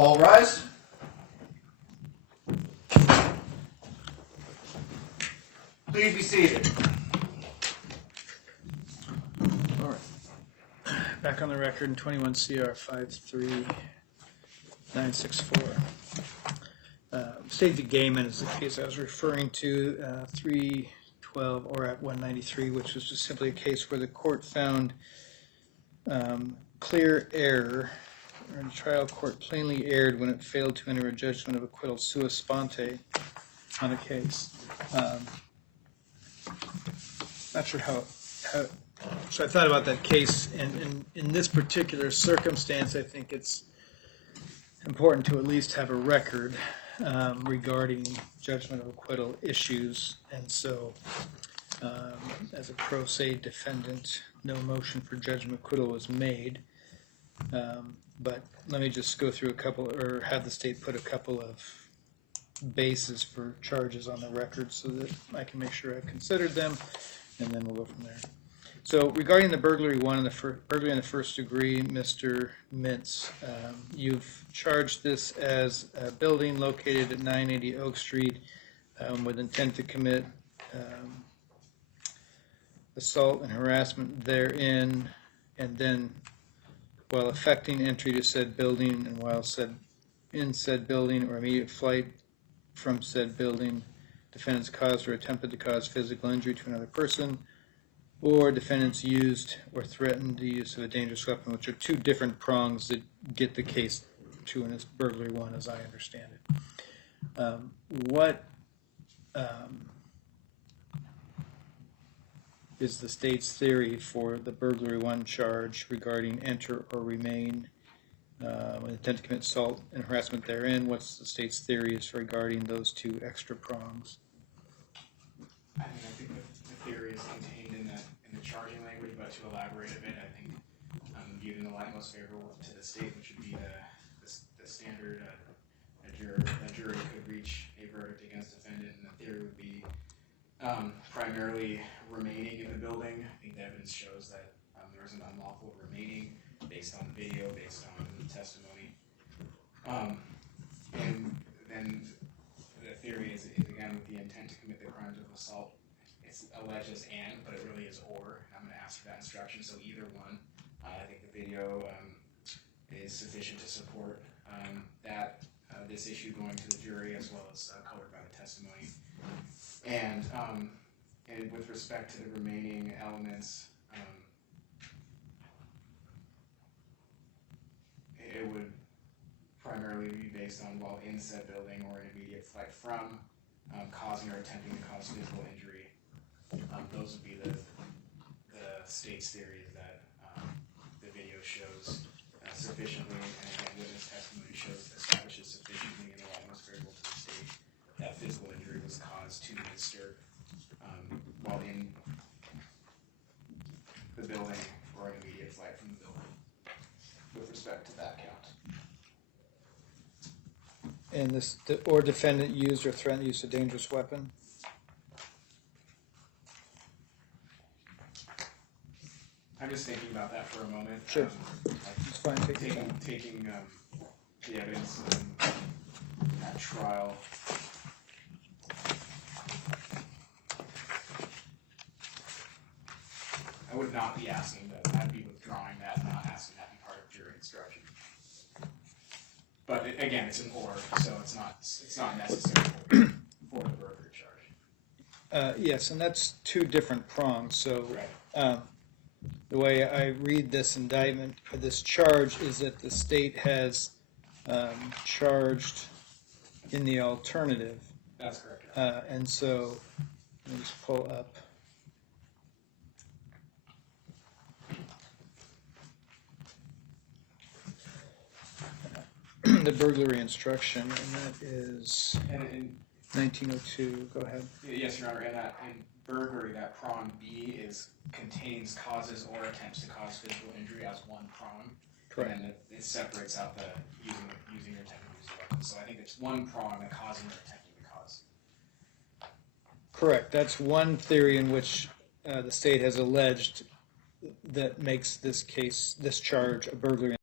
All rise. Please be seated. All right. Back on the record in 21 CR 53964. State v. Gaiman is the case I was referring to, 312 or at 193, which was just simply a case where the court found clear error, or the trial court plainly erred when it failed to enter a judgment of acquittal sua sponte on a case. Not sure how. So I thought about that case, and in this particular circumstance, I think it's important to at least have a record regarding judgment of acquittal issues. And so, as a pro se defendant, no motion for judgment of acquittal was made. But let me just go through a couple, or have the state put a couple of bases for charges on the record so that I can make sure I've considered them, and then we'll go from there. So regarding the burglary one and the burglary in the first degree, Mr. Mintz, you've charged this as a building located at 980 Oak Street with intent to commit assault and harassment therein, and then while effecting entry to said building and while in said building or immediate flight from said building, defendants caused or attempted to cause physical injury to another person, or defendants used or threatened the use of a dangerous weapon, which are two different prongs that get the case to in its burglary one, as I understand it. What is the state's theory for the burglary one charge regarding enter or remain with intent to commit assault and harassment therein? What's the state's theory is regarding those two extra prongs? I think the theory is contained in the charging language, but to elaborate a bit, I think viewed in the light most favorable to the state, which would be the standard a jury could reach a verdict against defendant, and the theory would be primarily remaining in the building. I think the evidence shows that there was an unlawful remaining based on video, based on testimony, and then the theory is again with the intent to commit the crimes of assault. It's alleged as and, but it really is or. I'm going to ask for that instruction, so either one. I think the video is sufficient to support that this issue going to the jury, as well as covered by the testimony. And with respect to the remaining elements, it would primarily be based on while in said building or an immediate flight from, causing or attempting to cause physical injury. Those would be the state's theory that the video shows sufficiently, and again, witness testimony establishes sufficiently in the law most favorable to the state that physical injury was caused to Mr. While in the building or an immediate flight from the building. With respect to that count. And this, or defendant used or threatened the use of a dangerous weapon? I'm just thinking about that for a moment. Sure. It's fine. Taking the evidence at trial. I would not be asking that. I'd be withdrawing that, not asking that be part of jury instruction. But again, it's an or, so it's not necessary for the burglary charge. Yes, and that's two different prongs. So Right. The way I read this indictment, or this charge, is that the state has charged in the alternative. That's correct. And so, let me just pull up. The burglary instruction, and that is And 1902. Go ahead. yes, Your Honor, and in burglary, that prong B contains causes or attempts to cause physical injury as one prong. Correct. And then it separates out the using or attempting to use a weapon. So I think it's one prong, the causing or attempting to cause. Correct. That's one theory in which the state has alleged that makes this charge a burglary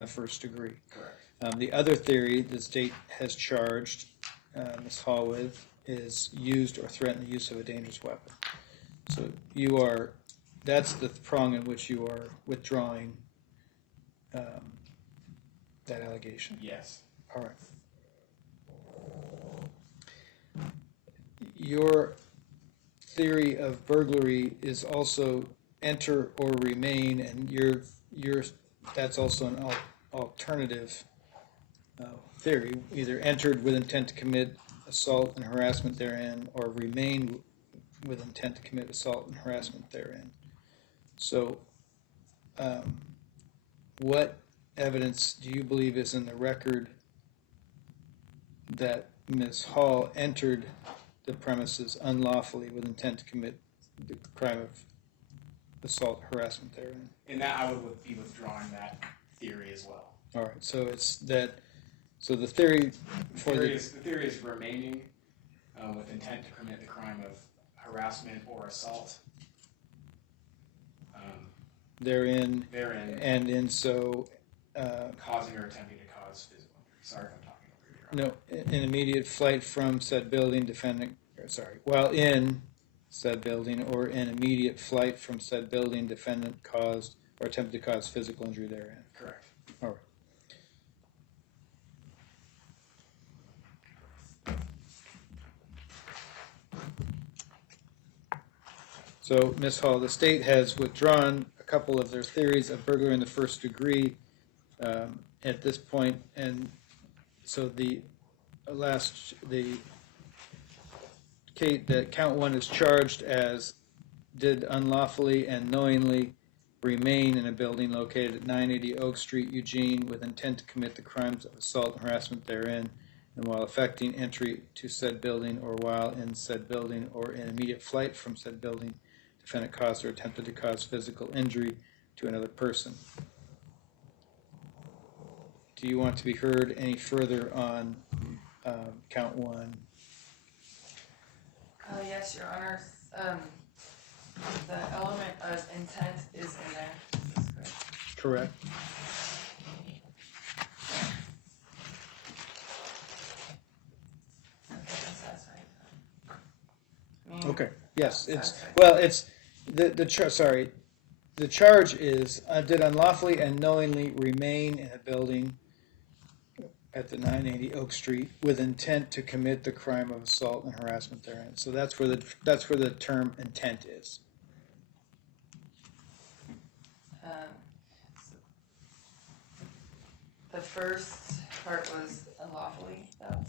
the first degree. Correct. The other theory the state has charged Ms. Hall with is used or threatened the use of a dangerous weapon. So that's the prong in which you are withdrawing that allegation. Yes. All right. Your theory of burglary is also enter or remain, and that's also an alternative theory, either entered with intent to commit assault and harassment therein, or remain with intent to commit assault and harassment therein. So, what evidence do you believe is in the record that Ms. Hall entered the premises unlawfully with intent to commit the crime of assault, harassment therein? In that, I would be withdrawing that theory as well. All right, so it's that. So the theory for The theory is remaining with intent to commit the crime of harassment or assault. therein, Therein, and in so. causing or attempting to cause physical injury. Sorry if I'm talking over you. No, an immediate flight from said building, while in said building, or an immediate flight from said building, defendant caused or attempted to cause physical injury therein. Correct. All right. So, Ms. Hall, the state has withdrawn a couple of their theories of burglary in the first degree at this point, and so the count one is charged as did unlawfully and knowingly remain in a building located at 980 Oak Street, Eugene, with intent to commit the crimes of assault and harassment therein, and while effecting entry to said building or while in said building or in immediate flight from said building, defendant caused or attempted to cause physical injury to another person. Do you want to be heard any further on count one? Yes, Your Honor. The element of intent is in there. Is this correct? Correct. Okay, that's satisfying. Okay. Yes, it's Satisfying. well. It's the charge is did unlawfully and knowingly remain in a building at the 980 Oak Street with intent to commit the crime of assault and harassment therein. So that's where the term intent is. So the first part was unlawfully, though.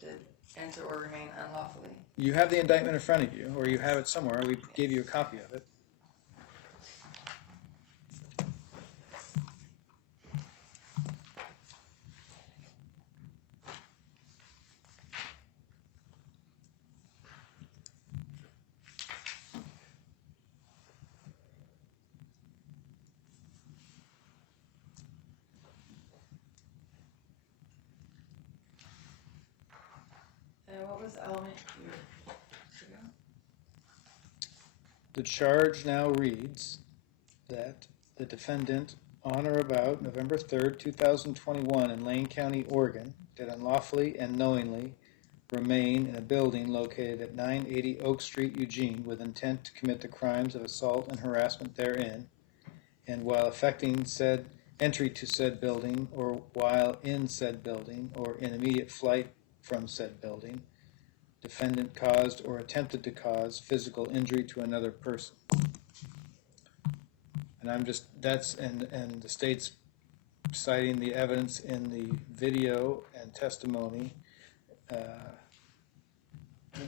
Did enter or remain unlawfully. You have the indictment in front of you, or you have it somewhere. We gave you a copy of it. And what was the element you forgot? The charge now reads that the defendant, on or about November 3rd, 2021, in Lane County, Oregon, did unlawfully and knowingly remain in a building located at 980 Oak Street, Eugene, with intent to commit the crimes of assault and harassment therein, and while effecting said entry to said building, or while in said building, or in immediate flight from said building, defendant caused or attempted to cause physical injury to another person. And and the state's citing the evidence in the video and testimony.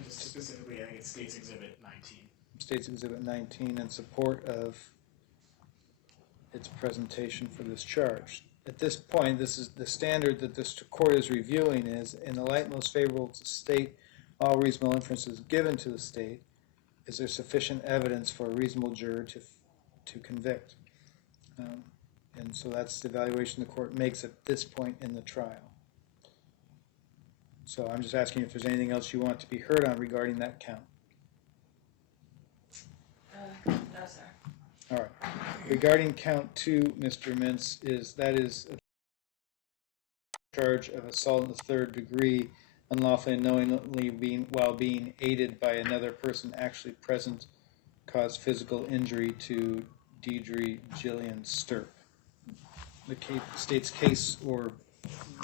Specifically, I think it's State's Exhibit 19. State's Exhibit 19 in support of its presentation for this charge. At this point, this is the standard that this court is reviewing is, in the light most favorable to the state, all reasonable inferences given to the state, is there sufficient evidence for a reasonable juror to convict? And so that's the evaluation the court makes at this point in the trial. So I'm just asking if there's anything else you want to be heard on regarding that count. No, sir. All right. Regarding count 2, Mr. Mintz, that is a charge of assault in the third degree, unlawfully and knowingly while being aided by another person actually present, caused physical injury to Deidre Jillian Stirp. The state's case or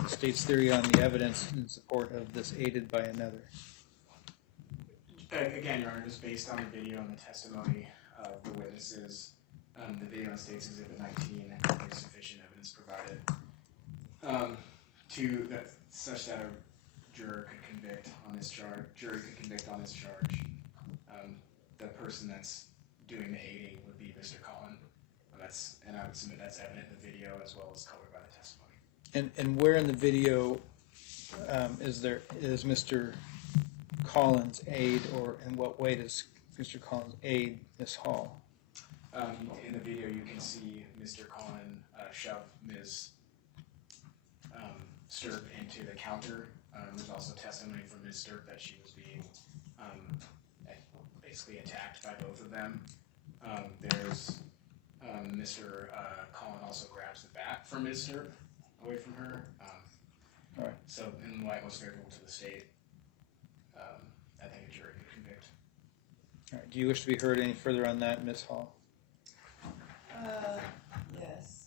the state's theory on the evidence in support of this aided by another. Again, Your Honor, just based on the video and the testimony of the witnesses, the video on State's Exhibit 19, there's sufficient evidence provided such that a jury could convict on this charge. The person that's doing the aiding would be Mr. Kohn. And I would submit that's evident in the video as well as colored by the testimony. And where in the video is Mr. Collins' aid, or in what way does Mr. Collins aid Ms. Hall? In the video, you can see Mr. Kohn shove Ms. Stirp into the counter. There's also testimony from Ms. Stirp that she was being basically attacked by both of them. There's Mr. Kohn also grabs the bat from Ms. Stirp away from her. All right. So, in the light most favorable to the state, I think a jury could convict. All right. Do you wish to be heard any further on that, Ms. Hall? Yes.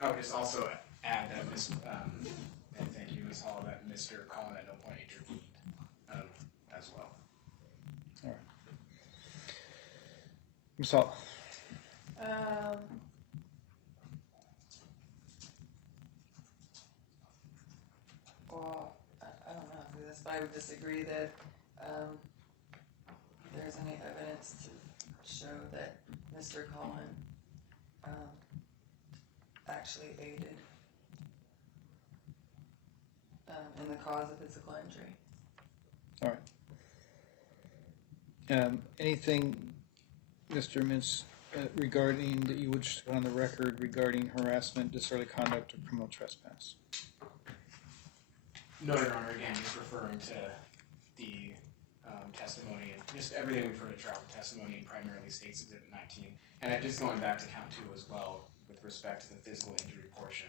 I would just also add that and thank you, Ms. Hall, that Mr. Kohn at no point intervened as well. All right. Ms. Hall. Well, I don't know how to do this, but I would disagree that there's any evidence to show that Mr. Kohn actually aided in the cause of physical injury. All right. Anything, Mr. Mintz, regarding that you would put on the record regarding harassment, disorderly conduct, or criminal trespass? No, Your Honor, again, just referring to the testimony and just everything we've heard at trial, testimony and primarily State's Exhibit 19. And just going back to count 2 as well, with respect to the physical injury portion,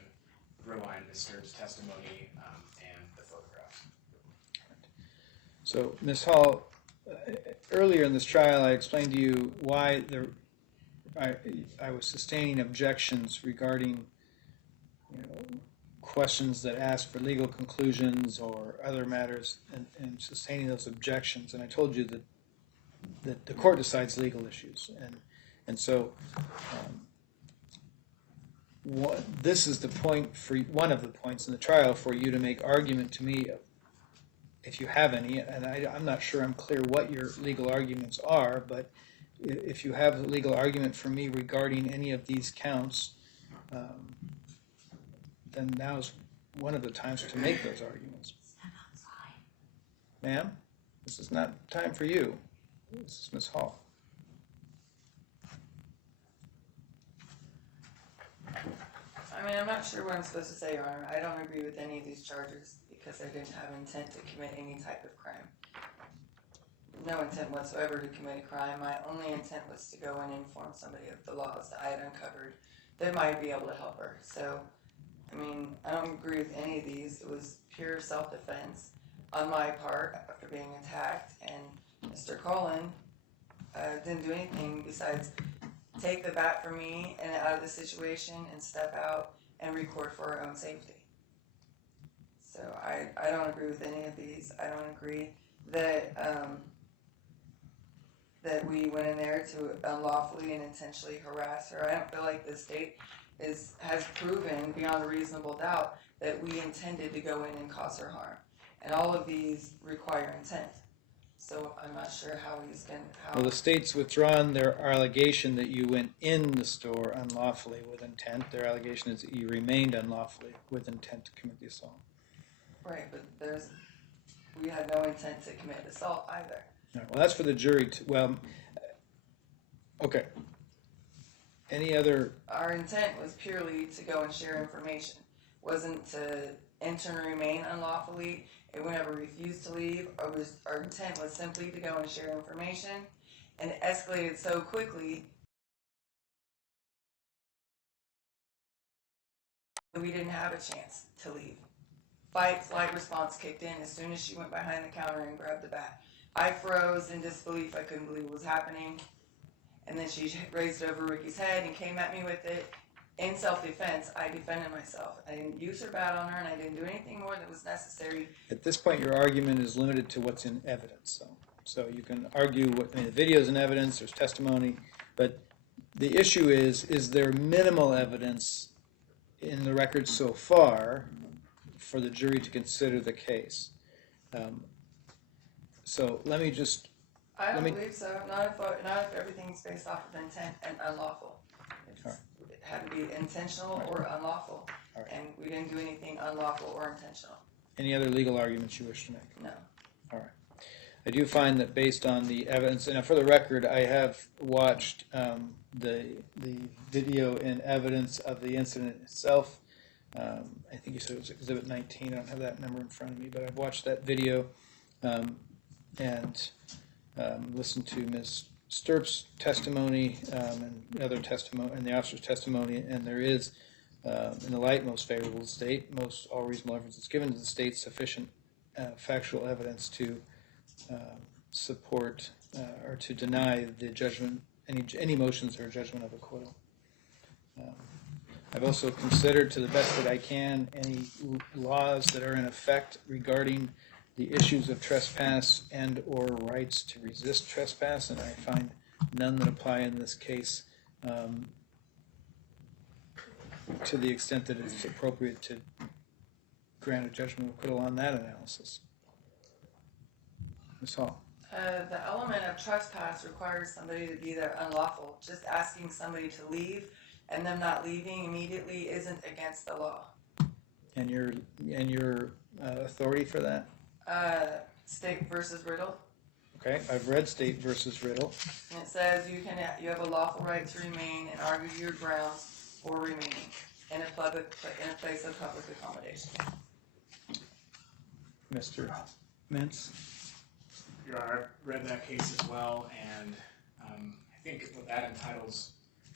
relying on Ms. Stirp's testimony and the photographs. So, Ms. Hall, earlier in this trial, I explained to you why I was sustaining objections regarding, questions that ask for legal conclusions or other matters, and sustaining those objections. And I told you that the court decides legal issues, and so this is the point for one of the points in the trial for you to make argument to me, if you have any. And I'm not sure I'm clear what your legal arguments are, but if you have a legal argument for me regarding any of these counts, then now's one of the times to make those arguments. Ma'am, this is not time for you. This is Ms. Hall. I mean, I'm not sure what I'm supposed to say, Your Honor. I don't agree with any of these charges because I didn't have intent to commit any type of crime. No intent whatsoever to commit a crime. My only intent was to go and inform somebody of the laws that I had uncovered that might be able to help her. So, I mean, I don't agree with any of these. It was pure self-defense on my part after being attacked, and Mr. Kohn didn't do anything besides take the bat from me and out of the situation and step out and record for her own safety. So I don't agree with any of these. I don't agree that that we went in there to unlawfully and intentionally harass her. I don't feel like the state has proven beyond a reasonable doubt that we intended to go in and cause her harm. And all of these require intent. So I'm not sure how he's going to... Well, the state's withdrawn their allegation that you went in the store unlawfully with intent. Their allegation is that you remained unlawfully with intent to commit the assault. Right, but we had no intent to commit assault either. Right, well, that's for the jury to... Well, okay. Any other... Our intent was purely to go and share information. Wasn't to enter and remain unlawfully and we never refused to leave. Our intent was simply to go and share information, and it escalated so quickly that we didn't have a chance to leave. Fight, flight response kicked in as soon as she went behind the counter and grabbed the bat. I froze in disbelief. I couldn't believe what was happening. And then she raised it over Ricky's head and came at me with it. In self-defense, I defended myself. I didn't use her bat on her, and I didn't do anything more that was necessary. At this point, your argument is limited to what's in evidence. So you can argue what the video is in evidence, there's testimony, but the issue is there minimal evidence in the record so far for the jury to consider the case? So let me just... I don't believe so. Not if everything's based off of intent and unlawful. It had to be intentional or unlawful. All right. And we didn't do anything unlawful or intentional. Any other legal arguments you wish to make? No. All right. I do find that based on the evidence, and for the record, I have watched the video and evidence of the incident itself. I think you said it was Exhibit 19. I don't have that number in front of me, but I've watched that video and listened to Ms. Sturp's testimony and other testimony and the officer's testimony, and there is, in the light most favorable to the state, most all reasonable evidence is given to the state sufficient factual evidence to support or to deny the judgment, any motions or judgment of acquittal. I've also considered, to the best that I can, any laws that are in effect regarding the issues of trespass and or rights to resist trespass, and I find none that apply in this case to the extent that it's appropriate to grant a judgment of acquittal on that analysis. Ms. Hall. The element of trespass requires somebody to be there unlawful. Just asking somebody to leave and them not leaving immediately isn't against the law. And your authority for that? State versus Riddle. Okay, I've read State versus Riddle. And it says you have a lawful right to remain and argue your grounds for remaining in a place of public accommodation. Mr. Mintz. Your Honor, I've read that case as well, and I think what that entitles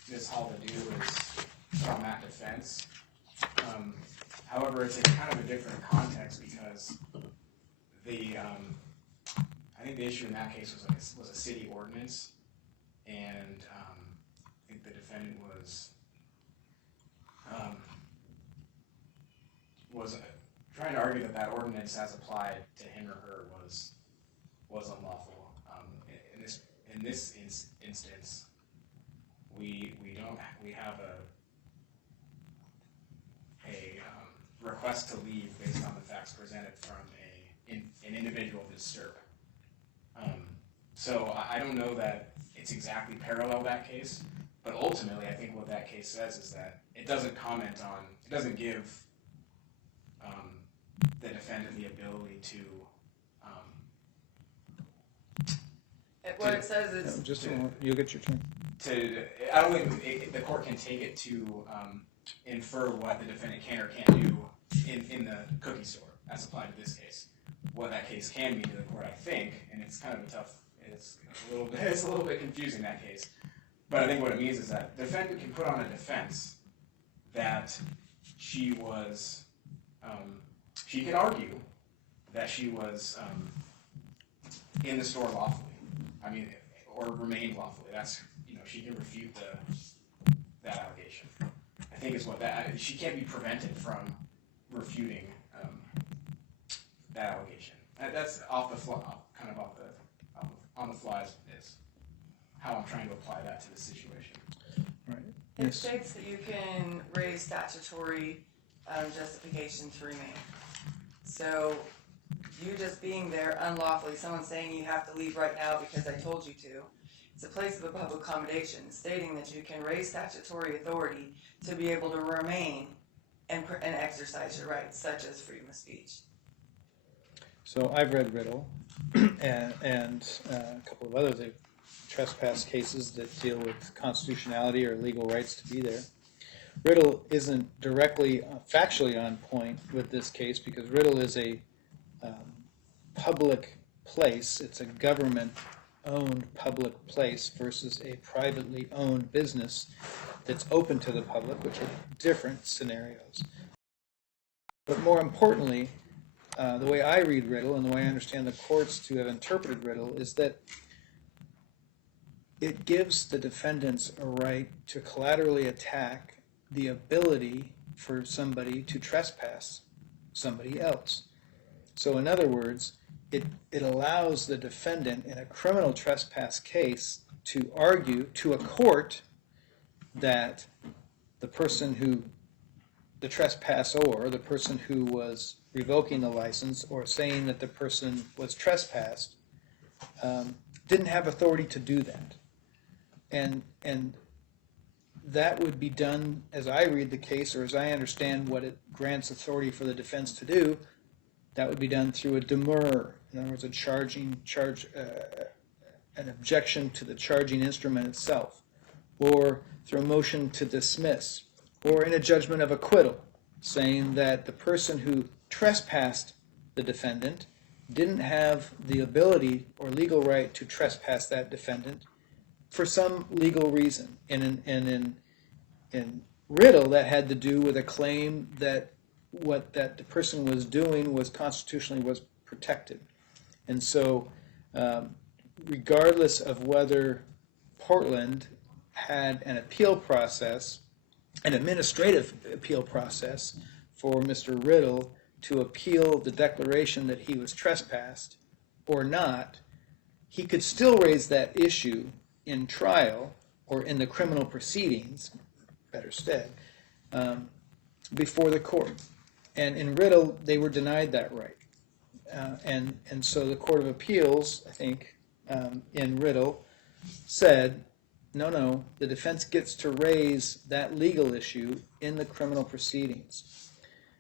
Ms. Hall to do is from that defense. However, it's in kind of a different context because I think the issue in that case was a city ordinance, and I think the defendant was trying to argue that ordinance as applied to him or her was unlawful. In this instance, we have a request to leave based on the facts presented from an individual disturbed. So I don't know that it's exactly parallel that case, but ultimately I think what that case says is that it doesn't give the defendant the ability to. What it says is Just a moment, you'll get your turn. I don't think the court can take it to infer what the defendant can or can't do in the cookie store as applied to this case. What that case can mean to the court, I think, and it's kind of a tough. It's a little bit confusing, that case. But I think what it means is that the defendant can put on a defense that she was. She could argue that she was in the store lawfully. I mean, or remained lawfully. That's, she can refute that allegation. I think is what she can't be prevented from refuting that allegation. That's off the fly, kind of on the fly is how I'm trying to apply that to the situation. Right. it Yes. states that you can raise statutory justification to remain. So you just being there unlawfully, someone saying you have to leave right now because I told you to, it's a place of a public accommodation, stating that you can raise statutory authority to be able to remain and exercise your rights, such as freedom of speech. So I've read Riddle and a couple of other trespass cases that deal with constitutionality or legal rights to be there. Riddle isn't directly factually on point with this case because Riddle is a public place, it's a government-owned public place versus a privately owned business that's open to the public, which are different scenarios. But more importantly, the way I read Riddle and the way I understand the courts to have interpreted Riddle is that it gives the defendants a right to collaterally attack the ability for somebody to trespass somebody else. So in other words, it allows the defendant in a criminal trespass case to argue to a court that the person who, the trespasser, the person who was revoking the license or saying that the person was trespassed, didn't have authority to do that. And that would be done, as I read the case, or as I understand what it grants authority for the defense to do, that would be done through a demur. In other words, an objection to the charging instrument itself, or through a motion to dismiss, or in a judgment of acquittal, saying that the person who trespassed the defendant didn't have the ability or legal right to trespass that defendant for some legal reason. And in Riddle, that had to do with a claim that what that the person was doing was constitutionally was protected. And so regardless of whether Portland had an appeal process, an administrative appeal process for Mr. Riddle to appeal the declaration that he was trespassed or not, he could still raise that issue in trial or in the criminal proceedings, better said, before the court. And in Riddle, they were denied that right. And so the Court of Appeals, I think, in Riddle, said, no, the defense gets to raise that legal issue in the criminal proceedings.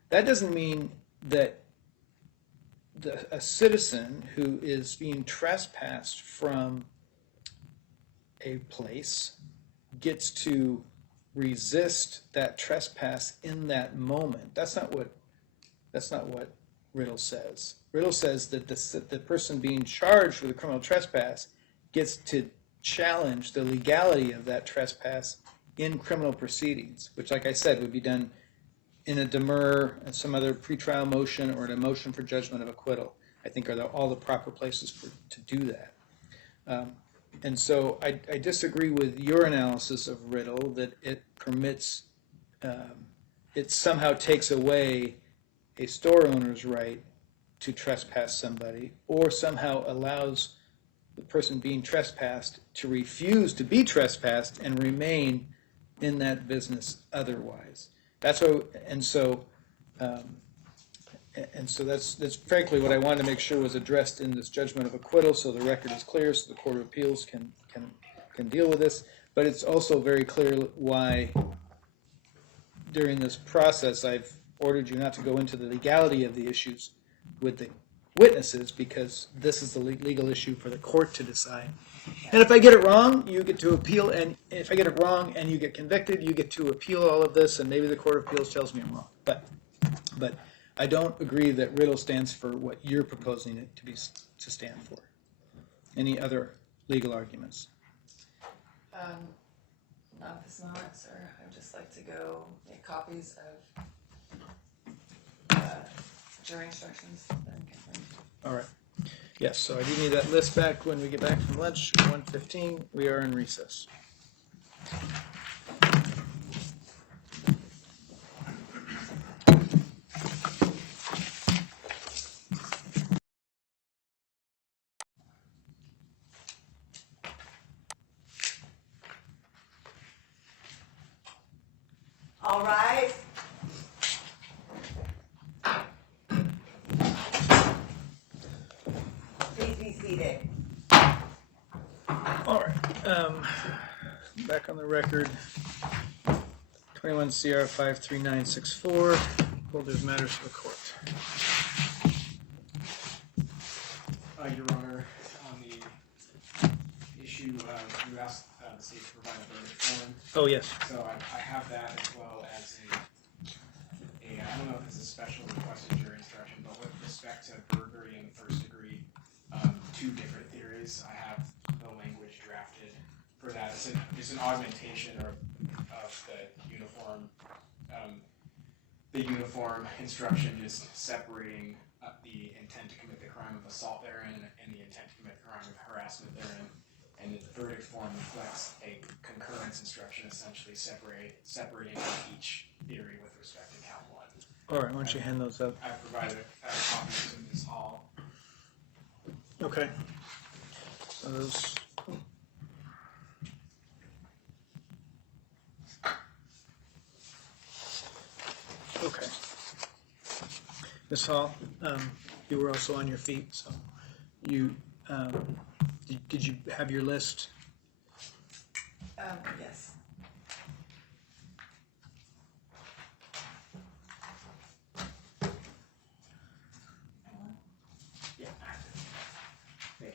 That doesn't mean that a citizen who is being trespassed from a place gets to resist that trespass in that moment. That's not what Riddle says. Riddle says that the person being charged with a criminal trespass gets to challenge the legality of that trespass in criminal proceedings, which, like I said, would be done in a demur and some other pretrial motion or in a motion for judgment of acquittal. I think are all the proper places to do that. And so I disagree with your analysis of Riddle that it permits, it somehow takes away a store owner's right to trespass somebody, or somehow allows the person being trespassed to refuse to be trespassed and remain in that business otherwise. That's what, and so that's frankly what I wanted to make sure was addressed in this judgment of acquittal, so the record is clear, so the Court of Appeals can deal with this. But it's also very clear why during this process I've ordered you not to go into the legality of the issues with the witnesses, because this is the legal issue for the court to decide. And if I get it wrong, you get to appeal, and if I get it wrong and you get convicted, you get to appeal all of this, and maybe the Court of Appeals tells me I'm wrong. But I don't agree that Riddle stands for what you're proposing it to stand for. Any other legal arguments? Not at this moment, sir. I'd just like to go make copies of jury instructions. All right. Yes, so I do need that list back when we get back from lunch, 1:15. We are in recess. All right. Please be seated. All right. Back on the record. 21 CR 53964. Holders matters for the court. Your Honor, on the issue, you asked the state to provide a verdict form. Oh, yes. So I have that as well as I don't know if it's a special requested jury instruction, but with respect to burglary and first degree two different theories. I have the language drafted for that. It's an augmentation of the uniform instruction, just separating the intent to commit the crime of assault therein and the intent to commit the crime of harassment therein. And the verdict form reflects a concurrence instruction, essentially separating each theory with respect to count one. All right, why don't you hand those up? I've provided a copy to Ms. Hall. Okay. So those. Okay. Ms. Hall, you were also on your feet, so you did you have your list? Yes. Yeah. Thank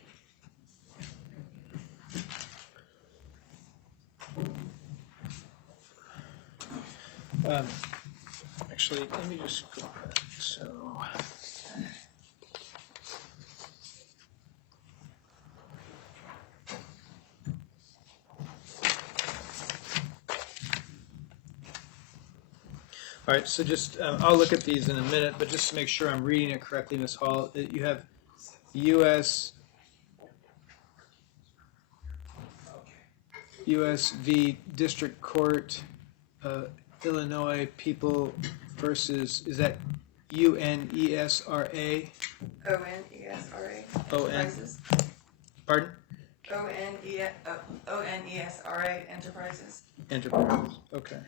you. Actually, let me just go back. So. All right, so just, I'll look at these in a minute, but just to make sure I'm reading it correctly, Ms. Hall, you have U.S. v. District Court, Illinois People versus, is that UNESRA? ONESRA. ON. Enterprises. Pardon? ONESRA Enterprises. Enterprise, okay.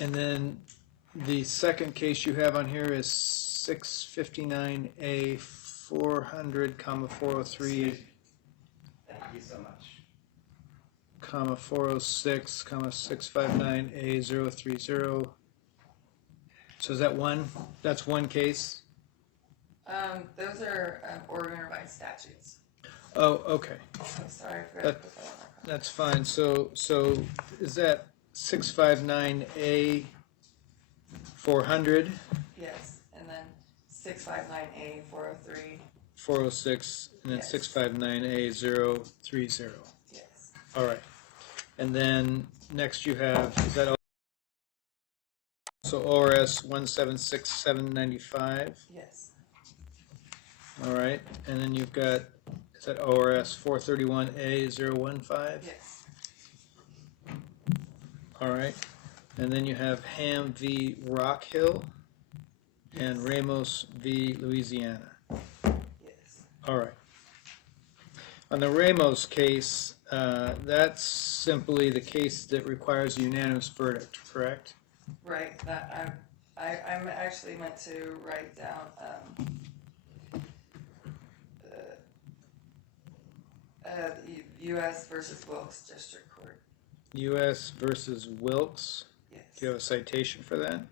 And then the second case you have on here is 659A 400, 403, Thank you so much. 406, 659A 030. So is that one? That's one case? Those are Oregon revised statutes. Oh, okay. I'm sorry for That- That's fine. So is that 659A 400, Yes, and then 659A 403. 406, and then Yes. 659A 030? Yes. All right. And then next you have, is that also ORS 176-795? Yes. All right. And then you've got, is that ORS 431A 015? Yes. All right. And then you have Ham v. Rock Hill and Ramos v. Louisiana. Yes. All right. On the Ramos case, that's simply the case that requires a unanimous verdict, correct? Right. That I'm actually meant to write down U.S. versus Wilkes District Court. U.S. versus Wilkes. Yes. Do you have a citation for that?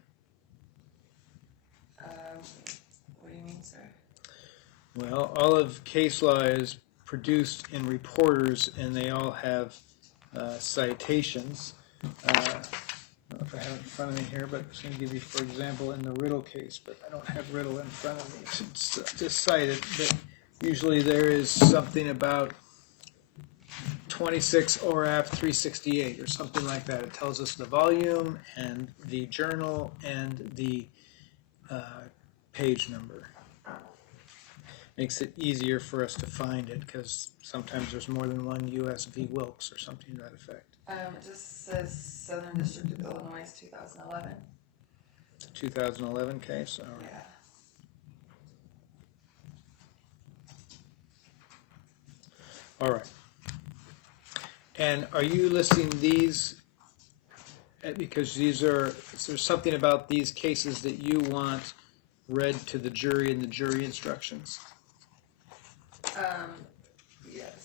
What do you mean, sir? Well, all of case law is produced in reporters, and they all have citations. I don't know if I have it in front of me here, but I'm just going to give you, for example, in the Riddle case, but I don't have Riddle in front of me to cite it, but usually there is something about 26 ORAF 368 or something like that. It tells us the volume and the journal and the page number. Makes it easier for us to find it because sometimes there's more than one U.S. v. Wilkes or something to that effect. It just says Southern District of Illinois, 2011. 2011 case? All right. Yeah. All right. And are you listing these because these are, is there something about these cases that you want read to the jury in the jury instructions? Yes.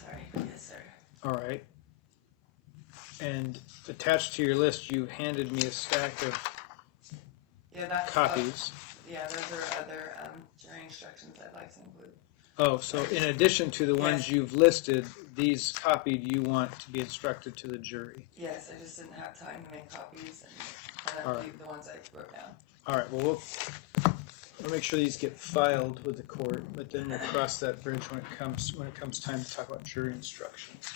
Sorry. Yes, sir. All right. And attached to your list, you handed me a stack of Yeah, that's copies. Yeah, those are other jury instructions I'd like to include. Oh, so in addition to the ones Yes. you've listed, these copied you want to be instructed to the jury. Yes, I just didn't have time to make copies and kind All of right. leave the ones I wrote down. All right, well, we'll make sure these get filed with the court, but then we'll cross that bridge when it comes time to talk about jury instructions.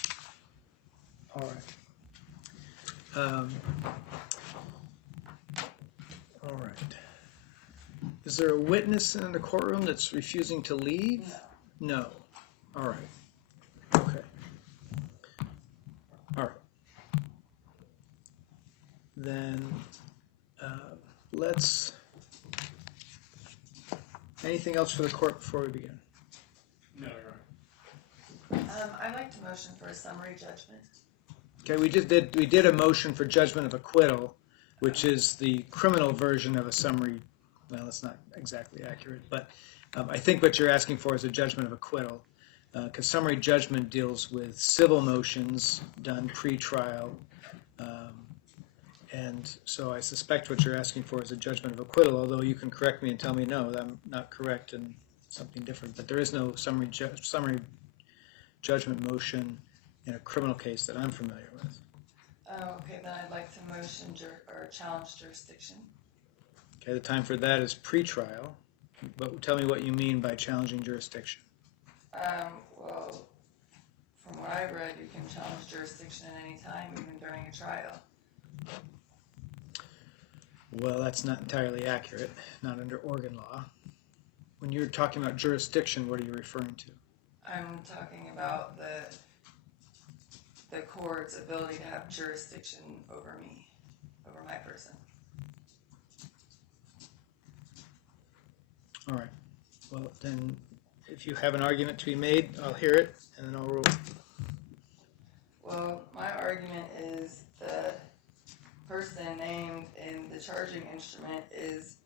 All right. All right. Is there a witness in the courtroom that's refusing to leave? No. No. All right. Okay. All right. Then let's. Anything else for the court before we begin? No, Your Honor. I'd like to motion for a summary judgment. Okay, we did a motion for judgment of acquittal, which is the criminal version of a summary. Well, it's not exactly accurate, but I think what you're asking for is a judgment of acquittal, because summary judgment deals with civil motions done pre-trial, and so I suspect what you're asking for is a judgment of acquittal, although you can correct me and tell me, no, I'm not correct and something different. But there is no summary judgment motion in a criminal case that I'm familiar with. Oh, okay, then I'd like to motion or challenge jurisdiction. Okay, the time for that is pre-trial, but tell me what you mean by challenging jurisdiction. Well, from what I've read, you can challenge jurisdiction at any time, even during a trial. Well, that's not entirely accurate, not under Oregon law. When you're talking about jurisdiction, what are you referring to? I'm talking about the court's ability to have jurisdiction over me, over my person. All right. Well, then, if you have an argument to be made, I'll hear it, and then I'll rule. Well, my argument is the person named in the charging instrument is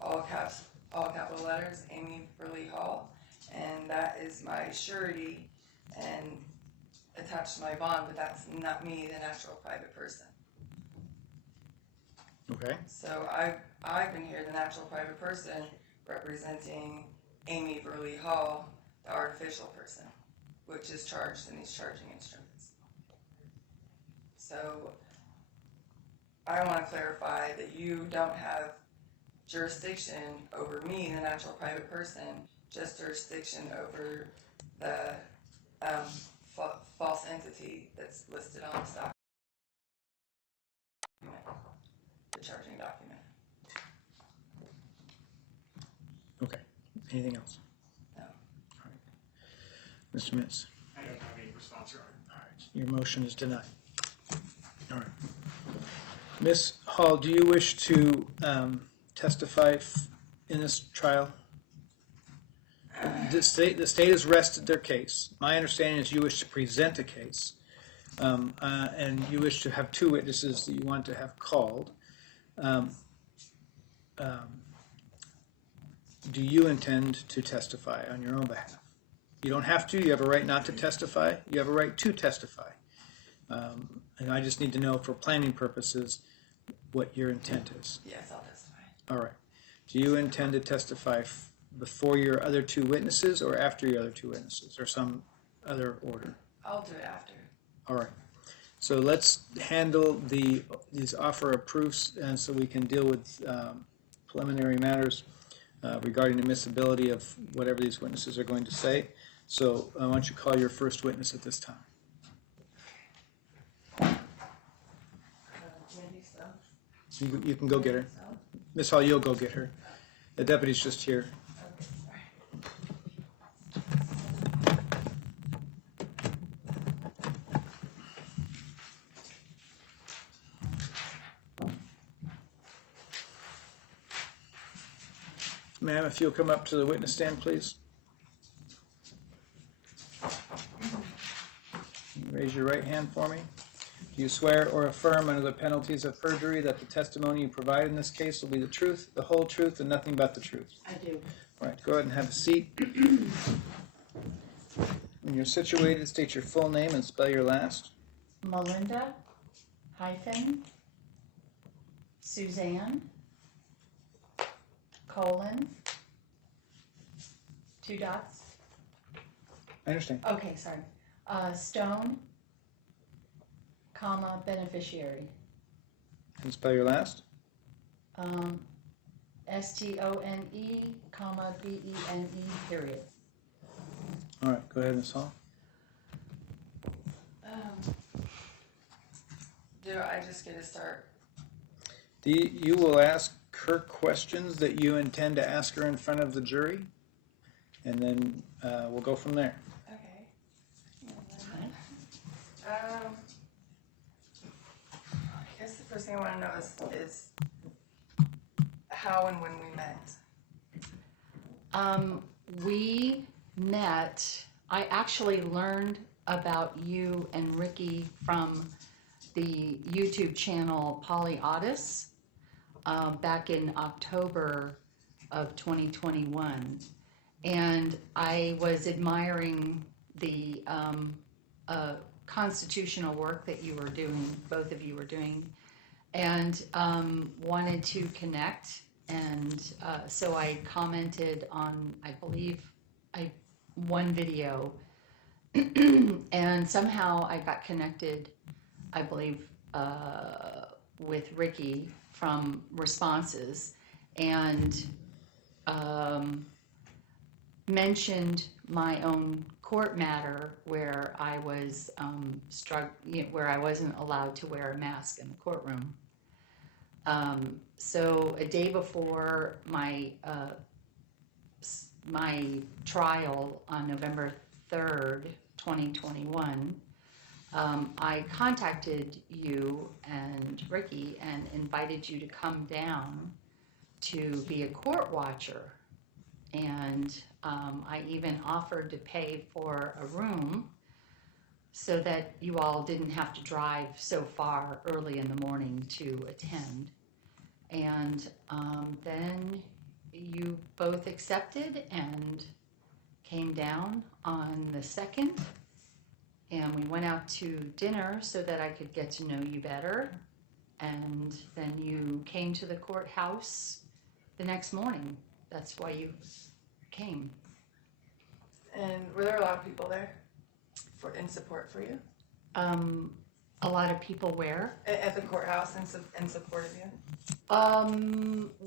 all capital letters, Amy Burley Hall, and that is my surety and attached to my bond, but that's not me, the natural private person. Okay. So I've been here, the natural private person, representing Amy Burley Hall, the artificial person, which is charged in these charging instruments. So I want to clarify that you don't have jurisdiction over me, the natural private person, just jurisdiction over the false entity that's listed on this document, the charging document. Okay. Anything else? No. All right. Mr. Mintz. I don't have any response, Your Honor. All right. Your motion is denied. All right. Ms. Hall, do you wish to testify in this trial? The state has rested their case. My understanding is you wish to present a case, and you wish to have two witnesses that you want to have called. Do you intend to testify on your own behalf? You don't have to. You have a right not to testify. You have a right to testify. And I just need to know for planning purposes what your intent is. Yes, I'll testify. All right. Do you intend to testify before your other two witnesses or after your other two witnesses or some other order? I'll do it after. All right. So let's handle these offer of proofs, and so we can deal with preliminary matters regarding the admissibility of whatever these witnesses are going to say. So why don't you call your first witness at this time? You can go get her. Miss Hall, you'll go get her. The deputy's just here. Okay, sorry. Ma'am, if you'll come up to the witness stand, please. Raise your right hand for me. Do you swear or affirm under the penalties of perjury that the testimony you provide in this case will be the truth, the whole truth, and nothing but the truth? I do. All right, go ahead and have a seat. When you're situated, state your full name and spell your last. Melinda Suzanne : 2 dots, I understand. Okay, sorry. Stone, comma, beneficiary. Can you spell your last? STONE, comma, BENE, period. All right, go ahead, Ms. Hall. Do I just get to start? You will ask her questions that you intend to ask her in front of the jury, and then we'll go from there. Okay. I guess the first thing I want to know is how and when we met. We met, I actually learned about you and Ricky from the YouTube channel Adickes back in October of 2021. And I was admiring the constitutional work that you were doing, both of you were doing, and wanted to connect. And so I commented on, I believe, one video, and somehow I got connected, I believe, with Ricky from responses, and mentioned my own court matter where I was where I wasn't allowed to wear a mask in the courtroom. So a day before my trial on November 3rd, 2021, I contacted you and Ricky and invited you to come down to be a court watcher. And I even offered to pay for a room so that you all didn't have to drive so far early in the morning to attend. And then you both accepted and came down on the 2nd, and we went out to dinner so that I could get to know you better. And then you came to the courthouse the next morning. That's why you came. And were there a lot of people there in support for you? A lot of people where? At the courthouse in support of you?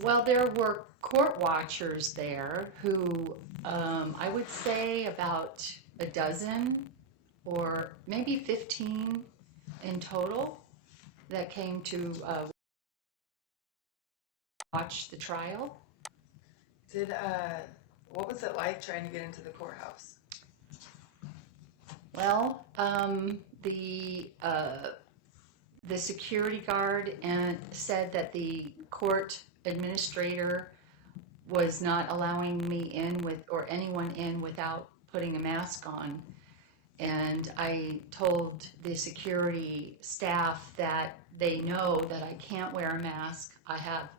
Well, there were court watchers there who, I would say about a dozen or maybe 15 in total that came to watch the trial. What was it like trying to get into the courthouse? Well, the security guard said that the court administrator was not allowing me in or anyone in without putting a mask on. And I told the security staff that they know that I can't wear a mask. I have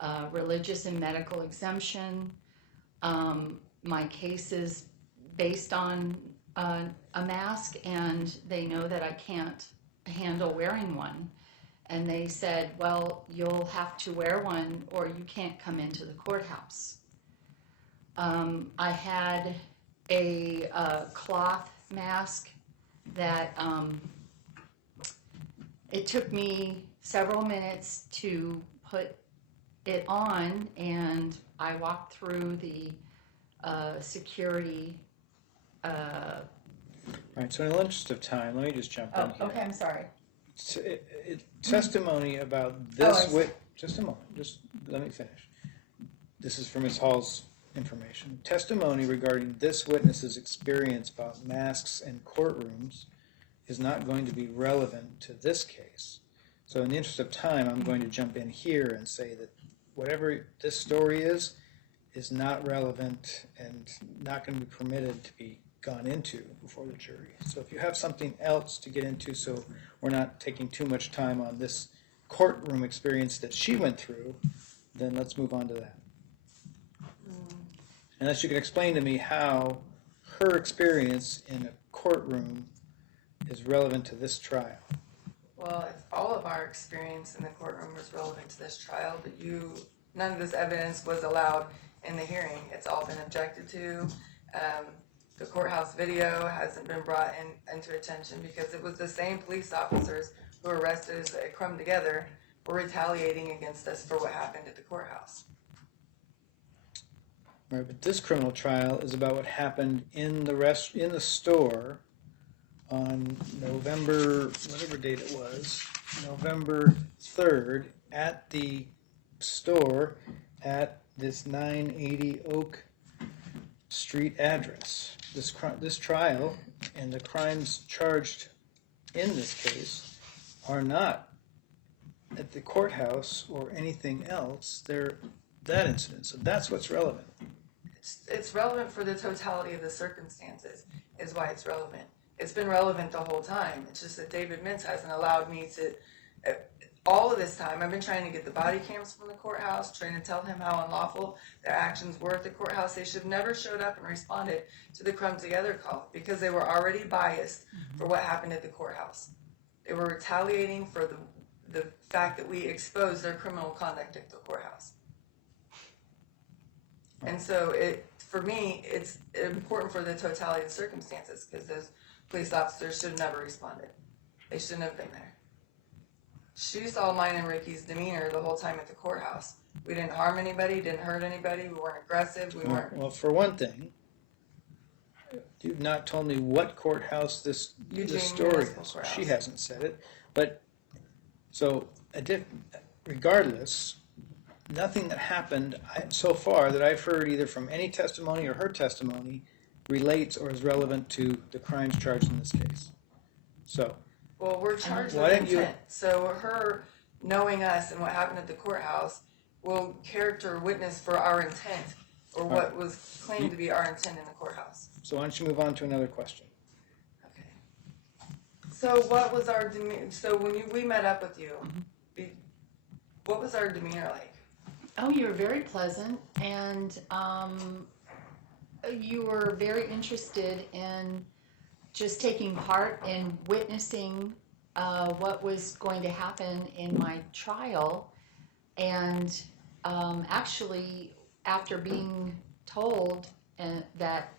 a religious and medical exemption. My case is based on a mask, and they know that I can't handle wearing one. And they said, well, you'll have to wear one or you can't come into the courthouse. I had a cloth mask that it took me several minutes to put it on, and I walked through the security. Right, so in the interest of time, let me just jump in here. Okay, I'm sorry. Testimony about this just a moment, just let me finish. This is from Ms. Hall's information. Testimony regarding this witness's experience about masks in courtrooms is not going to be relevant to this case. So in the interest of time, I'm going to jump in here and say that whatever this story is not relevant and not going to be permitted to be gone into before the jury. So if you have something else to get into, so we're not taking too much time on this courtroom experience that she went through, then let's move on to that. Unless you can explain to me how her experience in a courtroom is relevant to this trial. Well, all of our experience in the courtroom was relevant to this trial, but none of this evidence was allowed in the hearing. It's all been objected to. The courthouse video hasn't been brought into attention because it was the same police officers who arrested us at Crumb Together were retaliating against us for what happened at the courthouse. Right, but this criminal trial is about what happened in the store on November, whatever date it was, November 3rd, at the store at this 980 Oak Street address. This trial and the crimes charged in this case are not at the courthouse or anything else. They're that incident. So that's what's relevant. It's relevant for the totality of the circumstances is why it's relevant. It's been relevant the whole time. It's just that David Mintz hasn't allowed me to, all of this time, I've been trying to get the body cams from the courthouse, trying to tell him how unlawful their actions were at the courthouse. They should have never showed up and responded to the Crumb Together call because they were already biased for what happened at the courthouse. They were retaliating for the fact that we exposed their criminal conduct at the courthouse. And so for me, it's important for the totality of the circumstances because those police officers should have never responded. They shouldn't have been there. She saw mine and Ricky's demeanor the whole time at the courthouse. We didn't harm anybody, didn't hurt anybody, we weren't aggressive, we weren't. Well, for one thing, you've not told me what courthouse this story Municipal is. Courthouse. She hasn't said it. But, so, regardless, nothing that happened so far that I've heard either from any testimony or her testimony relates or is relevant to the crimes charged in this case. So, Well, we're charged Why with didn't you- intent. So her knowing us and what happened at the courthouse will character witness for our intent or what was claimed to be our intent in the courthouse. so why don't you move on to another question? Okay. So what was our demeanor? So when we met up with you, what was our demeanor like? Oh, you were very pleasant, and you were very interested in just taking part in witnessing what was going to happen in my trial. And actually, after being told that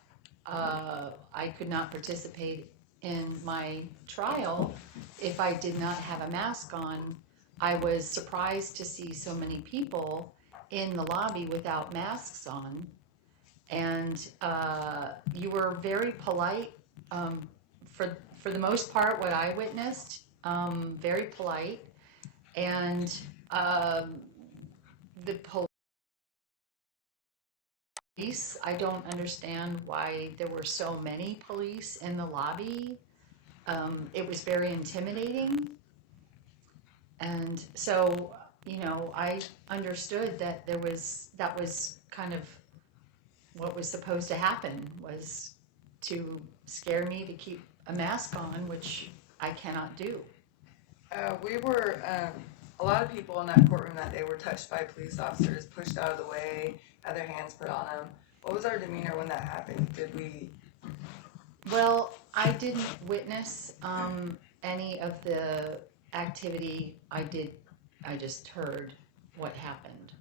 I could not participate in my trial if I did not have a mask on, I was surprised to see so many people in the lobby without masks on. And you were very polite. For the most part, what I witnessed, very polite, and the police, I don't understand why there were so many police in the lobby. It was very intimidating, and so, you know, I understood that that was kind of what was supposed to happen, was to scare me to keep a mask on, which I cannot do. We were, a lot of people in that courtroom that day were touched by police officers, pushed out of the way, had their hands put on them. What was our demeanor when that happened? Did we? Well, I didn't witness any of the activity. I just heard what happened.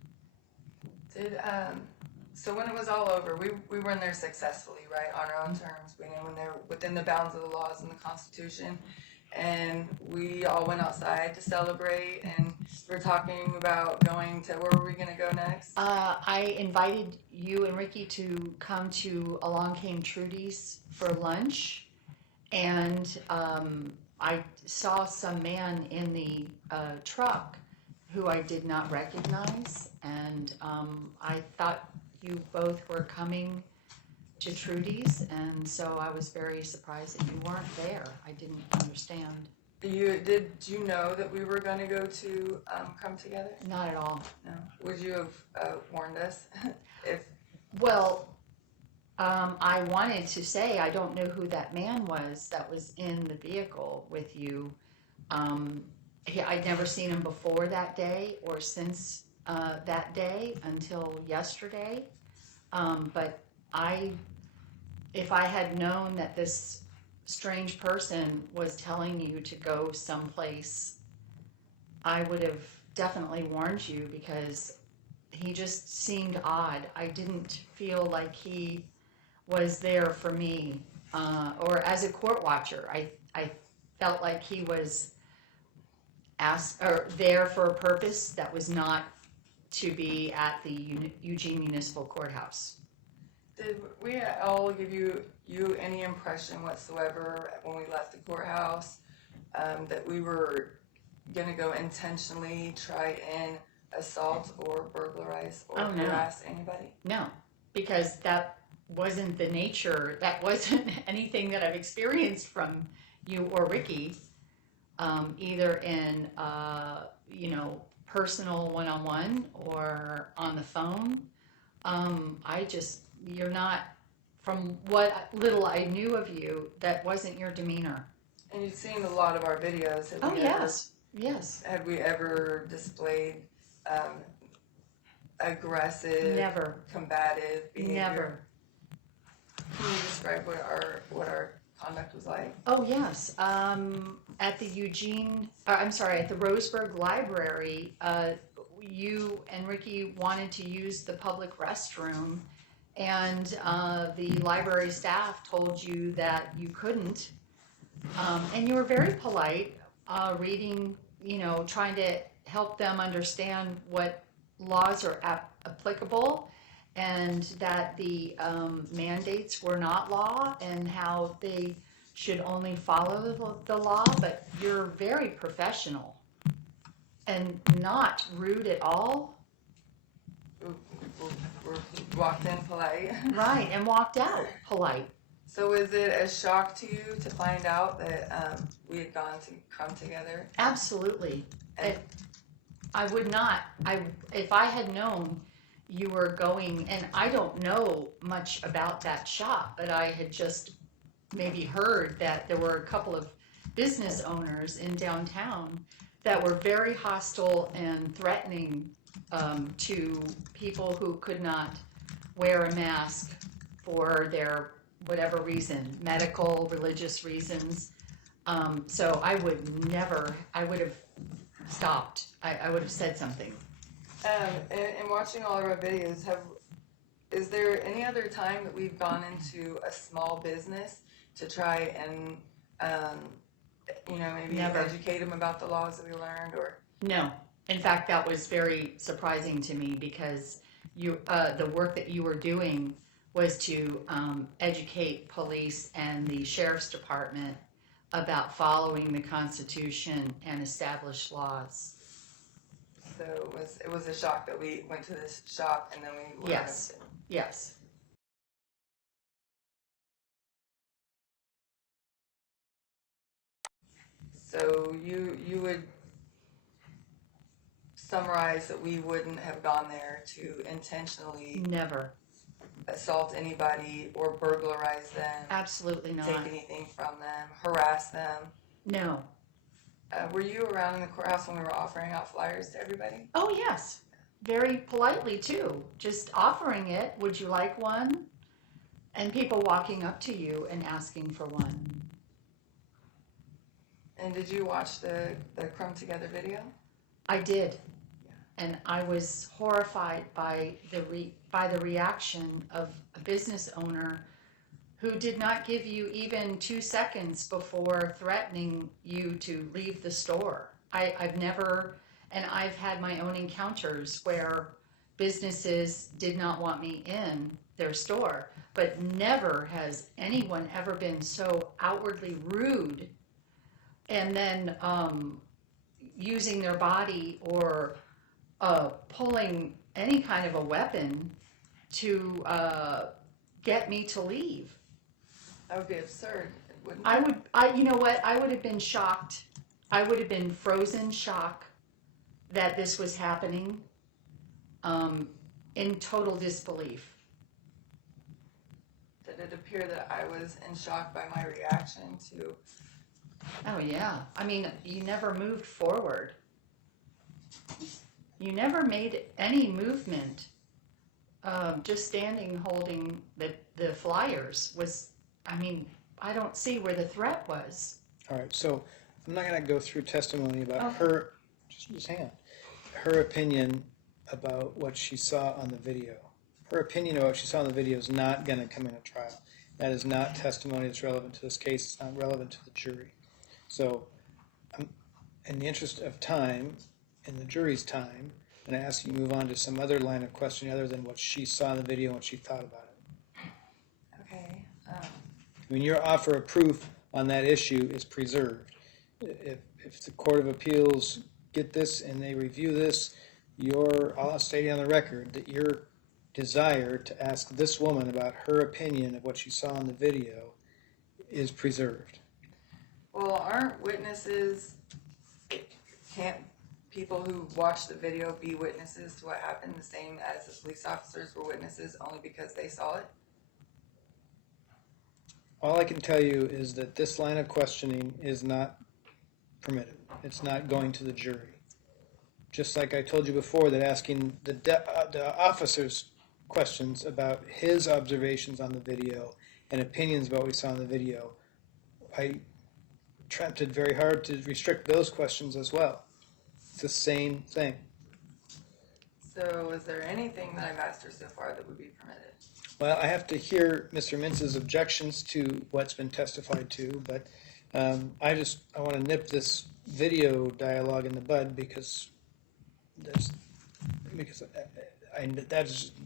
So when it was all over, we were in there successfully, right, on our own terms. We knew when they were within the bounds of the laws and the Constitution, and we all went outside to celebrate, and we're talking about going to, where were we going to go next? I invited you and Ricky to come to Along Came Trudy's for lunch, and I saw some man in the truck who I did not recognize, and I thought you both were coming to Trudy's, and so I was very surprised that you weren't there. I didn't understand. Did you know that we were going to go to Come Together? Not at all. No. Would you have warned us? Well, I wanted to say I don't know who that man was that was in the vehicle with you. I'd never seen him before that day or since that day until yesterday. But if I had known that this strange person was telling you to go someplace, I would have definitely warned you, because he just seemed odd. I didn't feel like he was there for me, or as a court watcher. I felt like he was asked or there for a purpose that was not to be at the Eugene Municipal Courthouse. Did we all give you any impression whatsoever when we left the courthouse that we were going to go intentionally try and assault or burglarize or Oh, no. harass anybody? No, because that wasn't the nature, that wasn't anything that I've experienced from you or Ricky, either in, personal one-on-one or on the phone. You're not, from what little I knew of you, that wasn't your demeanor. And you've seen a lot of our videos. Oh, yes. Had we ever displayed aggressive, Never, combative behavior? never. Can you describe what our conduct was like? Oh, yes. At the at the Roseburg Library, you and Ricky wanted to use the public restroom, and the library staff told you that you couldn't. And you were very polite, reading, trying to help them understand what laws are applicable, and that the mandates were not law, and how they should only follow the law. But you're very professional and not rude at all. We walked in polite. Right, and walked out polite. So was it a shock to you to find out that we had gone to come together? Absolutely. I would not. If I had known you were going, and I don't know much about that shop, but I had just maybe heard that there were a couple of business owners in downtown that were very hostile and threatening to people who could not wear a mask for their whatever reason, medical, religious reasons. So I would have stopped. I would have said something. And watching all of our videos, is there any other time that we've gone into a small business to try and, maybe Never. educate them about the laws that we learned, or? No. In fact, that was very surprising to me, because the work that you were doing was to educate police and the sheriff's department about following the Constitution and established laws. So it was a shock that we went to this shop and then we were Yes. arrested. Yes. So you would summarize that we wouldn't have gone there to intentionally Never. assault anybody or burglarize them, Absolutely not. take anything from them, harass them. No. Were you around in the courthouse when we were offering out flyers to everybody? Oh, yes. Very politely, too. Just offering it. Would you like one? And people walking up to you and asking for one. And did you watch the Crumb Together video? I did. Yeah. And I was horrified by the reaction of a business owner who did not give you even 2 seconds before threatening you to leave the store. I've never, and I've had my own encounters where businesses did not want me in their store, but never has anyone ever been so outwardly rude, and then using their body or pulling any kind of a weapon to get me to leave. That would be absurd, wouldn't it? You know what? I would have been shocked. I would have been frozen shock that this was happening, in total disbelief. Did it appear that I was in shock by my reaction to? Oh yeah. I mean, you never moved forward. You never made any movement. Just standing holding the flyers was, I don't see where the threat was. All right, so I'm not going to go through testimony about Okay. her, just hang on, her opinion about what she saw on the video. her opinion of what she saw in the video is not going to come in at trial. That is not testimony that's relevant to this case. It's not relevant to the jury. So, in the interest of time, in the jury's time, I'm going to ask you to move on to some other line of questioning other than what she saw in the video and what she thought about it. Okay. I mean, your offer of proof on that issue is preserved. If the Court of Appeals get this and they review this, you're stating on the record that your desire to ask this woman about her opinion of what she saw in the video is preserved. Well, aren't witnesses, can't people who watch the video be witnesses to what happened the same as the police officers were witnesses only because they saw it? All I can tell you is that this line of questioning is not permitted. It's not going to the jury. Just like I told you before, that asking the officers questions about his observations on the video and opinions about what we saw in the video, I attempted very hard to restrict those questions as well. It's the same thing. So is there anything that I've asked her so far that would be permitted? Well, I have to hear Mr. Mintz's objections to what's been testified to, but I want to nip this video dialogue in the bud because that's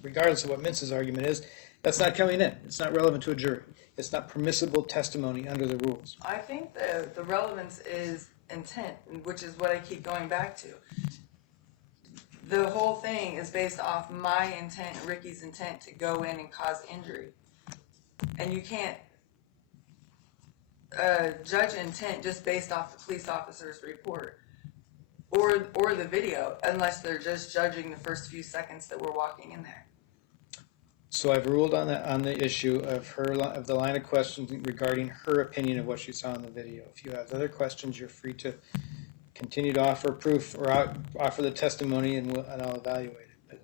regardless of what Mintz's argument is, that's not coming in. It's not relevant to a jury. It's not permissible testimony under the rules. I think the relevance is intent, which is what I keep going back to. The whole thing is based off my intent, Ricky's intent to go in and cause injury. And you can't judge intent just based off the police officer's report or the video, unless they're just judging the first few seconds that we're walking in there. So I've ruled on the issue of the line of questions regarding her opinion of what she saw in the video. If you have other questions, you're free to continue to offer proof or offer the testimony, and I'll evaluate it. But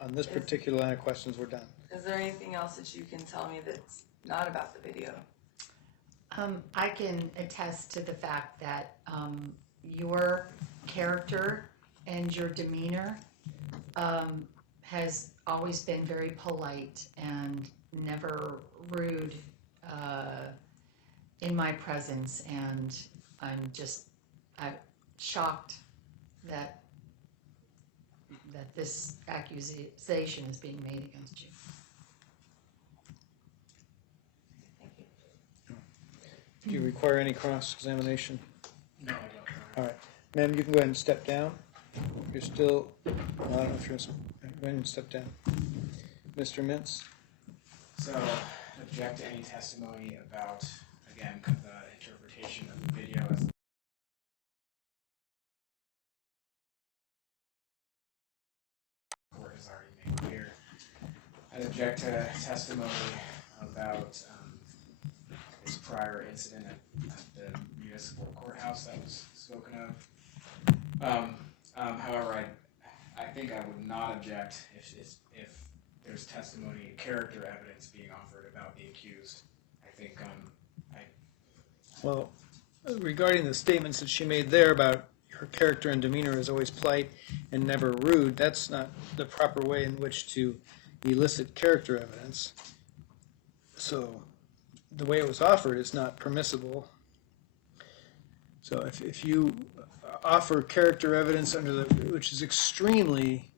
on this particular line of questions, we're done. Is there anything else that you can tell me that's not about the video? I can attest to the fact that your character and your demeanor has always been very polite and never rude in my presence, and I'm shocked that this accusation is being made against you. Thank you. Do you require any cross-examination? No, I don't. All right. Ma'am, you can go ahead and step down. You're still, well, I don't know if you're, go ahead and step down. Mr. Mintz? So, object to any testimony about, again, the interpretation of the video as the court has already made clear. I object to testimony about this prior incident at the municipal courthouse that was spoken of. However, I think I would not object if there's testimony, character evidence being offered about the accused. I think Well, regarding the statements that she made there about her character and demeanor is always polite and never rude, that's not the proper way in which to elicit character evidence. So the way it was offered is not permissible. So if you offer character evidence which is extremely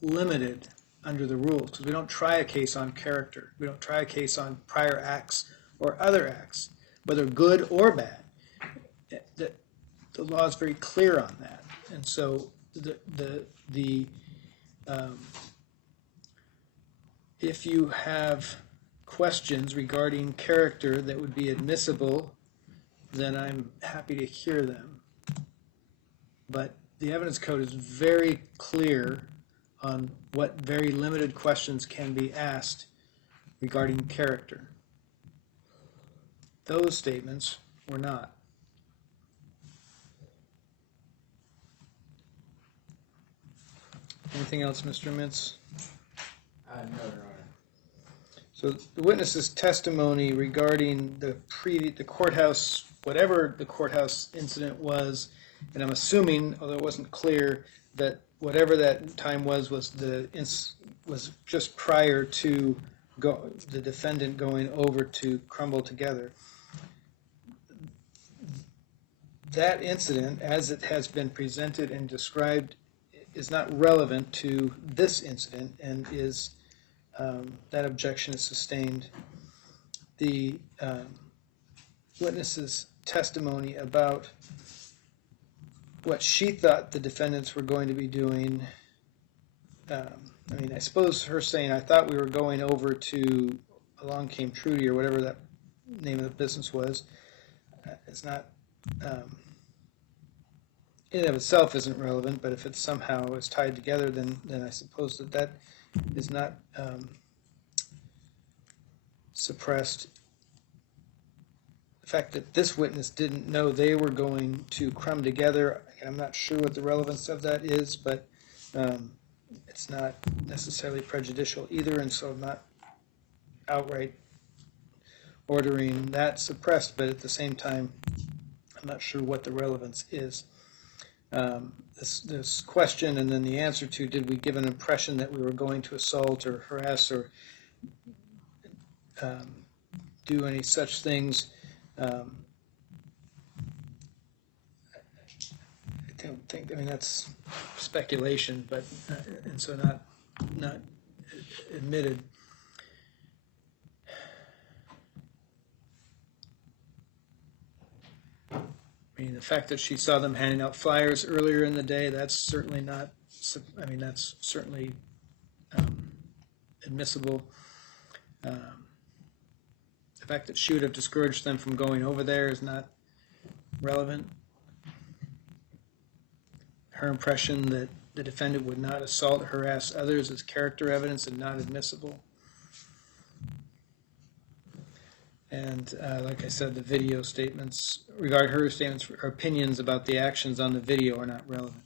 limited under the rules, because we don't try a case on character. We don't try a case on prior acts or other acts, whether good or bad. The law is very clear on that. And so if you have questions regarding character that would be admissible, then I'm happy to hear them. But the evidence code is very clear on what very limited questions can be asked regarding character. Those statements were not. Anything else, Mr. Mintz? no, Your Honor. So the witness's testimony regarding the courthouse, whatever the courthouse incident was, and I'm assuming, although it wasn't clear, that whatever that time was was just prior to the defendant going over to crumble together. That incident, as it has been presented and described, is not relevant to this incident, and is that objection is sustained. The witness's testimony about what she thought the defendants were going to be doing, I mean, I suppose her saying, I thought we were going over to Along Came Trudy, or whatever that name of the business was, it's not, in and of itself isn't relevant, but if it somehow is tied together, then I suppose that is not suppressed. The fact that this witness didn't know they were going to crumb together, I'm not sure what the relevance of that is, but it's not necessarily prejudicial either, and so I'm not outright ordering that suppressed, but at the same time, I'm not sure what the relevance is. This question and then the answer to, did we give an impression that we were going to assault or harass or do any such things? I don't think, I mean, that's speculation, but, and so not admitted. I mean, the fact that she saw them handing out flyers earlier in the day, that's certainly not, I mean, that's certainly admissible. The fact that she would have discouraged them from going over there is not relevant. Her impression that the defendant would not assault or harass others is character evidence and not admissible. And like I said, the video statements, regarding her statements or opinions about the actions on the video are not relevant.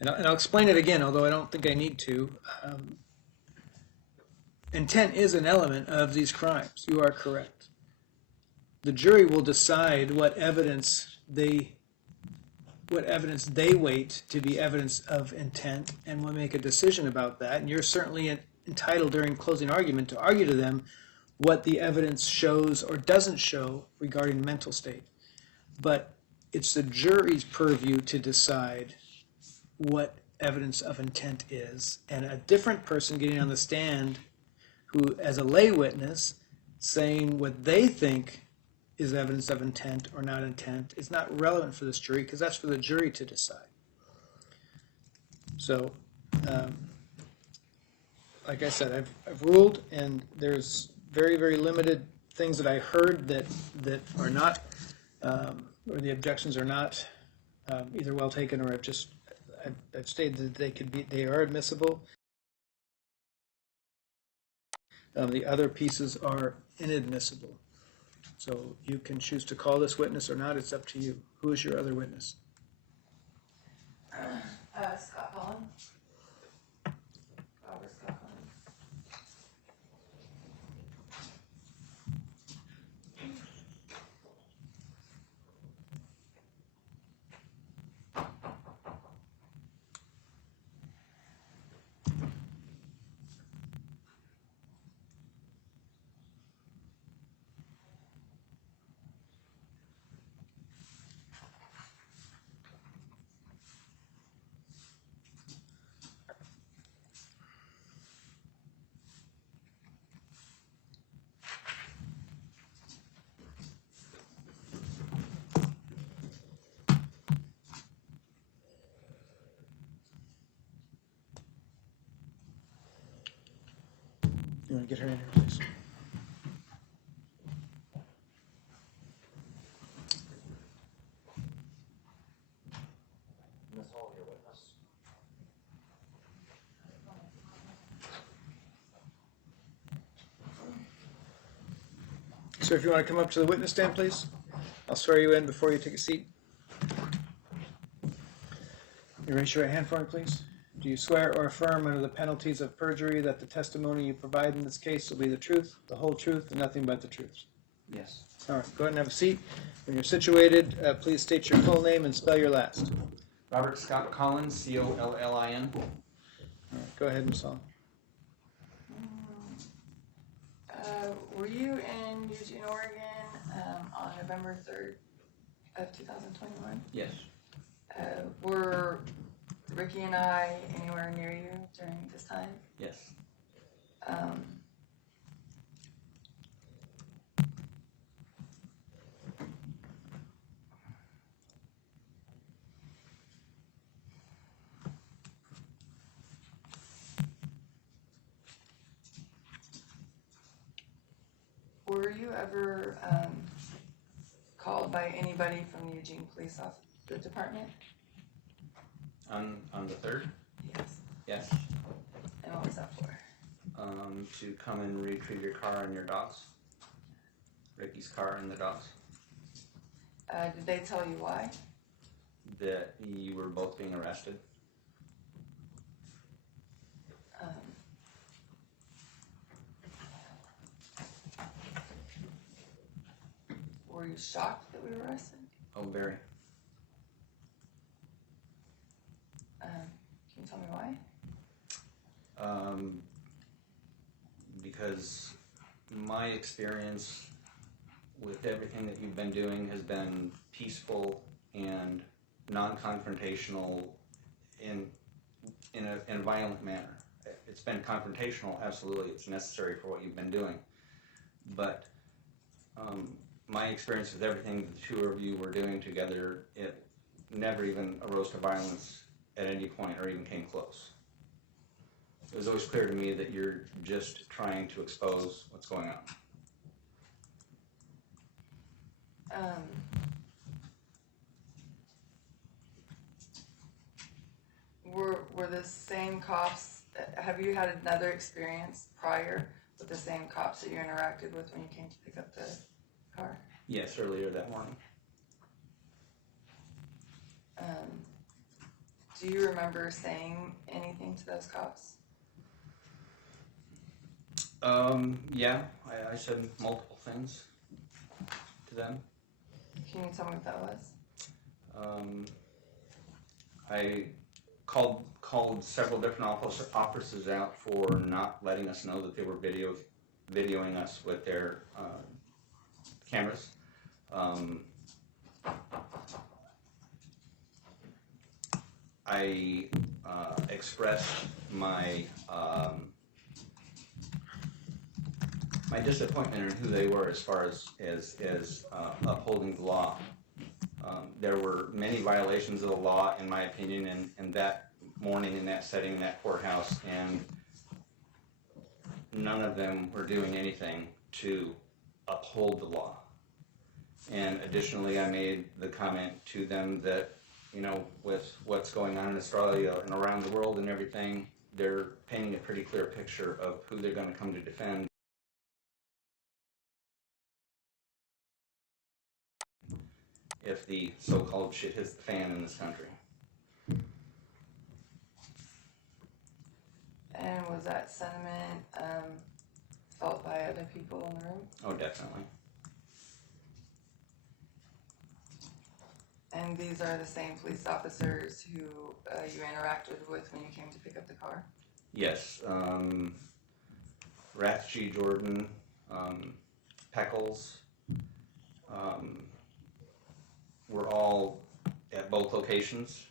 And I'll explain it again, although I don't think I need to. Intent is an element of these crimes. You are correct. The jury will decide what evidence they weight to be evidence of intent, and will make a decision about that. And you're certainly entitled during closing argument to argue to them what the evidence shows or doesn't show regarding mental state. But it's the jury's purview to decide what evidence of intent is. And a different person getting on the stand who, as a lay witness, saying what they think is evidence of intent or not intent is not relevant for this jury, because that's for the jury to decide. So, like I said, I've ruled, and there's very, very limited things that I heard that are not, or the objections are not either well taken, or I've stated that they are admissible. The other pieces are inadmissible. So you can choose to call this witness or not. It's up to you. Who is your other witness? Scott Kohn. Robert Scott Kohn. You want to get her in here, please? Miss Hall, your witness. Sir, if you want to come up to the witness stand, please. I'll swear you in before you take a seat. You raise your right hand for me, please. Do you swear or affirm under the penalties of perjury that the testimony you provide in this case will be the truth, the whole truth, and nothing but the truth? Yes. All right, go ahead and have a seat. When you're situated, please state your full name and spell your last. Robert Scott Collins, Collin. All right, go ahead, Ms. Hall. Were you in Eugene, Oregon, on November 3rd of 2021? Yes. Were Ricky and I anywhere near you during this time? Yes. Were you ever called by anybody from the Eugene Police Department? On the 3rd? Yes. Yes. And what was that for? To come and retrieve your car and your dogs. Ricky's car and the dogs. Did they tell you why? That you were both being arrested. Were you shocked that we were arrested? Oh, very. Can you tell me why? Because my experience with everything that you've been doing has been peaceful and non-confrontational in a violent manner. It's been confrontational, absolutely. It's necessary for what you've been doing. But my experience with everything the two of you were doing together, it never even arose to violence at any point or even came close. It was always clear to me that you're just trying to expose what's going on. Were the same cops, have you had another experience prior with the same cops that you interacted with when you came to pick up the car? Yes, earlier that morning. Do you remember saying anything to those cops? Yeah, I said multiple things to them. Can you tell me what that was? I called several different officers out for not letting us know that they were videoing us with their cameras. I expressed my my disappointment in who they were as far as upholding the law. There were many violations of the law, in my opinion, in that morning, in that setting, in that courthouse, and none of them were doing anything to uphold the law. And additionally, I made the comment to them that, you know, with what's going on in Australia and around the world and everything, they're painting a pretty clear picture of who they're going to come to defend. If the so-called shit hits the fan in this country. And was that sentiment felt by other people in the room? Oh, definitely. And these are the same police officers who you interacted with when you came to pick up the car? Yes. Rathje, Jordan, Peckles, were all at both locations.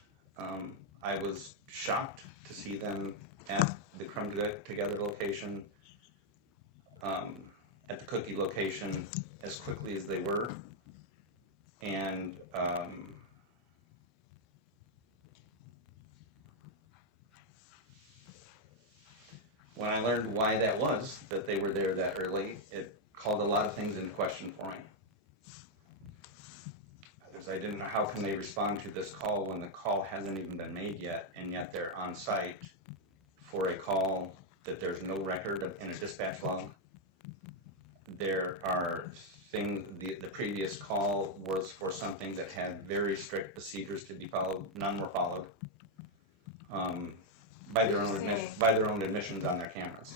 I was shocked to see them at the Crumb Together location, at the Cookie location as quickly as they were. And when I learned why that was, that they were there that early, it called a lot of things into question for me. Because I didn't know how can they respond to this call when the call hasn't even been made yet, and yet they're on site for a call that there's no record of in a dispatch log. There are things, the previous call was for something that had very strict procedures to be followed. None were followed. By their own admissions on their cameras.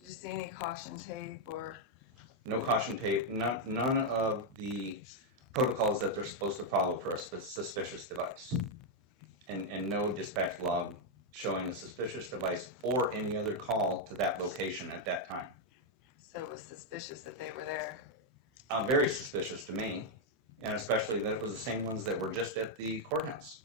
Did you see any caution tape or? No caution tape. None of the protocols that they're supposed to follow for a suspicious device, and no dispatch log showing a suspicious device or any other call to that location at that time. So it was suspicious that they were there. Very suspicious to me, and especially that it was the same ones that were just at the courthouse.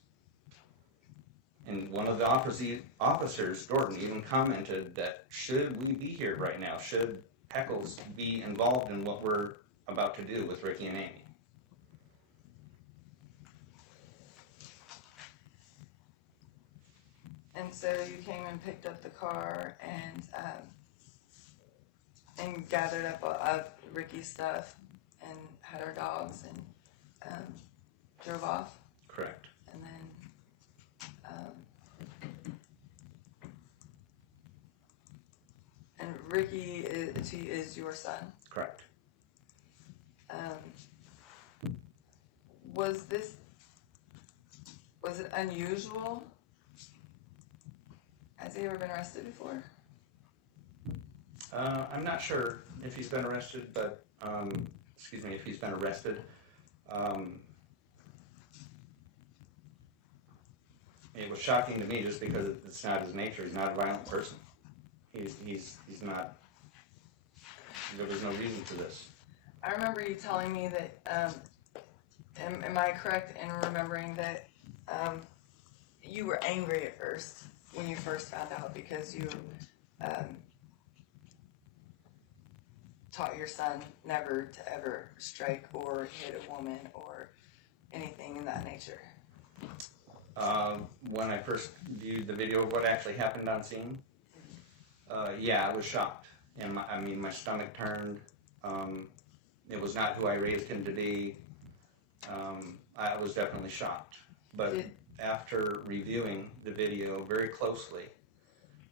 And one of the officers, Gordon, even commented that should we be here right now? Should Heckles be involved in what we're about to do with Ricky and Amy? And so you came and picked up the car and gathered up Ricky's stuff and had our dogs and drove off. Correct. And then and Ricky is your son. Correct. Was it unusual? Has he ever been arrested before? I'm not sure if he's been arrested, but, if he's been arrested. It was shocking to me just because it's not his nature. He's not a violent person. He's not, there was no reason for this. I remember you telling me that, am I correct in remembering that you were angry at first when you first found out because you taught your son never to ever strike or hit a woman or anything in that nature? When I first viewed the video of what actually happened on scene, yeah, I was shocked. And my stomach turned. It was not who I raised him to be. I was definitely shocked. But after reviewing the video very closely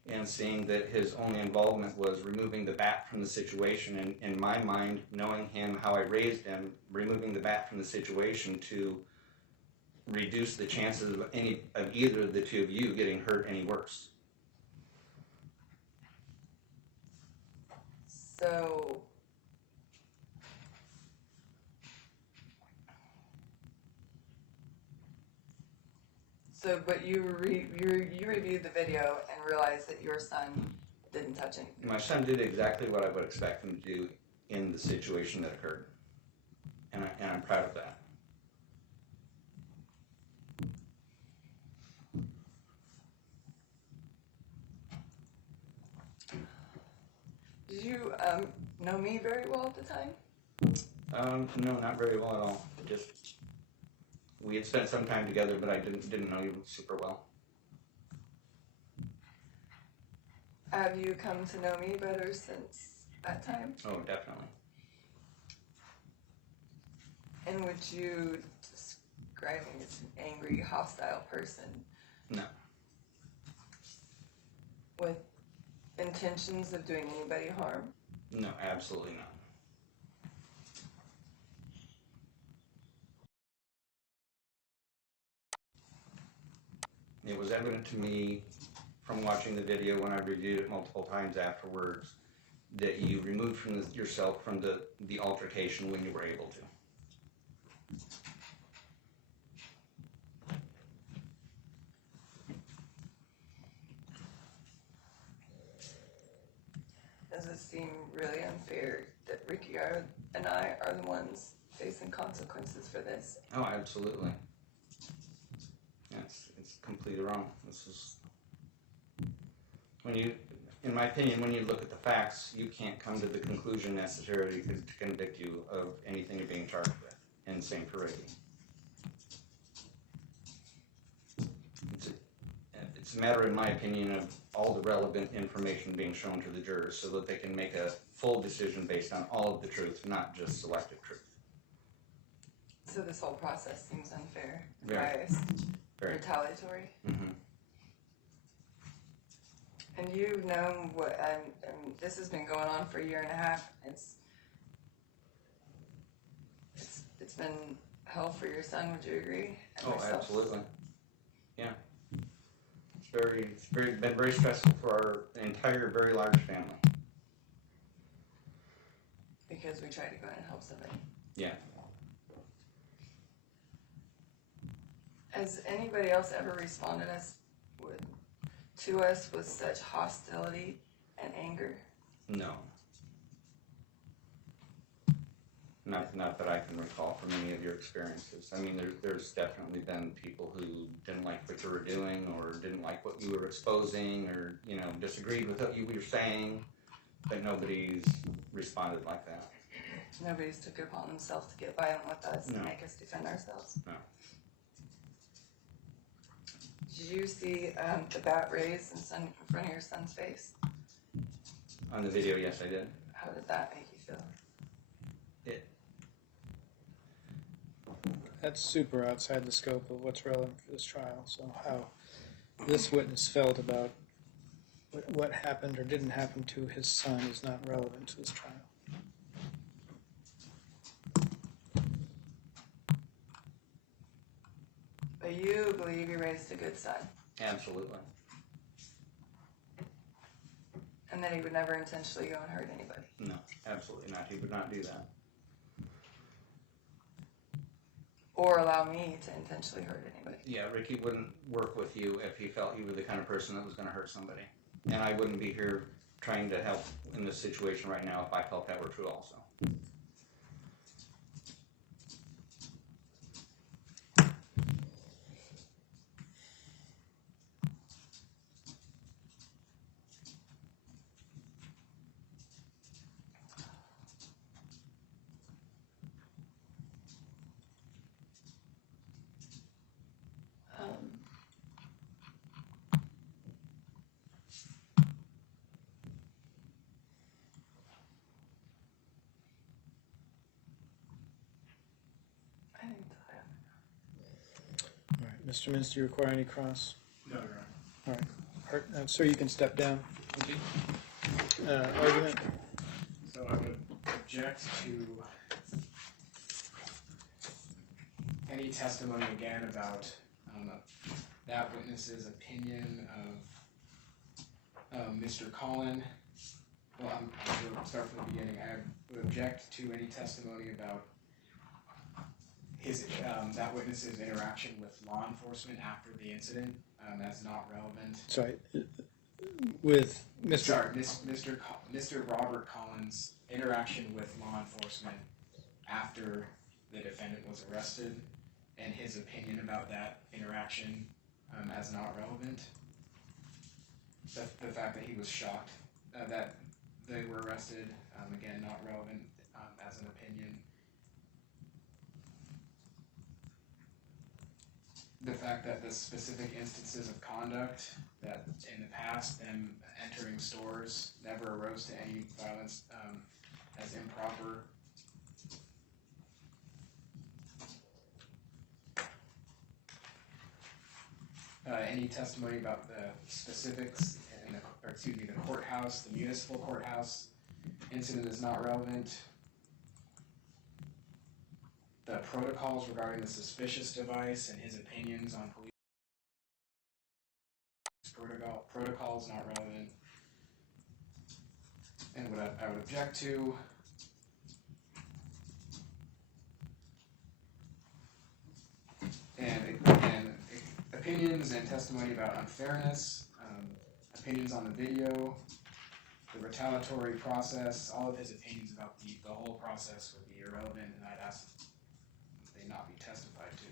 and seeing that his only involvement was removing the bat from the situation, and in my mind, knowing him, how I raised him, removing the bat from the situation to reduce the chances of either of the two of you getting hurt any worse. But you reviewed the video and realized that your son didn't touch anything. My son did exactly what I would expect him to do in the situation that occurred, and I'm proud of that. Did you know me very well at the time? No, not very well at all. Just we had spent some time together, but I didn't know you super well. Have you come to know me better since that time? Oh, definitely. And would you describe me as an angry, hostile person? No. With intentions of doing anybody harm? No, absolutely not. It was evident to me from watching the video when I reviewed it multiple times afterwards that you removed yourself from the altercation when you were able to. Does it seem really unfair that Ricky and I are the ones facing consequences for this? Oh, absolutely. Yes, it's completely wrong. This is in my opinion, when you look at the facts, you can't come to the conclusion necessary to convict you of anything you're being charged with. And same for Ricky. It's a matter, in my opinion, of all the relevant information being shown to the jurors so that they can make a full decision based on all of the truth, not just selective truth. So this whole process seems unfair, Very. biased, Very. retaliatory. Mm-hmm. And you've known what, and this has been going on for a year and a half. It's been hell for your son. Would you agree? And Oh, myself. absolutely. Yeah. It's been very stressful for our entire, very large family. Because we tried to go in and help somebody. Yeah. Has anybody else ever responded to us with such hostility and anger? No. Not that I can recall from any of your experiences. I mean, there's definitely been people who didn't like what you were doing, or didn't like what you were exposing, or, you know, disagreed with what you were saying, but nobody's responded like that. Nobody's took it upon themselves to get violent with us No. to make us defend ourselves. No. Did you see the bat raised in front of your son's face? On the video, yes, I did. How did that make you feel? That's super outside the scope of what's relevant for this trial. So how this witness felt about what happened or didn't happen to his son is not relevant to this trial. But you believe you raised a good son, Absolutely. and that he would never intentionally go and hurt anybody. No, absolutely not. He would not do that. Or allow me to intentionally hurt anybody. Yeah, Ricky wouldn't work with you if he felt you were the kind of person that was going to hurt somebody. And I wouldn't be here trying to help in this situation right now if I felt that were true also. I think All right, Mr. Mintz, do you require any cross? No, Your Honor. All right, sir, you can step down. Argument. So I would object to any testimony again about that witness's opinion of Mr. Kohn. Well, I'll start from the beginning. I would object to any testimony about his that witness's interaction with law enforcement after the incident. That's not relevant. Sorry, with Mr. Sorry, Mr. Robert Collins' interaction with law enforcement after the defendant was arrested, and his opinion about that interaction as not relevant. The fact that he was shocked that they were arrested, again, not relevant as an opinion. The fact that the specific instances of conduct that in the past, them entering stores, never arose to any violence as improper. Any testimony about the specifics in the courthouse, the municipal courthouse incident is not relevant. The protocols regarding the suspicious device and his opinions on police protocols not relevant. And what I would object to and opinions and testimony about unfairness, opinions on the video, the retaliatory process, all of his opinions about the whole process would be irrelevant, and I'd ask that they not be testified to.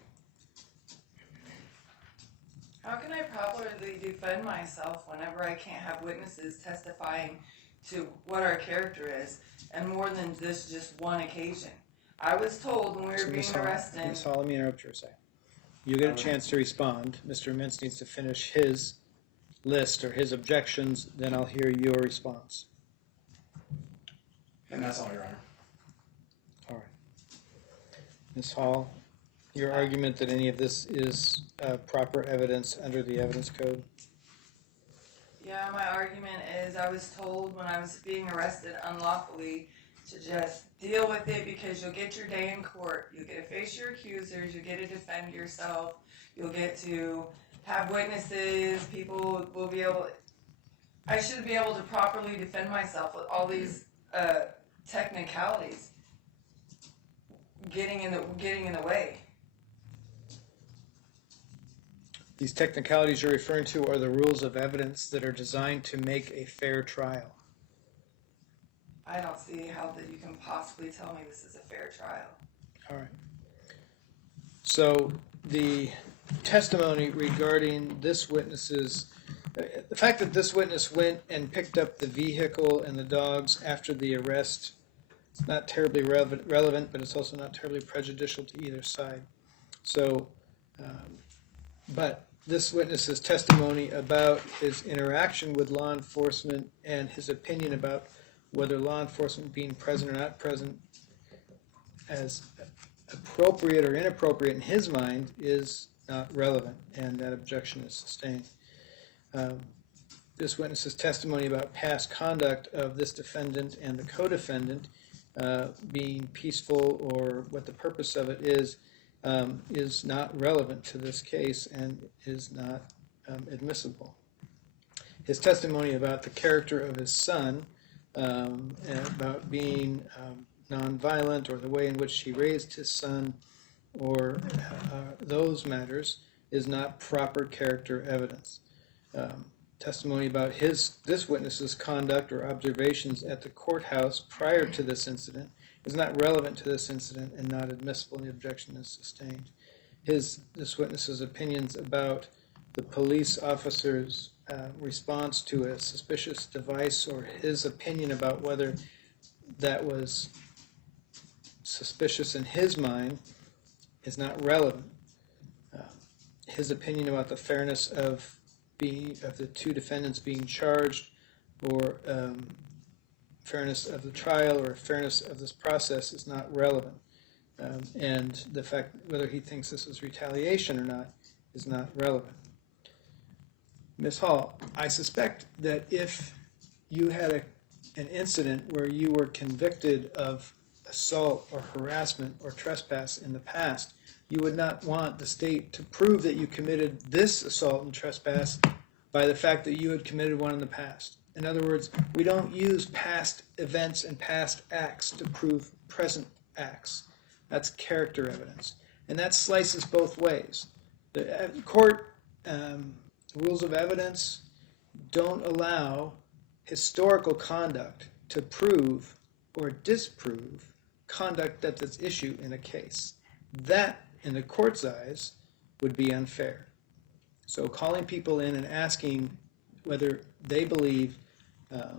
How can I properly defend myself whenever I can't have witnesses testifying to what our character is, and more than this just one occasion? I was told when we were being arrested. Ms. Hall, let me interrupt you a second. You get a chance to respond. Mr. Mintz needs to finish his list or his objections, then I'll hear your response. And that's all, Your Honor. All right. Ms. Hall, your argument that any of this is proper evidence under the evidence code? Yeah, my argument is I was told when I was being arrested unlawfully to just deal with it because you'll get your day in court. You'll get to face your accusers. You'll get to defend yourself. You'll get to have witnesses. People will be able. I should be able to properly defend myself with all these technicalities getting in the way. These technicalities you're referring to are the rules of evidence that are designed to make a fair trial. I don't see how that you can possibly tell me this is a fair trial. All right. So the testimony regarding this witness's, the fact that this witness went and picked up the vehicle and the dogs after the arrest, it's not terribly relevant, but it's also not terribly prejudicial to either side. So, but this witness's testimony about his interaction with law enforcement and his opinion about whether law enforcement being present or not present as appropriate or inappropriate in his mind is not relevant, and that objection is sustained. This witness's testimony about past conduct of this defendant and the co-defendant being peaceful or what the purpose of it is not relevant to this case and is not admissible. His testimony about the character of his son, and about being nonviolent, or the way in which he raised his son, or those matters, is not proper character evidence. Testimony about this witness's conduct or observations at the courthouse prior to this incident is not relevant to this incident and not admissible, and the objection is sustained. This witness's opinions about the police officer's response to a suspicious device, or his opinion about whether that was suspicious in his mind, is not relevant. His opinion about the fairness of the two defendants being charged, or fairness of the trial, or fairness of this process is not relevant. And the fact whether he thinks this is retaliation or not is not relevant. Ms. Hall, I suspect that if you had an incident where you were convicted of assault or harassment or trespass in the past, you would not want the state to prove that you committed this assault and trespass by the fact that you had committed one in the past. In other words, we don't use past events and past acts to prove present acts. That's character evidence. And that slices both ways. The court rules of evidence don't allow historical conduct to prove or disprove conduct that's at issue in a case. That, in the court's eyes, would be unfair. So calling people in and asking whether they believe, or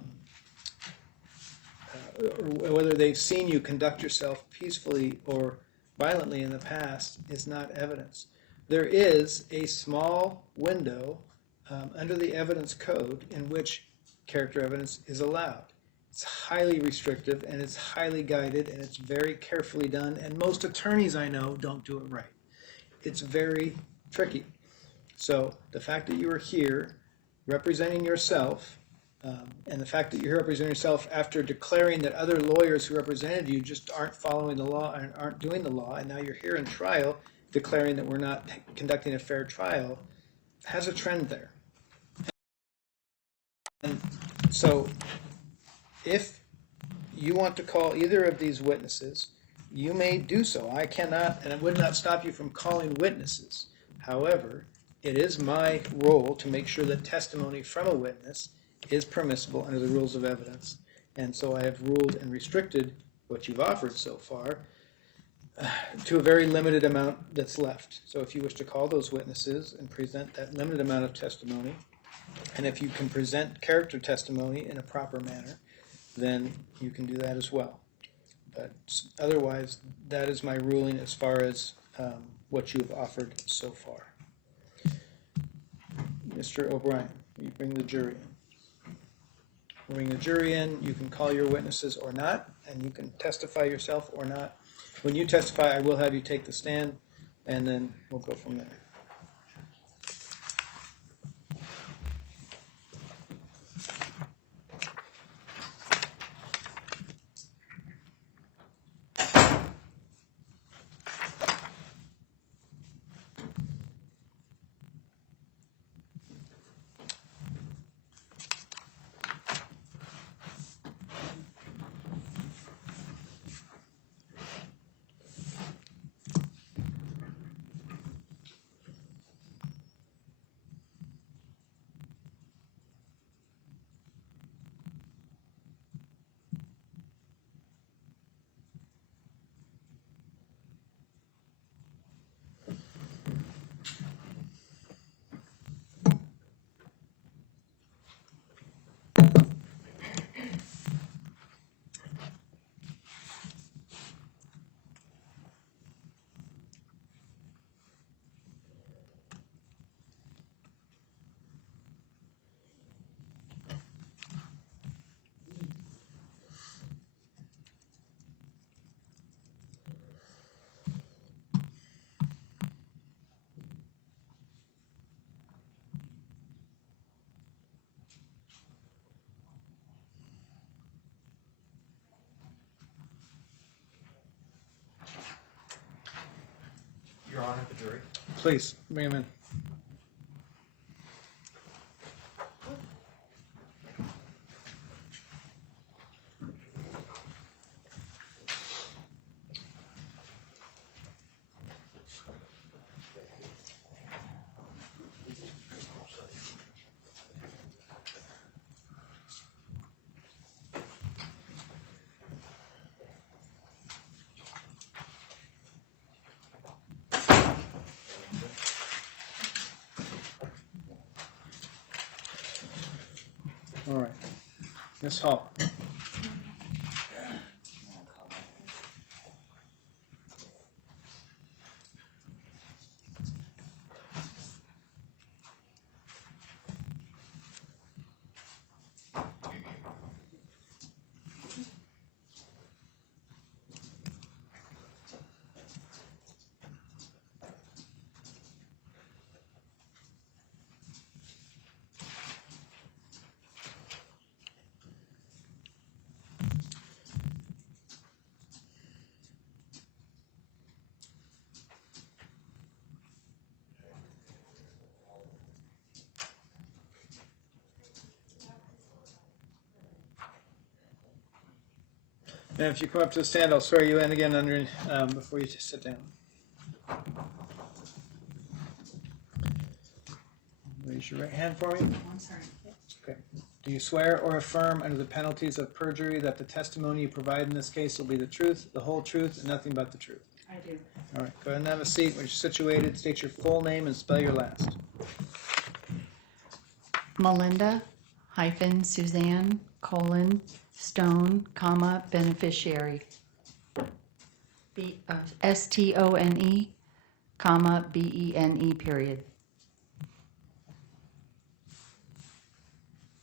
whether they've seen you conduct yourself peacefully or violently in the past is not evidence. There is a small window under the evidence code in which character evidence is allowed. It's highly restrictive, and it's highly guided, and it's very carefully done, and most attorneys I know don't do it right. It's very tricky. So the fact that you are here representing yourself, and the fact that you're representing yourself after declaring that other lawyers who represented you just aren't following the law and aren't doing the law, and now you're here in trial declaring that we're not conducting a fair trial, has a trend there. And so if you want to call either of these witnesses, you may do so. I cannot, and it would not stop you from calling witnesses. However, it is my role to make sure that testimony from a witness is permissible under the rules of evidence. And so I have ruled and restricted what you've offered so far to a very limited amount that's left. So if you wish to call those witnesses and present that limited amount of testimony, and if you can present character testimony in a proper manner, then you can do that as well. But otherwise, that is my ruling as far as what you have offered so far. Mr. O'Brien, you bring the jury in. Bring the jury in, you can call your witnesses or not, and you can testify yourself or not. When you testify, I will have you take the stand, and then we'll go from there. please, bring him in. All right. Ms. Hall. And if you come up to the stand, I'll swear you in again under before you sit down. Raise your right hand for me. I'm sorry. Okay. Do you swear or affirm under the penalties of perjury that the testimony you provide in this case will be the truth, the whole truth, and nothing but the truth? I do. All right. Go ahead and have a seat. Where you're situated, state your full name and spell your last. Melinda Suzanne Stone, beneficiary. STONE, BENE, period.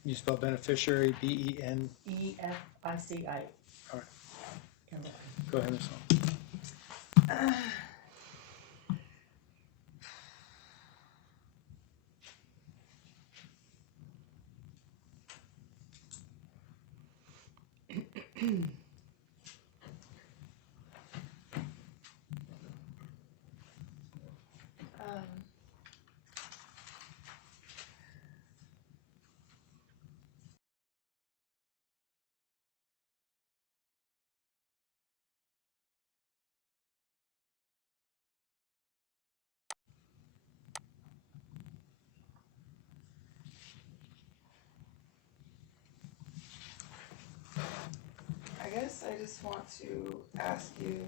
You spell beneficiary BEN. EFICI. All right. Go ahead, Ms. Hall. I guess I just want to ask you,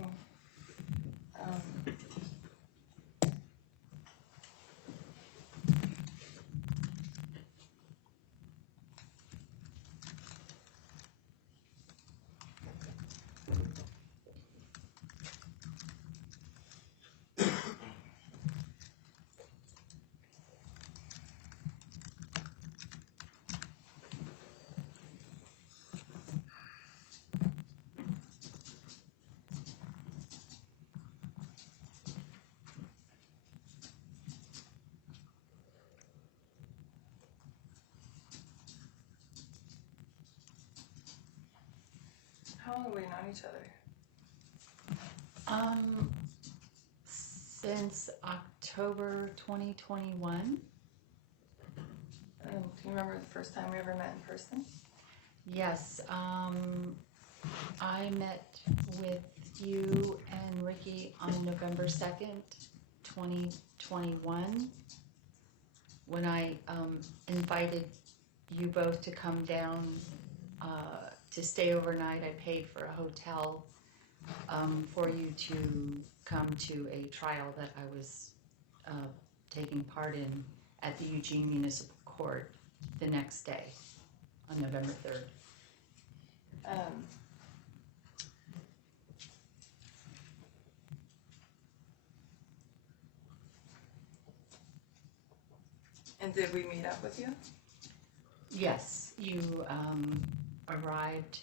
how long have we known each other? Since October 2021. Do you remember the first time we ever met in person? Yes, I met with you and Ricky on November 2nd, 2021, when I invited you both to come down to stay overnight. I paid for a hotel for you to come to a trial that I was taking part in at the Eugene Municipal Court the next day on November 3rd. And did we meet up with you? Yes, you arrived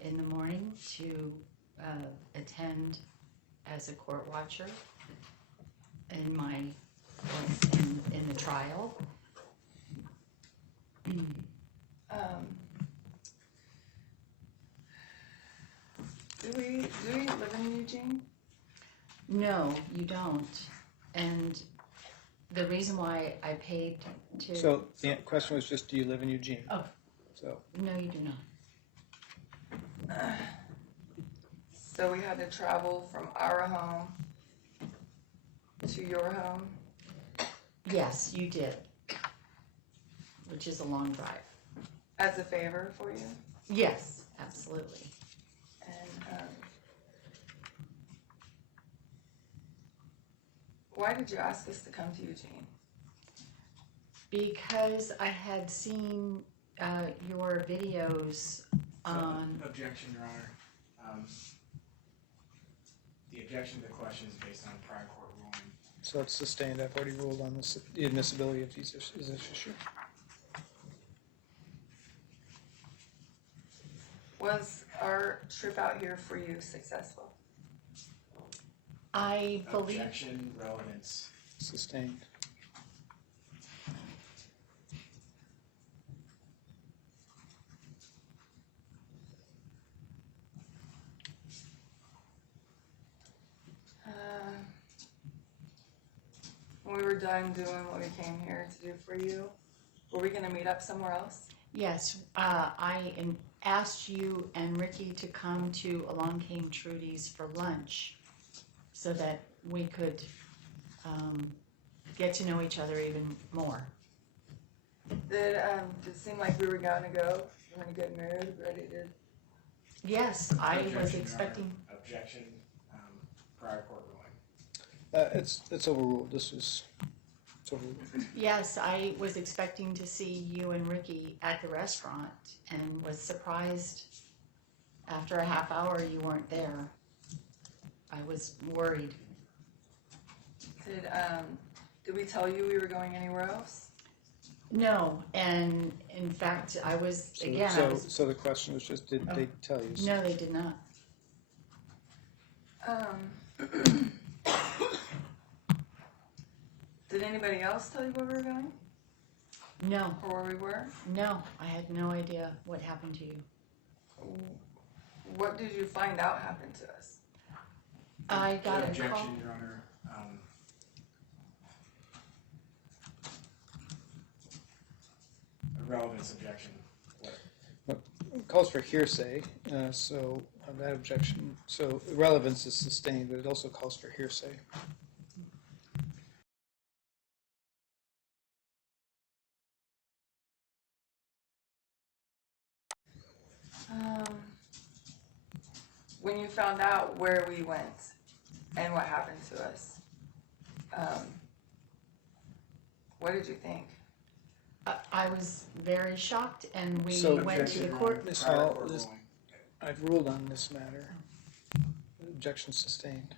in the morning to attend as a court watcher in in the trial. Do we live in Eugene? No, you don't. And the reason why I paid to. So the question was just, do you live in Eugene? Oh. So, No, you do not. So we had to travel from our home to your home. Yes, you did. Which is a long drive. As a favor for you? Yes, absolutely. And why did you ask us to come to Eugene? Because I had seen your videos on. Objection, Your Honor. The objection to the question is based on prior court ruling. so it's sustained. I've already ruled on this, the admissibility of these is this issue. Was our trip out here for you successful? I believe. Objection, relevance. Sustained. When we were done doing what we came here to do for you, were we gonna meet up somewhere else? Yes, I asked you and Ricky to come to Along Came Trudy's for lunch so that we could get to know each other even more. Did it seem like we were gonna go? You were in a good mood, ready to? Yes, I Objection, was Your expecting. Honor. Objection, prior court ruling. It's overruled. It's overruled. Yes, I was expecting to see you and Ricky at the restaurant and was surprised after a half hour you weren't there. I was worried. Did we tell you we were going anywhere else? No, and in fact, I was, So, again, I so, was, so the question was just, did they tell you? no, they did not. Did anybody else tell you where we were going No, or where we were? no, I had no idea what happened to you. What did you find out happened to us? I got a call. Objection, Your Honor. A relevance objection. It calls for hearsay, so on that objection, so relevance is sustained, but it also calls for hearsay. When you found out where we went and what happened to us, what did you think? I was very shocked and we So, went to the court. Ms. Prior Hall, court this- ruling. I've ruled on this matter. Objection sustained.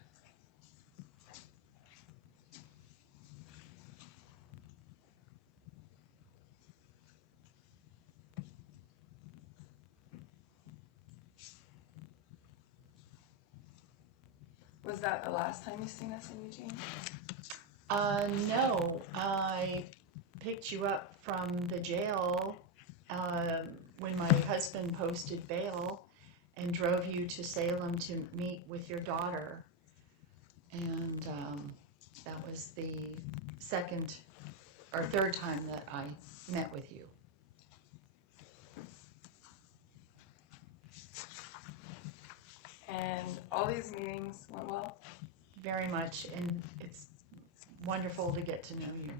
Was that the last time you seen us in Eugene? No, I picked you up from the jail when my husband posted bail and drove you to Salem to meet with your daughter. And that was the second or third time that I met with you. And all these meetings went well? Very much, and it's wonderful to get to know you.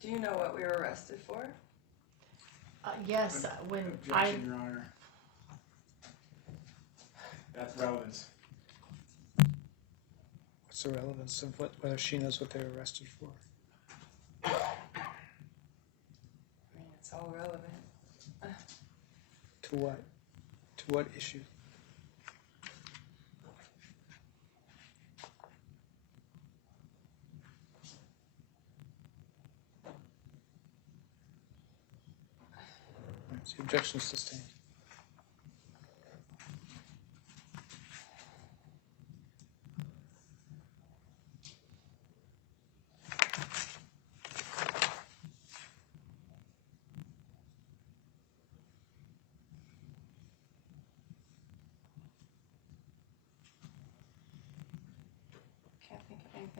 Do you know what we were arrested for? Yes, when Objection, Your Honor. That's relevance. What's the relevance of whether she knows what they were arrested for? I mean, it's all relevant. To what? To what issue? Right, so objection is sustained.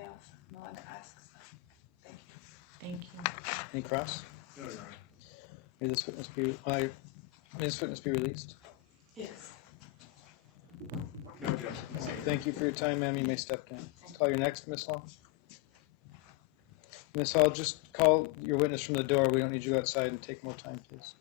anything else I'm allowed to ask, so, thank you. Thank you. Any cross? No, Your Honor. May this witness be released? Yes. No objection. Thank you for your time, ma'am. You may step down. Call your next, Miss Hall. Miss Hall, just call your witness from the door. We don't need you outside and take more time, please.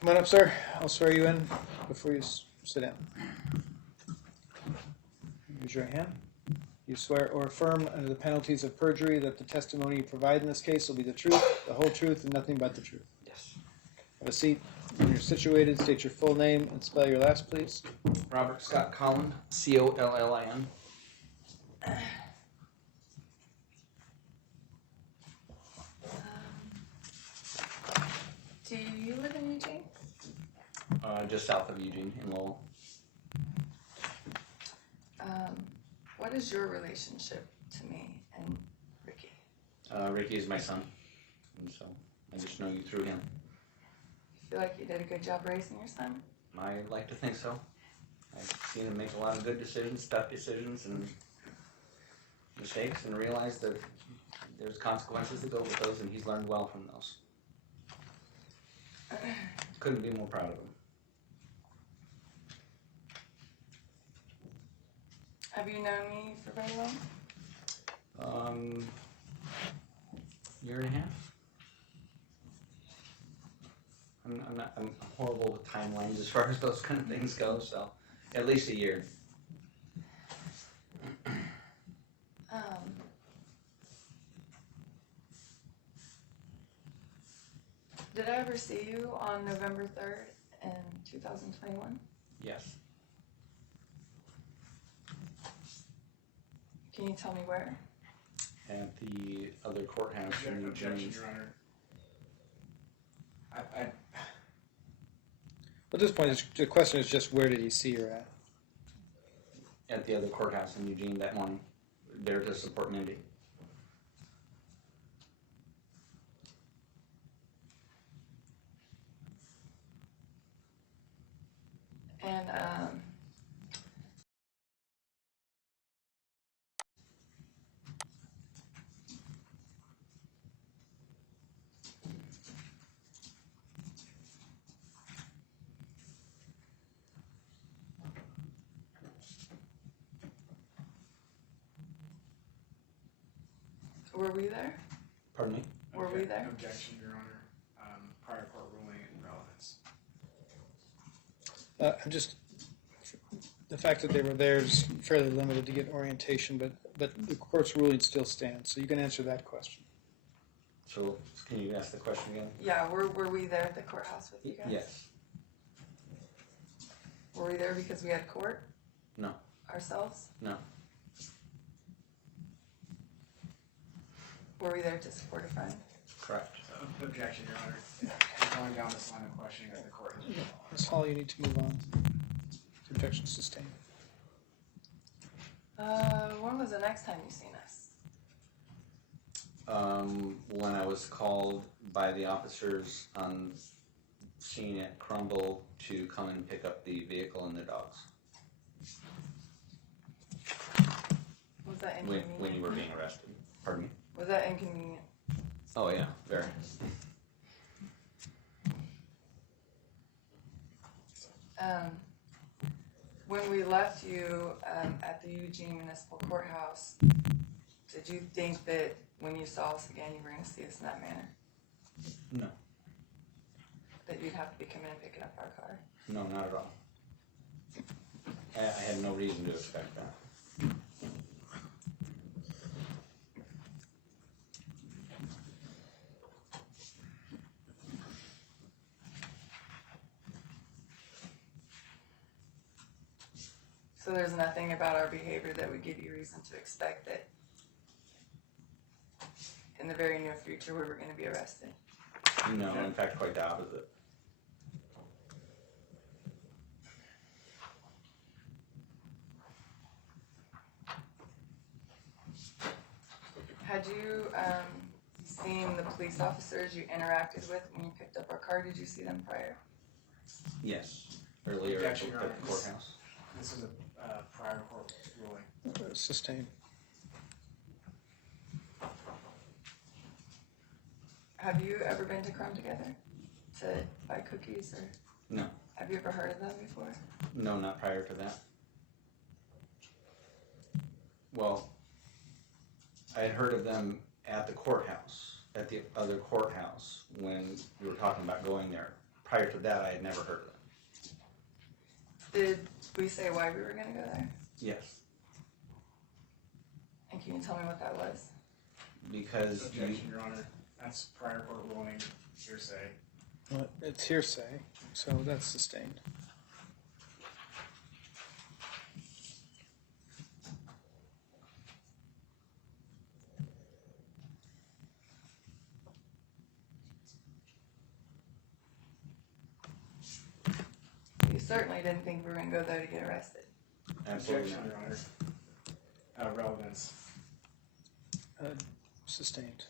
Come on up, sir. I'll swear you in before you sit down. Raise your hand. You swear or affirm under the penalties of perjury that the testimony you provide in this case will be the truth, the whole truth, and nothing but the truth. Yes. Have a seat. When you're situated, state your full name and spell your last, please. Robert Scott Collin, Collin. Do you live in Eugene? Just south of Eugene in Lowell. What is your relationship to me and Ricky? Ricky is my son, and so I just know you through him. You feel like you did a good job raising your son? I like to think so. I've seen him make a lot of good decisions, tough decisions, and mistakes, and realized that there's consequences that go with those, and he's learned well from those. Couldn't be more proud of him. Have you known me for very long? Year and a half. I'm horrible with timelines as far as those kind of things go, so at least a year. Did I ever see you on November 3rd in 2021? Yes. Can you tell me where? At the other courthouse in Objection, Eugene. Your Honor. At this point, the question is just where did he see her at? At the other courthouse in Eugene that morning, there to support Mindy. And were we there? Pardon me? Were we there? Objection, Your Honor. Prior court ruling and relevance. The fact that they were there is fairly limited to get orientation, but the court's ruling still stands, so you can answer that question. So, can you ask the question again? Yeah, were we there at the courthouse with you guys? Yes. Were we there because we had court? No. Ourselves? No. Were we there to support a friend? Correct. Objection, Your Honor. Going down this line of questioning that the court has resolved. Ms. Hall, you need to move on. Objection sustained. When was the next time you seen us? When I was called by the officers on scene at Crumble to come and pick up the vehicle and the dogs. Was that inconvenient? When you were being arrested. Pardon me? Was that inconvenient? Oh yeah, very. When we left you at the Eugene Municipal Courthouse, did you think that when you saw us again, you were going to see us in that manner? No. That you'd have to be coming and picking up our car? No, not at all. I had no reason to expect that. So there's nothing about our behavior that would give you reason to expect that in the very near future we were going to be arrested? No, in fact, quite the opposite. Had you seen the police police officers you interacted with when you picked up our car? Did you see them prior? Yes, earlier at Objection, the Your Honor. courthouse. This is a prior court ruling. Sustained. Have you ever been to Comm together to buy cookies, or No, have you ever heard of them before? no, not prior to that. Well, I had heard of them at the courthouse, at the other courthouse, when we were talking about going there. Prior to that, I had never heard of them. Did we say why we were gonna go there? Yes, And can you tell me what that was? because you, Objection, Your Honor. That's prior court ruling, hearsay. Well, it's hearsay, so that's sustained. You certainly didn't think we were gonna go there to get arrested. absolutely Objection, not. Your Honor. Relevance. Sustained.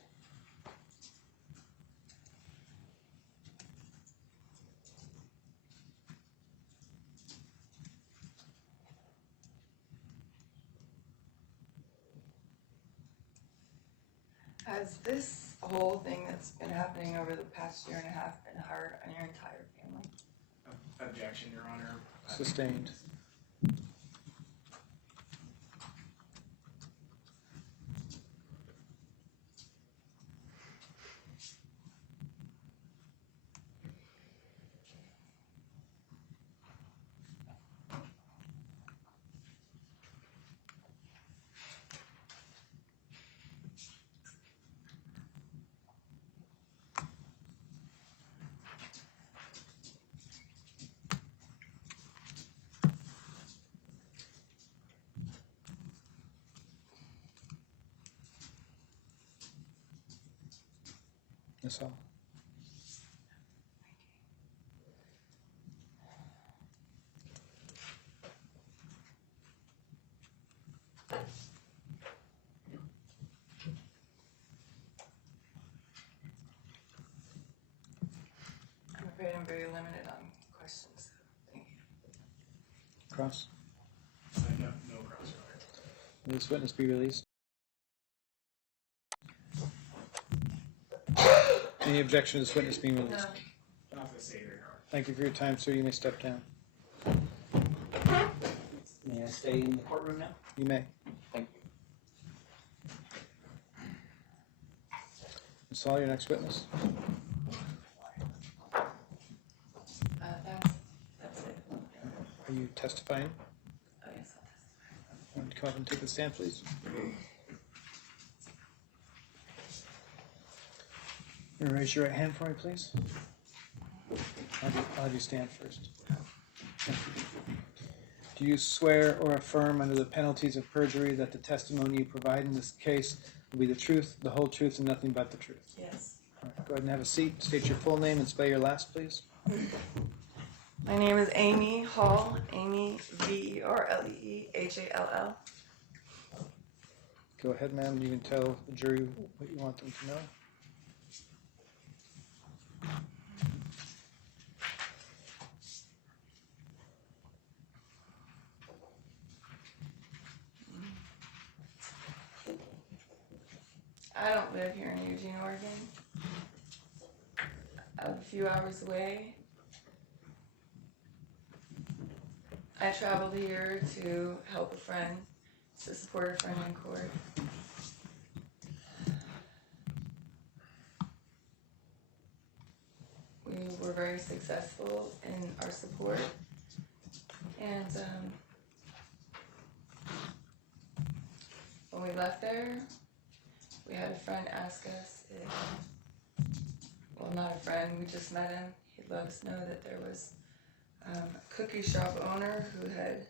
Has this whole thing that's been happening over the past year and a half been hard on your entire family? Objection, Your Honor. Sustained. That's all. I'm afraid I'm very limited on questions, so thank you. Cross. No cross, Your Honor. Will this witness be released? Any objection to this witness being No, released? Not for the sake of Your Honor. Thank you for your time, sir. You may step down. May I stay in the courtroom now? You may. Thank you. Ms. Hall, your next witness. that's it. Are you testifying? Oh, yes, I'll testify. Want to come up and take the stand, please? You wanna raise your right hand for me, please? I'll have you stand first. Thank you. Do you swear or affirm under the penalties of perjury that the testimony you provide in this case will be the truth, the whole truth, and nothing but the truth? Yes. All right, go ahead and have a seat. State your full name and spell your last, please. My name is Amy Hall, Amy Verlehall. Go ahead, ma'am. You can tell the jury what you want them to know. I don't live here in Eugene, Oregon. I live a few hours away. I traveled here to help a friend, to support a friend in court. We were very successful in our support, and when we left there, we had a friend ask us if, well, not a friend, we just met him. He let us know that there was a cookie shop owner who had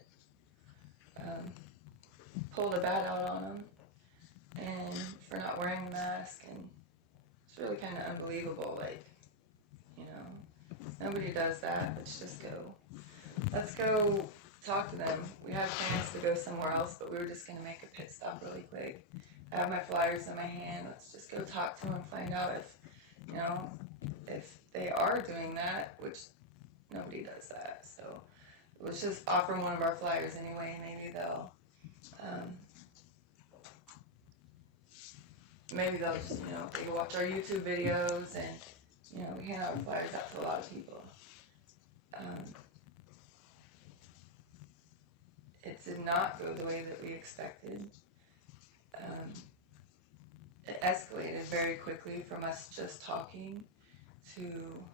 pulled a bat out on him and for not wearing a mask, and it's really kind of unbelievable, like, you know, nobody does that. Let's go talk to them. We had plans to go somewhere else, but we were just gonna make a pit stop really quick. I have my flyers in my hand. Let's just go talk to them and find out if you know, if they are doing that, which nobody does that, so let's just offer them one of our flyers anyway, maybe they'll just, you know, they can watch our YouTube videos and, you know, we hand out flyers out to a lot of people. It did not go the way that we expected. It escalated very quickly from us just talking to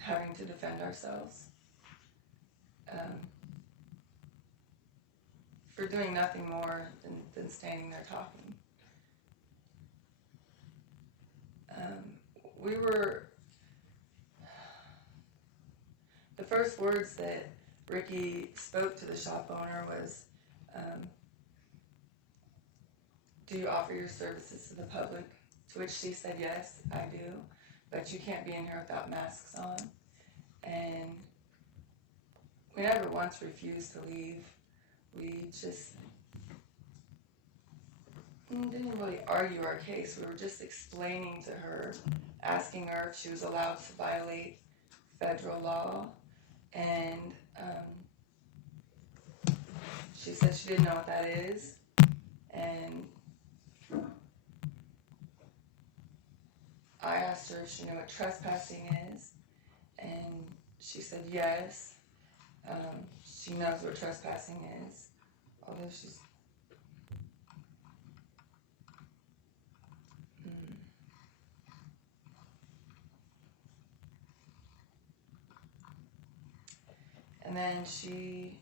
having to defend ourselves. For doing nothing more than standing there talking. The first words that Ricky spoke to the shop owner was, do you offer your services to the public? To which she said, yes, I do, but you can't be in here without masks on. And we never once refused to leave. We just didn't really argue our case. We were just explaining to her, asking her if she was allowed to violate federal law. And she said she didn't know what that is. And I asked her if she knew what trespassing is. And she said yes. She knows what trespassing is. Although she's and then she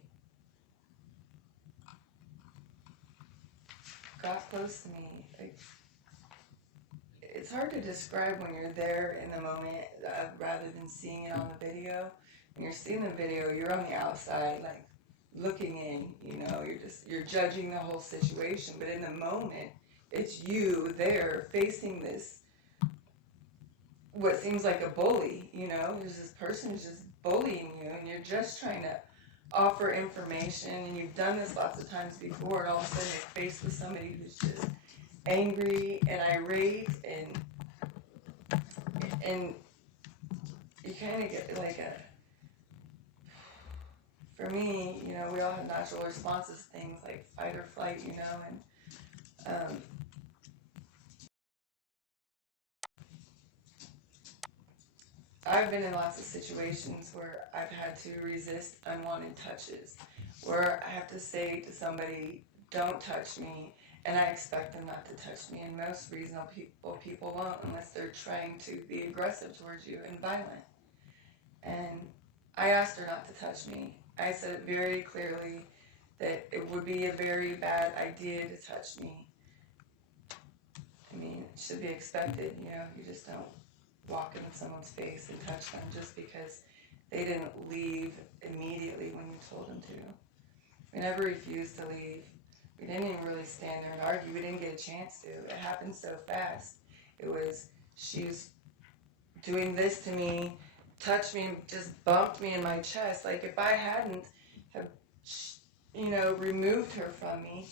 got close to me. Like, it's hard to describe when you're there in the moment rather than seeing it on the video. When you're seeing the video, you're on the outside, like looking in, you know, you're judging the whole situation. But in the moment, it's you there facing this, what seems like a bully, you know, there's this person who's just bullying you and you're just trying to offer information, and you've done this lots of times before, and all of a sudden you're faced with somebody who's just angry and irate, and you kind of get like for me, you know, we all have natural responses to things like fight or flight, you know, and I've been in lots of situations where I've had to resist unwanted touches, where I have to say to somebody, don't touch me, and I expect them not to touch me, and most reasonable people won't unless they're trying to be aggressive towards you and violent. And I asked her not to touch me. I said it very clearly that it would be a very bad idea to touch me. I mean, it should be expected, you know, you just don't walk into someone's face and touch them just because they didn't leave immediately when you told them to. We never refused to leave. We didn't even really stand there and argue. We didn't get a chance to. It happened so fast. It was, she was doing this to me, touched me, just bumped me in my chest. Like, if I hadn't have, you know, removed her from me,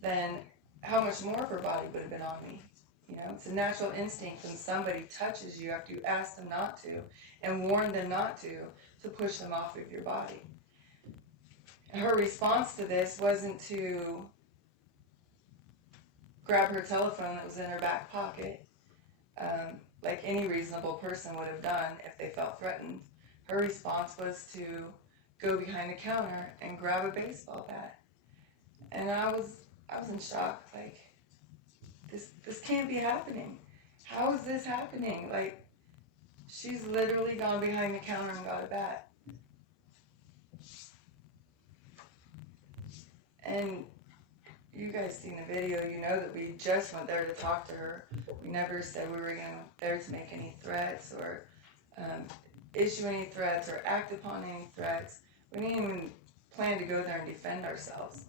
then how much more of her body would have been on me? You know, it's a natural instinct when somebody touches you after you ask them not to and warn them not to push them off of your body. Her response to this wasn't to grab her telephone that was in her back pocket, like any reasonable person would have done if they felt threatened. Her response was to go behind the counter and grab a baseball bat. And I was in shock, like, this can't be happening. How is this happening? Like, she's literally gone behind the counter and got a bat. And you guys seen the video, you know that we just went there to talk to her. We never said we were there to make any threats or issue any threats or act upon any threats. We didn't even plan to go there and defend ourselves.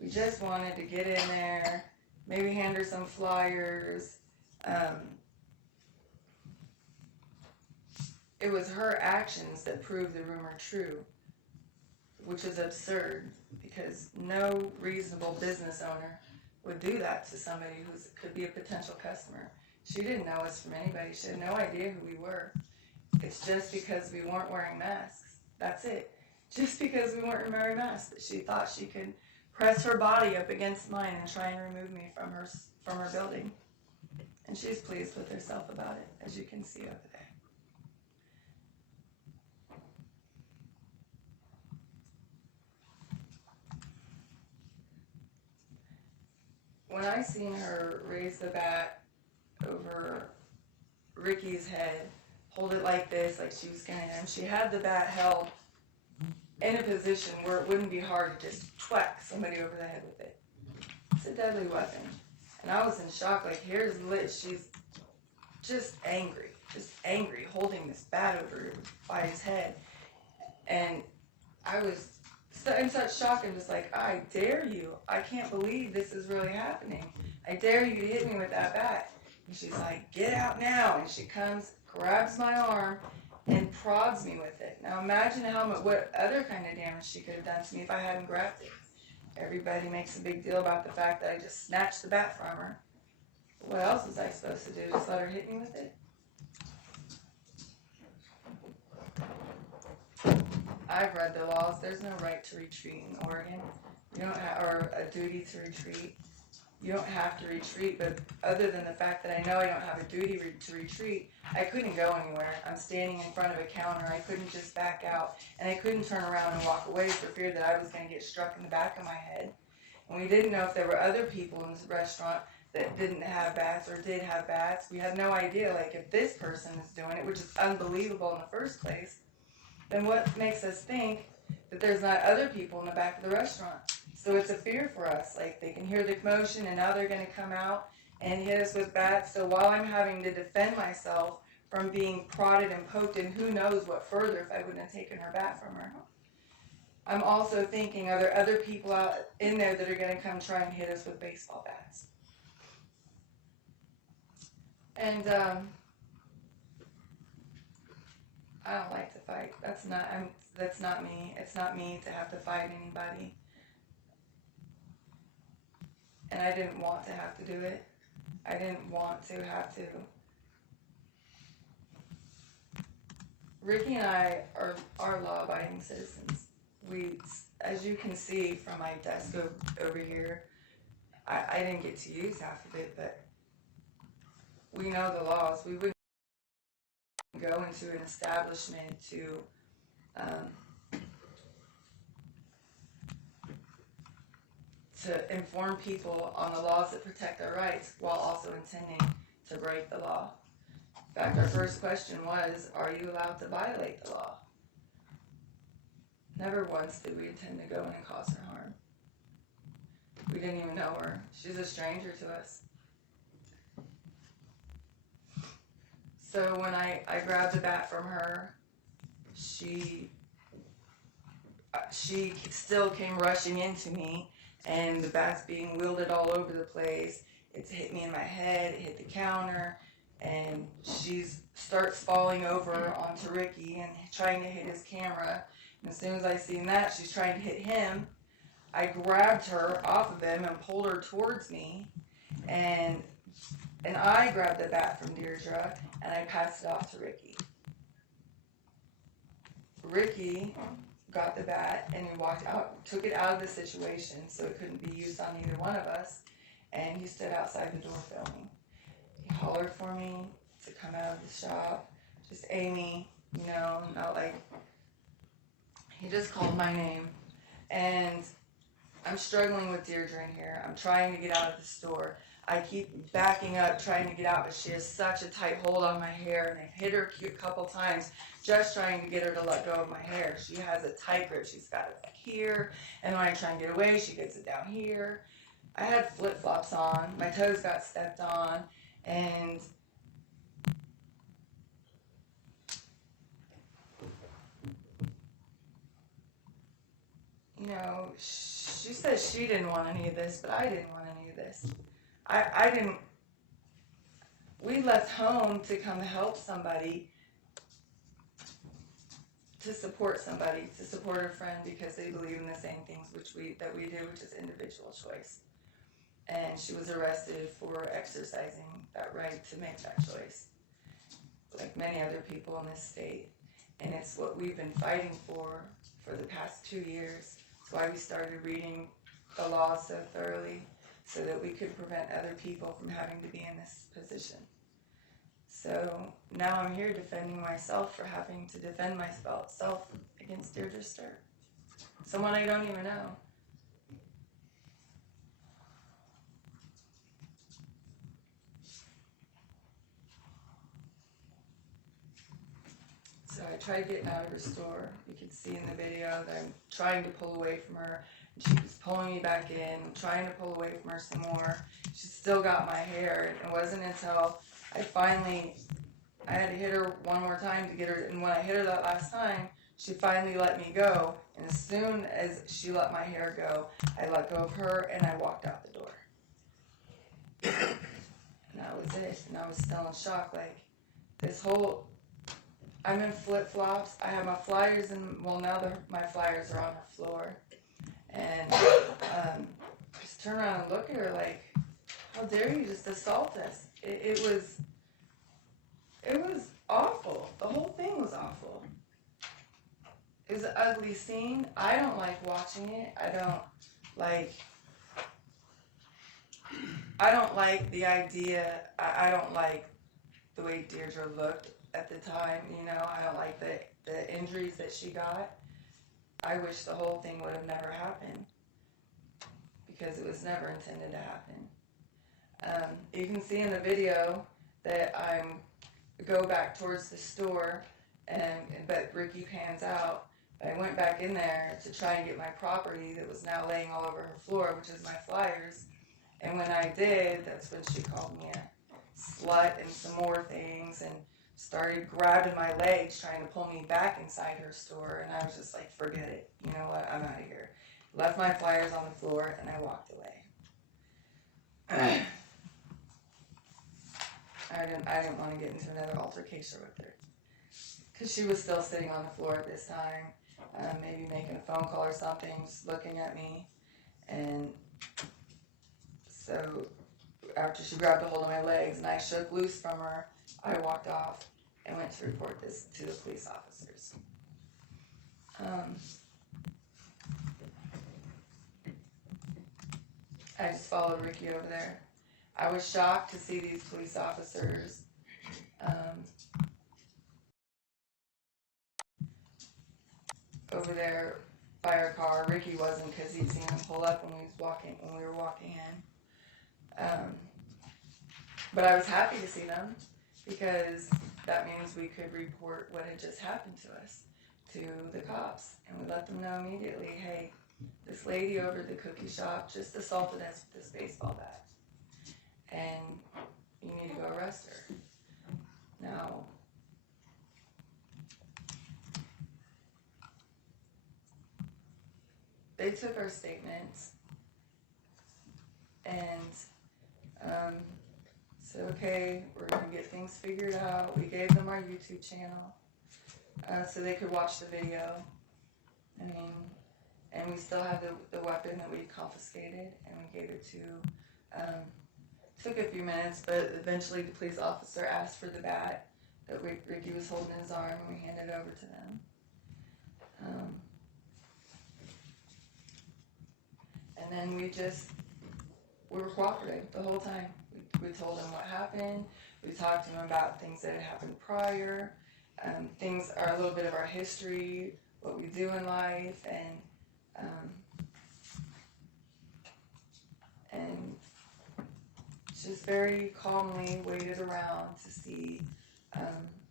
We just wanted to get in there, maybe hand her some flyers. It was her actions that proved the rumor true, which is absurd because no reasonable business owner would do that to somebody who could be a potential customer. She didn't know us from anybody. She had no idea who we were. It's just because we weren't wearing masks. That's it. Just because we weren't wearing masks that she thought she could press her body up against mine and try and remove me from her building. And she's pleased with herself about it, as you can see over there. When I seen her raise the bat over Ricky's head, hold it like this, like she was gonna hit him, she had the bat held in a position where it wouldn't be hard to just twack somebody over the head with it. It's a deadly weapon. And I was in shock, like here's Liz, she's just angry, holding this bat over by his head. And I was in such shock, I'm just like, I dare you. I can't believe this is really happening. I dare you to hit me with that bat. And she's like, get out now. And she comes, grabs my arm, and prods me with it. Now imagine what other kind of damage she could have done to me if I hadn't grabbed it. Everybody makes a big deal about the fact that I just snatched the bat from her. What else was I supposed to do? Just let her hit me with it? I've read the laws. There's no right to retreat in Oregon. You don't have, or a duty to retreat. You don't have to retreat, but other than the fact that I know I don't have a duty to retreat, I couldn't go anywhere. I'm standing in front of a counter. I couldn't just back out, and I couldn't turn around and walk away for fear that I was going to get struck in the back of my head. And we didn't know if there were other people in this restaurant that didn't have bats or did have bats. We had no idea, like, if this person is doing it, which is unbelievable in the first place, then what makes us think that there's not other people in the back of the restaurant? So it's a fear for us. Like, they can hear the commotion, and now they're going to come out and hit us with bats. So while I'm having to defend myself from being prodded and poked, and who knows what further if I wouldn't have taken her bat from her, I'm also thinking, are there other people out in there that are going to come try and hit us with baseball bats? And I don't like to fight. That's not me. It's not me to have to fight anybody. And I didn't want to have to do it. I didn't want to have to. Ricky and I are law-abiding citizens. We, as you can see from my desk over here, I didn't get to use half of it, but we know the laws. We wouldn't go into an establishment to inform people on the laws that protect our rights while also intending to break the law. In fact, our first question was, are you allowed to violate the law? Never once did we intend to go in and cause her harm. We didn't even know her. She's a stranger to us. So when I grabbed the bat from her, she still came rushing into me, and the bat's being wielded all over the place. It's hit me in my head, it hit the counter, and she starts falling over onto Ricky and trying to hit his camera. And as soon as I seen that, she's trying to hit him. I grabbed her off of him and pulled her towards me, and I grabbed the bat from Deirdre, and I passed it off to Ricky. Ricky got the bat, and he walked out, took it out of the situation so it couldn't be used on either one of us, and he stood outside the door filming. He hollered for me to come out of the shop, just Amy, not like, he just called my name, and I'm struggling with Deirdre in here. I'm trying to get out of the store. I keep backing up, trying to get out, but she has such a tight hold on my hair, and I've hit her a couple times just trying to get her to let go of my hair. She has a tight grip. She's got it back here, and when I try and get away, she gets it down here. I had flip-flops on. My toes got stepped on, and she said she didn't want any of this, but I didn't want any of this. I didn't. We left home to come help somebody, to support somebody, to support a friend because they believe in the same things that we do, which is individual choice. and she was arrested for exercising that right to make that choice, like many other people in this state. And it's what we've been fighting for the past 2 years. That's why we started reading the law so thoroughly, so that we could prevent other people from having to be in this position. So now I'm here defending myself for having to defend myself against Deirdre Sturr, someone I don't even know. So I tried getting out of her store. You can see in the video that I'm trying to pull away from her. And she was pulling me back in, trying to pull away from her some more. She still got my hair. And it wasn't until I had to hit her one more time to get her. And when I hit her that last time, she finally let me go. And as soon as she let my hair go, I let go of her and I walked out the door. And that was it. And I was still in shock. Like, I'm in flip-flops. I have my flyers my flyers are on the floor. And just turn around and look at her like, how dare you just assault us? It was awful. The whole thing was awful. It was an ugly scene. I don't like watching it. I don't like the idea. I don't like the way Deirdre looked at the time, I don't like the injuries that she got. I wish the whole thing would have never happened, because it was never intended to happen. You can see in the video that I go back towards the store, but Ricky pans out. I went back in there to try and get my property that was now laying all over her floor, which is my flyers. And when I did, that's when she called me a slut and some more things, and started grabbing my legs, trying to pull me back inside her store. And I was just like, forget it. You know what? I'm out of here. Left my flyers on the floor, and I walked away. I didn't want to get into another altercation with her, because she was still sitting on the floor at this time, maybe making a phone call or something, just looking at me. And so after she grabbed a hold of my legs and I shook loose from her, I walked off and went to report this to the police officers. I just followed Ricky over there. I was shocked to see these police officers over there by our car. Ricky wasn't, because he'd seen them pull up when we were walking in. But I was happy to see them, because that means we could report what had just happened to us to the cops, and we let them know immediately, hey, this lady over at the cookie shop just assaulted us with this baseball bat, and you need to go arrest her. Now, they took our statements and said, okay, we're going to get things figured out. We gave them our YouTube channel so they could watch the video. And we still have the weapon that we confiscated, and we gave it to, took a few minutes, but eventually the police officer asked for the bat that Ricky was holding in his arm, and we handed it over to them. And then we were cooperative the whole time. We told them what happened. We talked to them about things that had happened prior. Things are a little bit of our history, what we do in life, and just very calmly waited around to see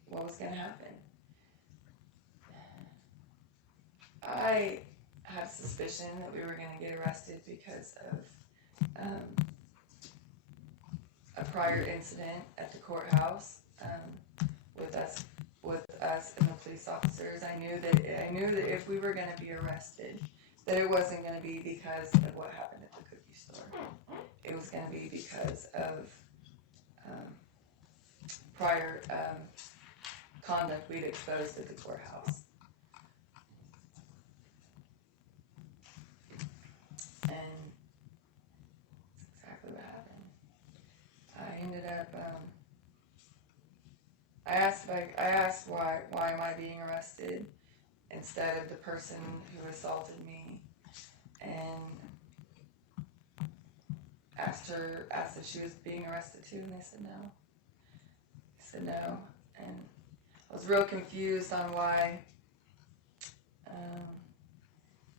what was going to happen. I had suspicion that we were going to get arrested because of a prior incident at the courthouse with us and the police officers. I knew that if we were going to be arrested, that it wasn't going to be because of what happened at the cookie store. It was going to be because of prior conduct we'd exposed at the courthouse. And that's exactly I asked why am I being arrested instead of the person who assaulted me, and asked if she was being arrested too, and they said no. I said no, and I was real confused on why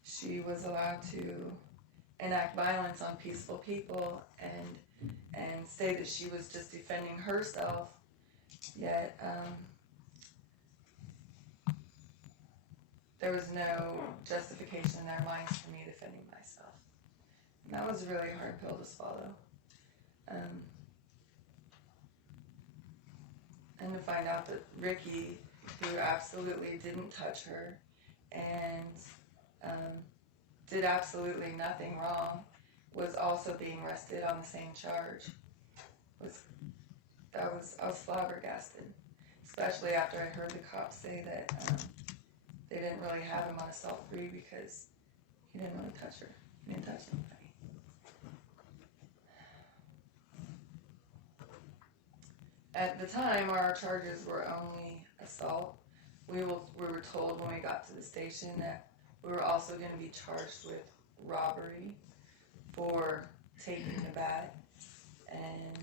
she was allowed to enact violence on peaceful people and say that she was just defending herself, yet there was no justification in their minds for me defending myself. And that was a really hard pill to swallow. And to find out that Ricky, who absolutely didn't touch her and did absolutely nothing wrong, was also being arrested on the same charge. I was flabbergasted, especially after I heard the cops say that they didn't really have him on assault free because he didn't really touch her. He didn't touch anybody. At the time, our charges were only assault. We were told when we got to the station that we were also going to be charged with robbery for taking the bat. And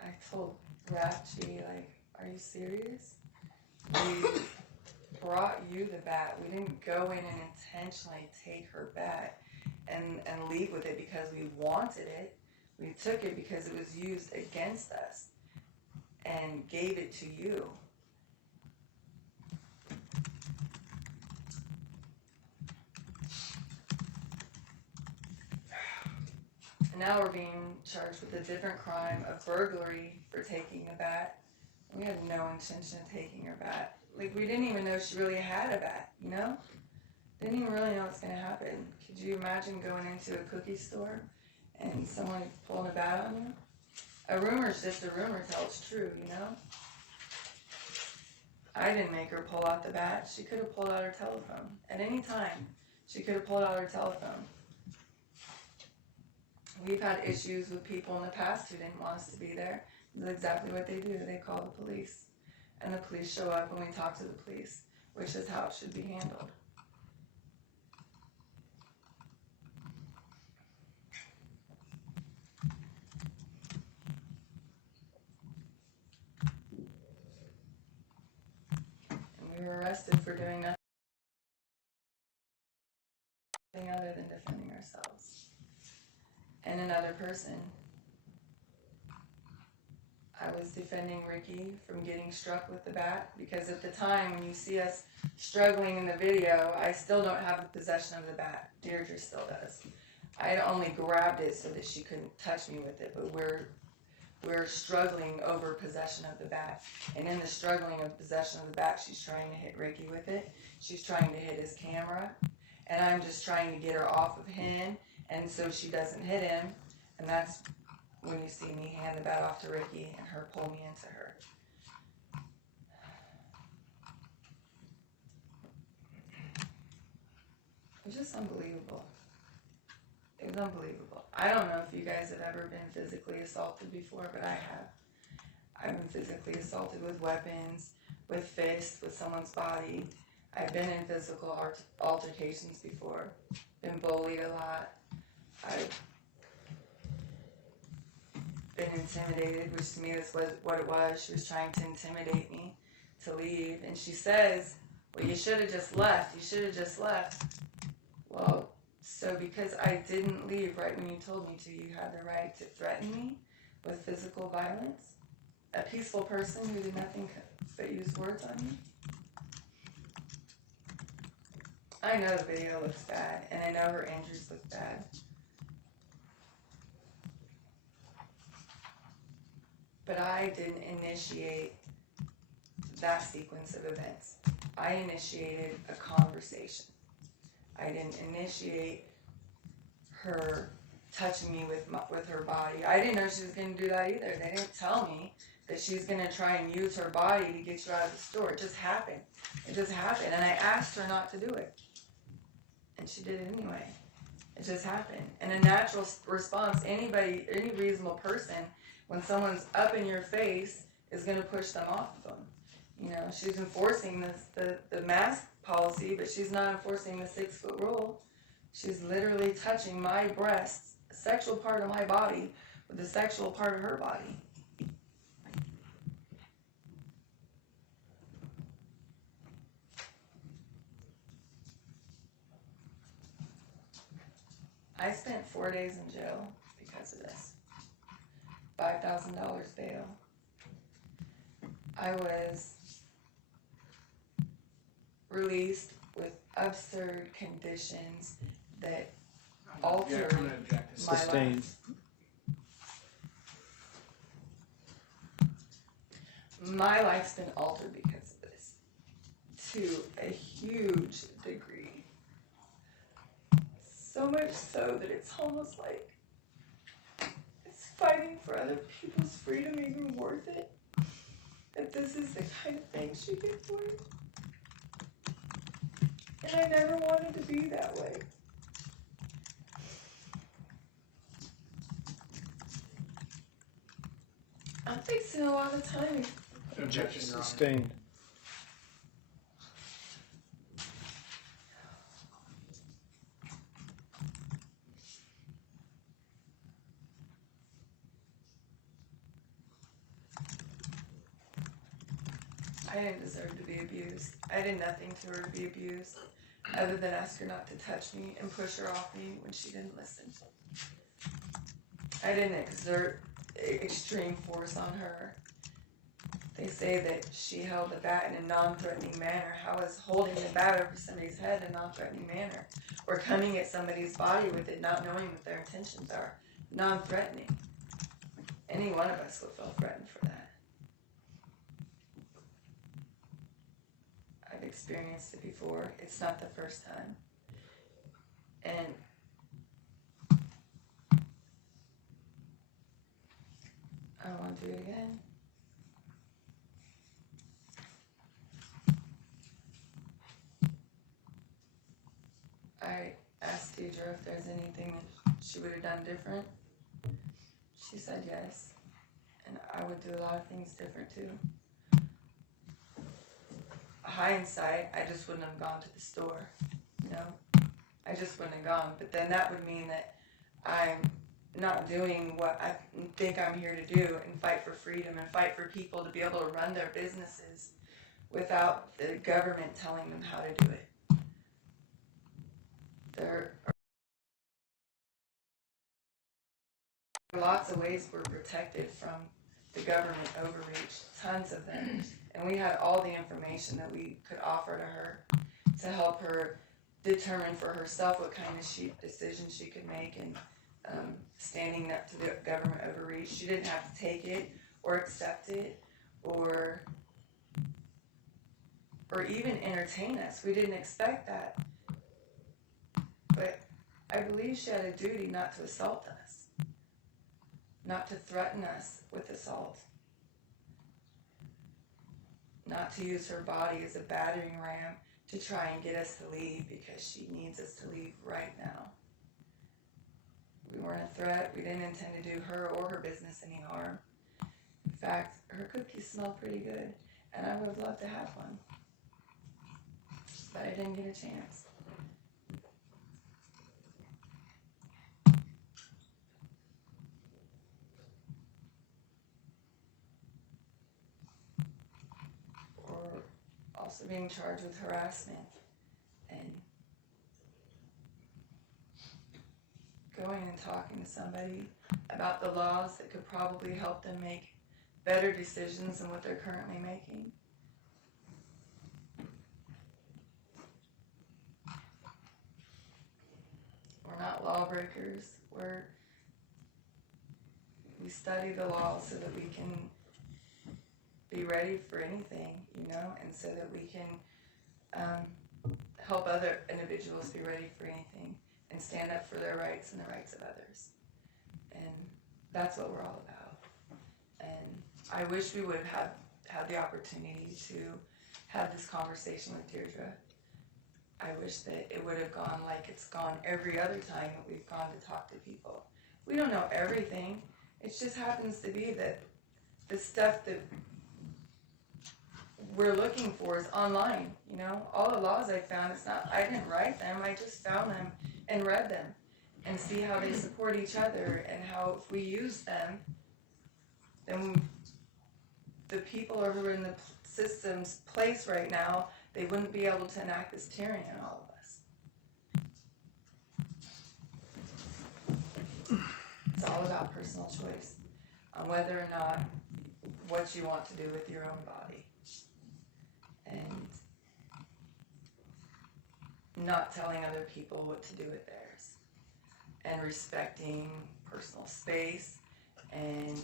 I told Ratchi, like, are you serious? We brought you the bat. We didn't go in and intentionally take her bat and leave with it because we wanted it. We took it because it was used against us and gave it to you. And now we're being charged with a different crime of burglary for taking a bat. We had no intention of taking her bat. Like, we didn't even know she really had a bat, you know? Didn't even really know what's going to happen. Could you imagine going into a cookie store and someone pulling a bat on you? A rumor's just a rumor till it's true, you know? I didn't make her pull out the bat. She could have pulled out her telephone. At any time, she could have pulled out her telephone. We've had issues with people in the past who didn't want us to be there. That's exactly what they do. They call the police. And the police show up when we talk to the police, which is how it should be handled. And we were arrested for doing nothing other than defending ourselves. And another person. I was defending Ricky from getting struck with the bat because at the time when you see us struggling in the video, I still don't have the possession of the bat. Deirdre still does. I only grabbed it so that she couldn't touch me with it, but we're struggling over possession of the bat. And in the struggling of possession of the bat, she's trying to hit Ricky with it. She's trying to hit his camera. And I'm just trying to get her off of him, and so she doesn't hit him. And that's when you see me hand the bat off to Ricky and her pull me into her. It was just unbelievable. It was unbelievable. I don't know if you guys have ever been physically assaulted before, but I have. I've been physically assaulted with weapons, with fists, with someone's body. I've been in physical altercations before. Been bullied a lot. I've been intimidated, which to me is what it was. She was trying to intimidate me to leave. And she says, well, you should have just left. You should have just left. Well, so because I didn't leave right when you told me to, you had the right to threaten me with physical violence? A peaceful person who did nothing but use words on me? I know the video looks bad, and I know her injuries look bad. But I didn't initiate that sequence of events. I initiated a conversation. I didn't initiate her touching me with her body. I didn't know she was going to do that either. They didn't tell me that she was going to try and use her body to get you out of the store. It just happened. It just happened, and I asked her not to do it. And she did it anyway. It just happened. And a natural response, any reasonable person, when someone's up in your face, is going to push them off of them. You know, she's enforcing the mask policy, but she's not enforcing the 6-foot rule. She's literally touching my breasts, a sexual part of my body, with the sexual part of her body. I spent 4 days in jail because of this. $5,000 bail. I was released with absurd conditions that altered I'm gonna object to my Sustained. life. My life's been altered because of this, to a huge degree. So much so that it's almost like, is fighting for other people's freedom even worth it? That this is the kind of things you get for it? And I never wanted to be that way. I'm fixing a lot of time. Objection, Your Honor. Sustained. I didn't deserve to be abused. I did nothing to her to be abused, other than ask her not to touch me and push her off me when she didn't listen. I didn't exert extreme force on her. They say that she held the bat in a non-threatening manner. How is holding the bat over somebody's head a non-threatening manner? Or coming at somebody's body with it, not knowing what their intentions are? Non-threatening. Any one of us would feel threatened for that. I've experienced it before. It's not the first time. And I don't want to do it again. I asked Deidre if there's anything that she would have done different. She said yes. And I would do a lot of things different too. Hindsight, I just wouldn't have gone to the store. You know? I just wouldn't have gone. But then that would mean that I'm not doing what I think I'm here to do and fight for freedom and fight for people to be able to run their businesses without the government telling them how to do it. There are lots of ways we're protected from the government overreach, tons of them. And we had all the information that we could offer to her to help her determine for herself what kind of decisions she could make and standing up to the government overreach. She didn't have to take it or accept it or even entertain us. We didn't expect that. But I believe she had a duty not to assault us, not to threaten us with assault, not to use her body as a battering ram to try and get us to leave because she needs us to leave right now. We weren't a threat. We didn't intend to do her or her business any harm. In fact, her cookies smell pretty good, and I would have loved to have one, but I didn't get a chance. Or also being charged with harassment and going and talking to somebody about the laws that could probably help them make better decisions than what they're currently making. We're not lawbreakers. We study the law so that we can be ready for anything, you know, and so that we can help other individuals be ready for anything and stand up for their rights and the rights of others. And that's what we're all about. And I wish we would have had the opportunity to have this conversation with Deirdre. I wish that it would have gone like it's gone every other time that we've gone to talk to people. We don't know everything. It just happens to be that the stuff that we're looking for is online, you know? All the laws I found, I didn't write them, I just found them and read them and see how they support each other and how if we use them, then the who are in the system's place right now, they wouldn't be able to enact this tyranny on all of us. It's all about personal choice on whether or not what you want to do with your own body. And not telling other people what to do with theirs. And respecting personal space and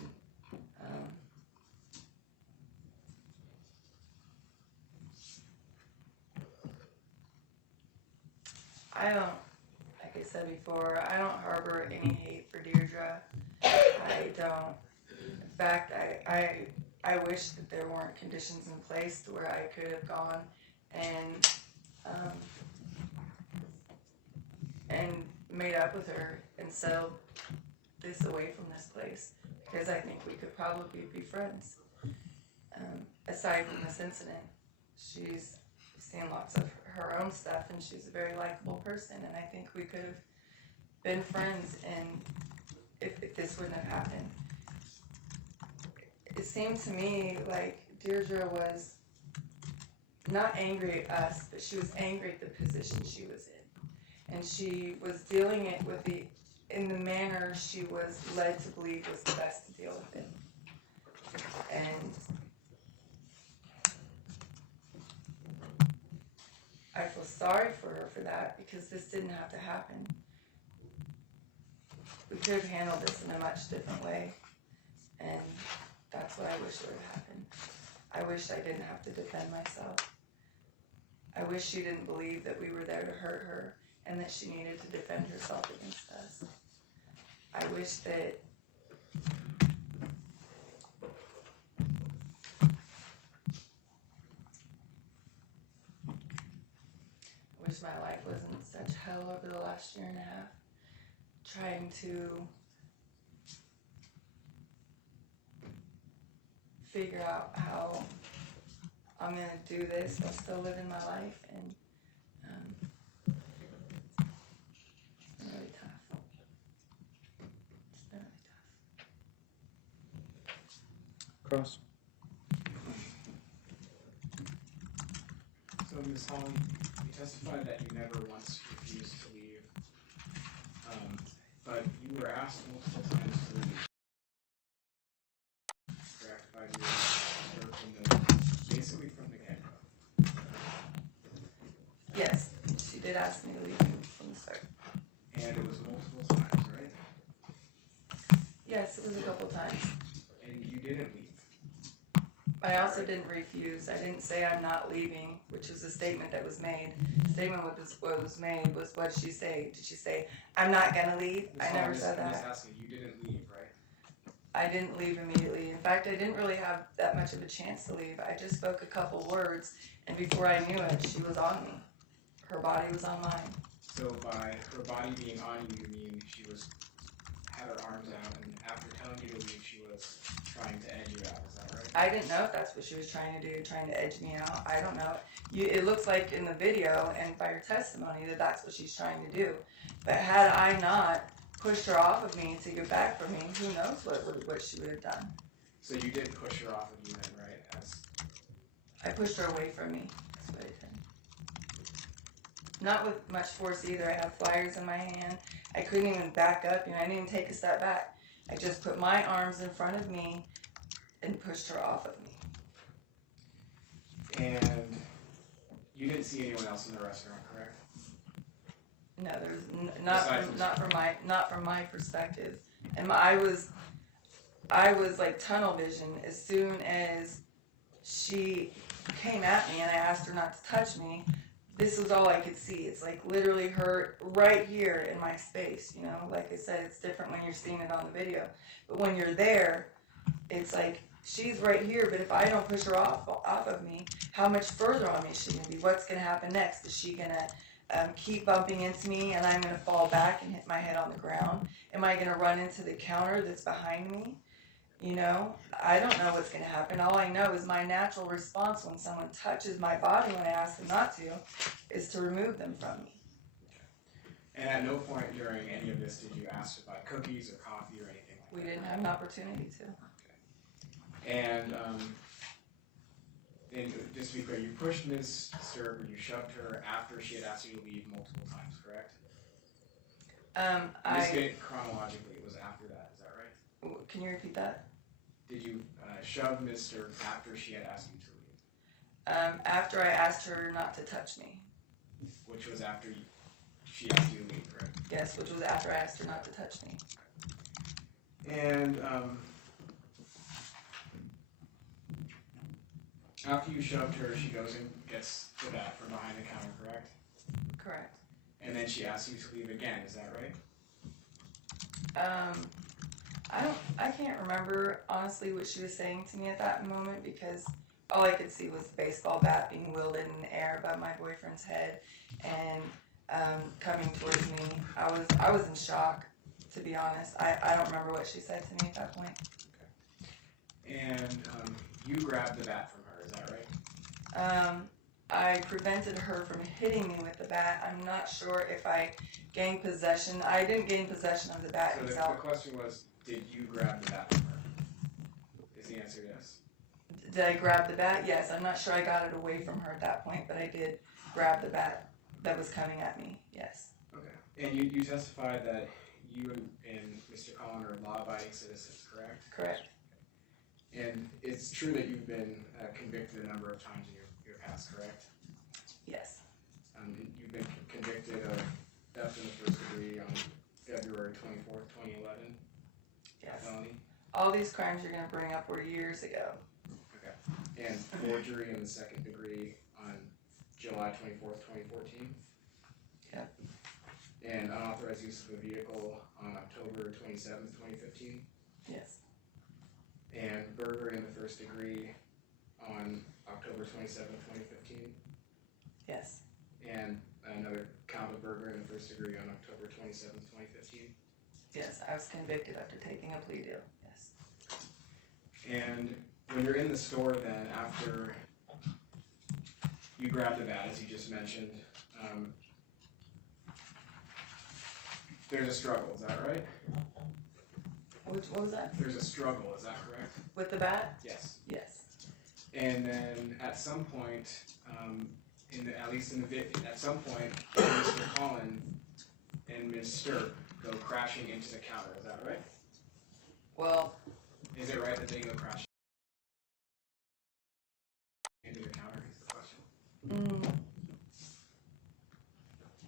I don't, like I said before, I don't harbor any hate for Deirdre. I don't. In fact, I wish that there weren't conditions in place to where I could have gone and made up with her and settled this away from this place, because I think we could probably be friends. Aside from this incident, she's seen lots of her own stuff, and she's a very likable person, and I think we could have been friends and if this wouldn't have happened. It seemed to me like Deirdre was not angry at us, but she was angry at the position she was in. And she was dealing it in the manner she was led to believe was the best to deal with it. And I feel sorry for her for that, because this didn't have to happen. We could have handled this in a much different way, and that's what I wish would have happened. I wish I didn't have to defend myself. I wish she didn't believe that we were there to hurt her and that she needed to defend herself against us. I wish that my life wasn't such hell over the last year and a half, trying to figure out how I'm going to do this while still living my life, and it's been really tough. It's been really tough. Cross. So, Ms. Holly, you testified that you never once refused to leave, but you were asked multiple times to leave. Correct? By your basically from the get-go. Yes, she did ask me to leave from the start. And it was multiple times, right? Yes, it was a couple times. And you didn't leave. I also didn't refuse. I didn't say I'm not leaving, which is a statement that was made. The statement what was made was, what did she say? Did she say, I'm not going to leave? I never said I'm that. just asking, you didn't leave, right? I didn't leave immediately. In fact, I didn't really have that much of a chance to leave. I just spoke a couple words, and before I knew it, she was on me. Her body was on mine. So by her body being on you, you mean she had her arms out, and after telling you to leave, she was trying to edge you out, is that right? I didn't know if that's what she was trying to do, trying to edge me out. I don't know. It looks like in the video and by her testimony that that's what she's trying to do. But had I not pushed her off of me to get back from me, who knows what she would have done. So you did push her off of you then, right? I pushed her away from me. That's what I did. Not with much force either. I have flyers in my hand. I couldn't even back up. I didn't even take a step back. I just put my arms in front of me and pushed her off of me. And you didn't see anyone else in the restaurant, correct? No, there's not from my perspective. And I was like tunnel vision as soon as she came at me and I asked her not to touch me. This was all I could see. It's like literally her right here in my space, Like I said, it's different when you're seeing it on the video. But when you're there, it's like she's right here, but if I don't push her off of me, how much further on me is she gonna be? What's gonna happen next? Is she gonna keep bumping into me and I'm gonna fall back and hit my head on the ground? Am I gonna run into the counter that's behind me? You know, I don't know what's gonna happen. All I know is my natural response when someone touches my body when I ask them not to is to remove them from me. And at no point during any of this did you ask to buy cookies or coffee or anything like We that? didn't have an opportunity to. And just to be clear, you pushed Ms. Sturb or you shoved her after she had asked you to leave multiple times, correct? Just get it chronologically, it was after that, is that right? Can you repeat that? Did you shove Ms. Sturb after she had asked you to leave? After I asked her not to touch me. Which was after she asked you to leave, correct? Yes, which was after I asked her not to touch me. And after you shoved her, she goes and gets the bat from behind the counter, correct? Correct. And then she asks you to leave again, is that right? I can't remember honestly what she was saying to me at that moment because all I could see was the baseball bat being wielded in the air above my boyfriend's head and coming towards me. I was in shock, to be honest. I don't remember what she said to me at that point. Okay. And you grabbed the bat from her, is that right? I prevented her from hitting me with the bat. I'm not sure if I gained possession. I didn't gain possession of the bat So the itself. question was, did you grab the bat from her? Is the answer yes? Did I grab the bat? Yes. I'm not sure I got it away from her at that point, but I did grab the bat that was coming at me. Yes. Okay. And you testified that you and Mr. Kohn are law-abiding citizens, correct? Correct. And it's true that you've been convicted a number of times in your past, correct? Yes. You've been convicted of theft in the first degree on February 24th, 2011. Yes. Felony. All these crimes you're going to bring up were years ago. Okay. And forgery in the second degree on July 24th, 2014. Yep. And unauthorized use of a vehicle on October 27th, 2015. Yes. And burglary in the first degree on October 27th, 2015. Yes. And another count of burglary in the first degree on October 27th, 2015. Yes. I was convicted after taking a plea deal. Yes. And when you're in the store then, after you grab the bat, as you just mentioned, there's a struggle, is that right? What was that? There's a struggle, is that correct? With the bat? Yes. Yes. And then at some point, at some point, Mr. Kohn and Ms. Sturp go crashing into the counter, is that right? Well, Is it right that they go crashing into the counter, is the question?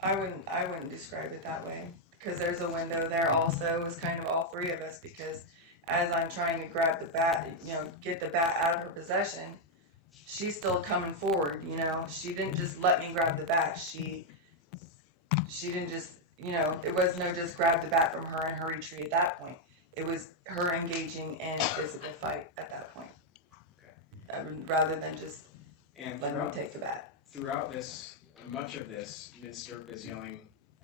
I wouldn't describe it that way because there's a window there also. It was kind of all three of us because as I'm trying to grab the bat, get the bat out of her possession, she's still coming forward, She didn't just let me grab the bat. She didn't just, it was no just grab the bat from her and her retreat at that point. It was her engaging in a physical fight at that point. Okay. Rather than just letting me take the bat. Throughout this, much of this, Ms. Sturp is yelling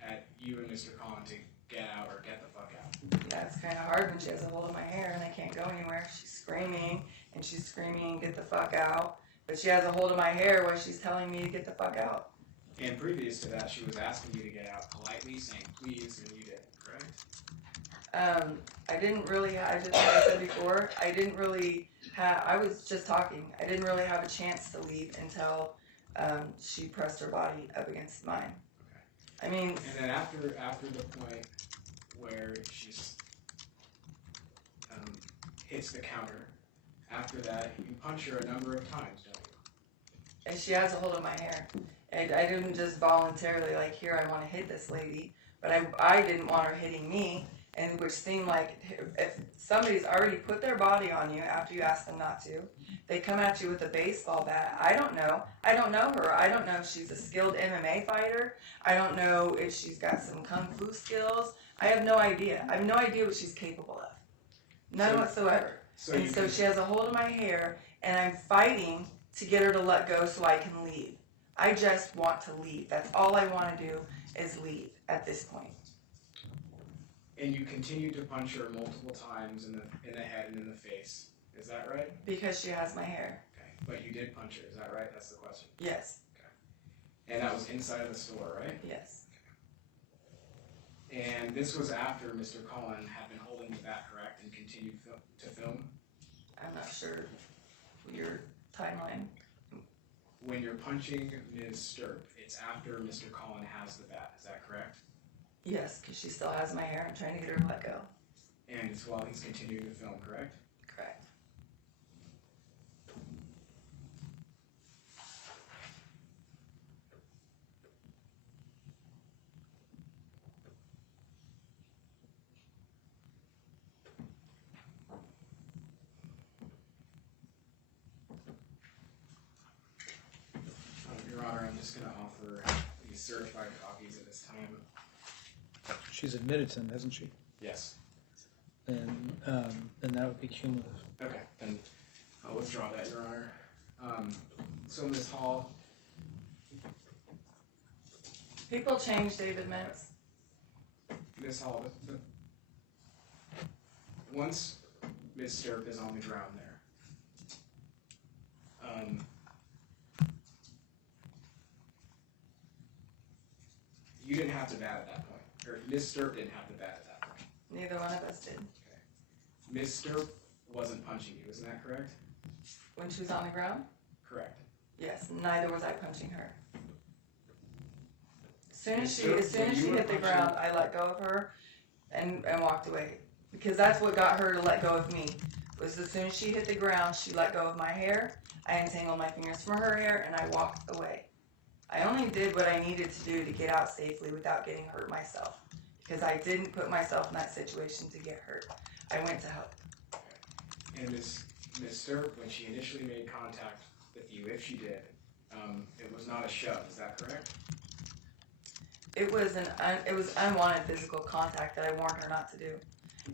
at you and Mr. Kohn to get out or get the fuck out. Yeah, it's kind of hard when she has a hold of my hair and I can't go anywhere. She's screaming, get the fuck out. But she has a hold of my hair while she's telling me to get the fuck out. And previous to that, she was asking you to get out politely, saying please, and you didn't, correct? I didn't really, like I said before, I was just talking. I didn't really have a chance to leave until she pressed her body up against mine. Okay. I mean... And then after the point where she hits the counter, after that, you punch her a number of times, don't you? And she has a hold of my hair. And I didn't just voluntarily, here, I want to hit this lady, but I didn't want her hitting me, and which seemed like if somebody's already put their body on you after you ask them not to, they come at you with a baseball bat. I don't know. I don't know her. I don't know if she's a skilled MMA fighter. I don't know if she's got some kung fu skills. I have no idea. I have no idea what she's capable of. None whatsoever. So And you so can- she has a hold of my hair, and I'm fighting to get her to let go so I can leave. I just want to leave. That's all I want to do is leave at this point. And you continue to punch her multiple times in the head and in the face. Is that right? Because she has my hair. Okay. But you did punch her. Is that right? That's the question. Yes. And that was inside of the store, right? Yes. And this was after Mr. Kohn had been holding the bat, correct, and continued to film? I'm not sure your timeline. When you're punching Ms. Stirp, it's after Mr. Kohn has the bat. Is that correct? Yes, because she still has my hair. I'm trying to get her to let go. And it's while he's continuing to film, correct? Correct. Your Honor, I'm just going to offer these certified copies at this time. She's admitted to them, hasn't she? Yes. Then that would be cumulative. Okay, then I'll withdraw that, Your Honor. So Ms. Hall, People change, David Mintz. Ms. Hall, once Ms. Stirp is on the ground there, you didn't have to bat at that point, or Ms. Stirp didn't have to bat at that point. Neither one of us did. Ms. Stirp wasn't punching you, isn't that correct? When she was on the ground? Correct. Yes, neither was I punching her. As soon as Sure, she when you were hit the punching- ground, I let go of her and walked away. Because that's what got her to let go of me. Was as soon as she hit the ground, she let go of my hair. I untangled my fingers from her hair and I walked away. I only did what I needed to do to get out safely without getting hurt myself. Because I didn't put myself in that situation to get hurt. I went to help. And Ms. Stirp, when she initially made contact with you, if she did, it was not a shove, is that correct? It was unwanted physical contact that I warned her not to do.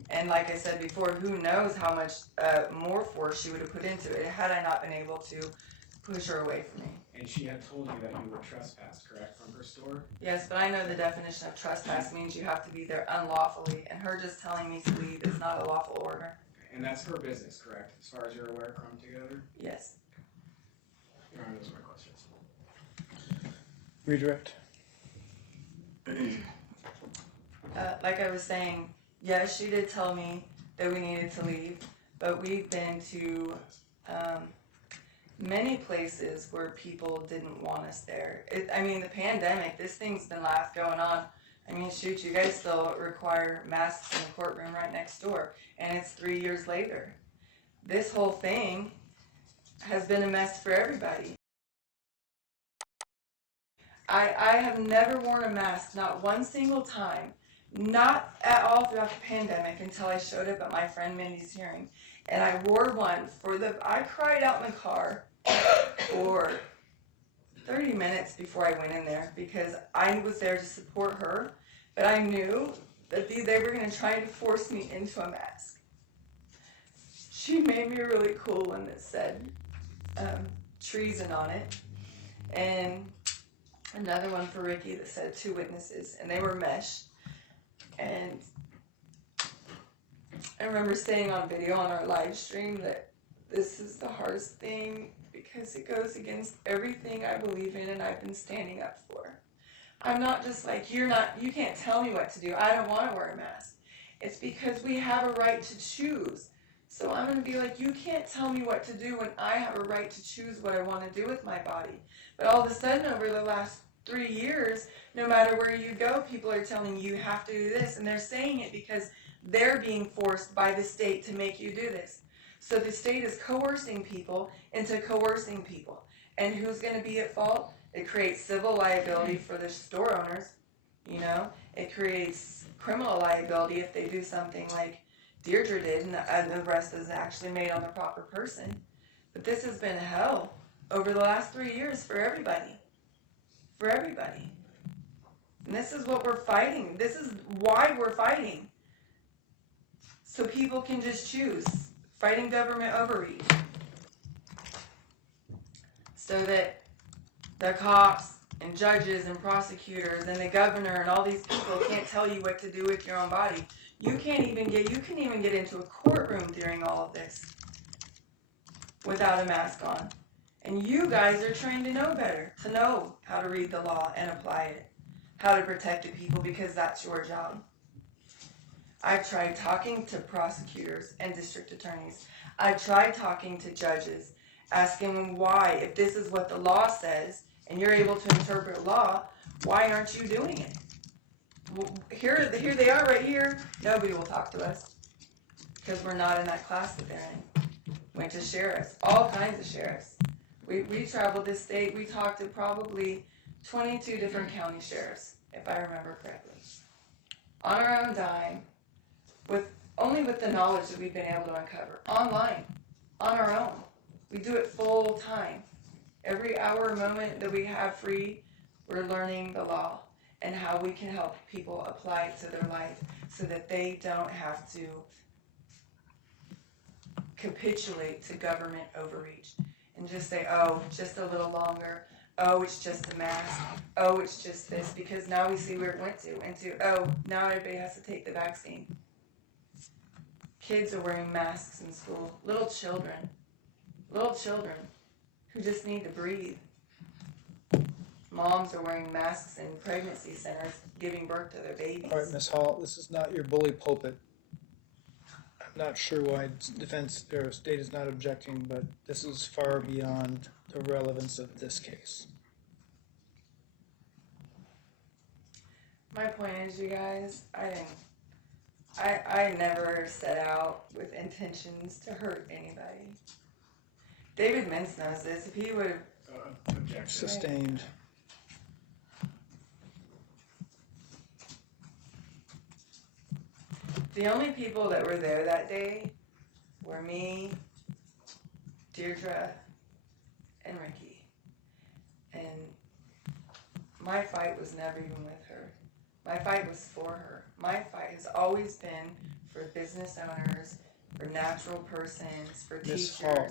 And like I said before, who knows how much more force she would have put into it had I not been able to push her away from me. And she had told you that you were trespassed, correct, from her store? Yes, but I know the definition of trespass means you have to be there unlawfully, and her just telling me to leave is not a lawful order. And that's her business, correct, as far as you're aware, Crumb together? Yes. Your Honor, those are my questions. Redirect. Like I was saying, yes, she did tell me that we needed to leave, but we've been to many places where people didn't want us there. The pandemic, this thing's been going on. I mean, shoot, you guys still require masks in the courtroom right next door, and it's 3 years later. This whole thing has been a mess for everybody. I have never worn a mask, not one single time, not at all throughout the pandemic until I showed up at my friend Mindy's hearing. And I wore one I cried out in the car for 30 minutes before I went in there because I was there to support her, but I knew that they were going to try to force me into a mask. She made me a really cool one that said treason on it, and another one for Ricky that said 2 witnesses, and they were mesh. And I remember saying on video on our live stream that this is the hardest thing because it goes against everything I believe in and I've been standing up for. I'm not just like, you can't tell me what to do. I don't want to wear a mask. It's because we have a right to choose. So I'm going to be like, you can't tell me what to do when I have a right to choose what I want to do with my body. But all of a sudden over the last 3 years, no matter where you go, people are telling you have to do this, and they're saying it because they're being forced by the state to make you do this. So the state is coercing people into coercing people. And who's going to be at fault? It creates civil liability for the store owners, It creates criminal liability if they do something like Deirdre did, and the rest is actually made on the proper person. But this has been hell over the last 3 years for everybody. For everybody. And this is what we're fighting. This is why we're fighting. So people can just choose fighting government overreach. So that the cops and judges and prosecutors and the governor and all these people can't tell you what to do with your own body. You couldn't even get into a courtroom during all of this without a mask on. And you guys are trained to know better, to know how to read the law and apply it, how to protect the people, because that's your job. I've tried talking to prosecutors and district attorneys. I've tried talking to judges, asking them why, if this is what the law says, and you're able to interpret law, why aren't you doing it? Well, here they are right here. Nobody will talk to us because we're not in that class that they're in. Went to sheriffs, all kinds of sheriffs. We traveled this state. We talked to probably 22 different county sheriffs, if I remember correctly, on our own dime, only with the knowledge that we've been able to uncover online, on our own. We do it full time. Every hour or moment that we have free, we're learning the law and how we can help people apply it to their life so that they don't have to capitulate to government overreach and just say, oh, just a little longer. Oh, it's just a mask. Oh, it's just this. Because now we see where it went into, oh, now everybody has to take the vaccine. Kids are wearing masks in school. Little children who just need to breathe. Moms are wearing masks in pregnancy centers, giving birth to their babies. All right, Ms. Hall, this is not your bully pulpit. I'm not sure why defense or state is not objecting, but this is far beyond the relevance of this case. My point is, you guys, I never set out with intentions to hurt anybody. David Mintz knows this. If he would have Objection. Sustained. The only people that were there that day were me, Deirdre, and Ricky. And my fight was never even with her. My fight was for her. My fight has always been for business owners, for natural persons, for Ms. teachers. Hall,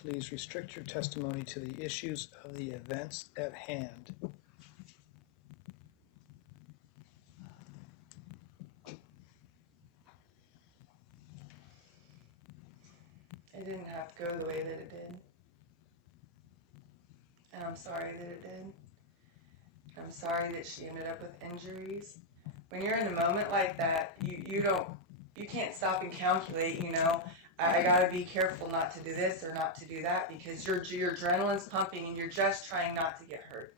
please restrict your testimony to the issues of the events at hand. It didn't have to go the way that it did. And I'm sorry that it did. I'm sorry that she ended up with injuries. When you're in a moment like that, you can't stop and calculate, I gotta be careful not to do this or not to do that, because your adrenaline's pumping and you're just trying not to get hurt.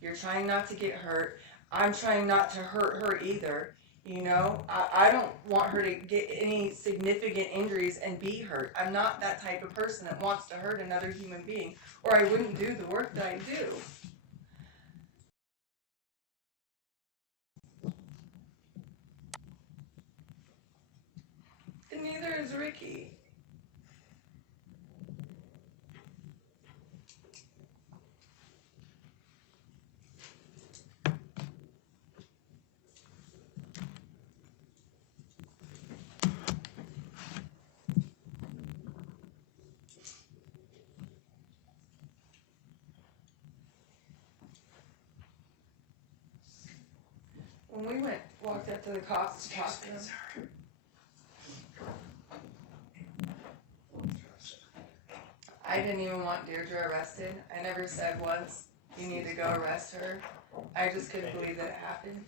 You're trying not to get hurt. I'm trying not to hurt her either. I don't want her to get any significant injuries and be hurt. I'm not that type of person that wants to hurt another human being, or I wouldn't do the work that I do. And neither is Ricky. When we walked up to the cops to talk to them, I didn't even want Deirdre arrested. I never said once, you need to go arrest her. I just couldn't believe that it happened.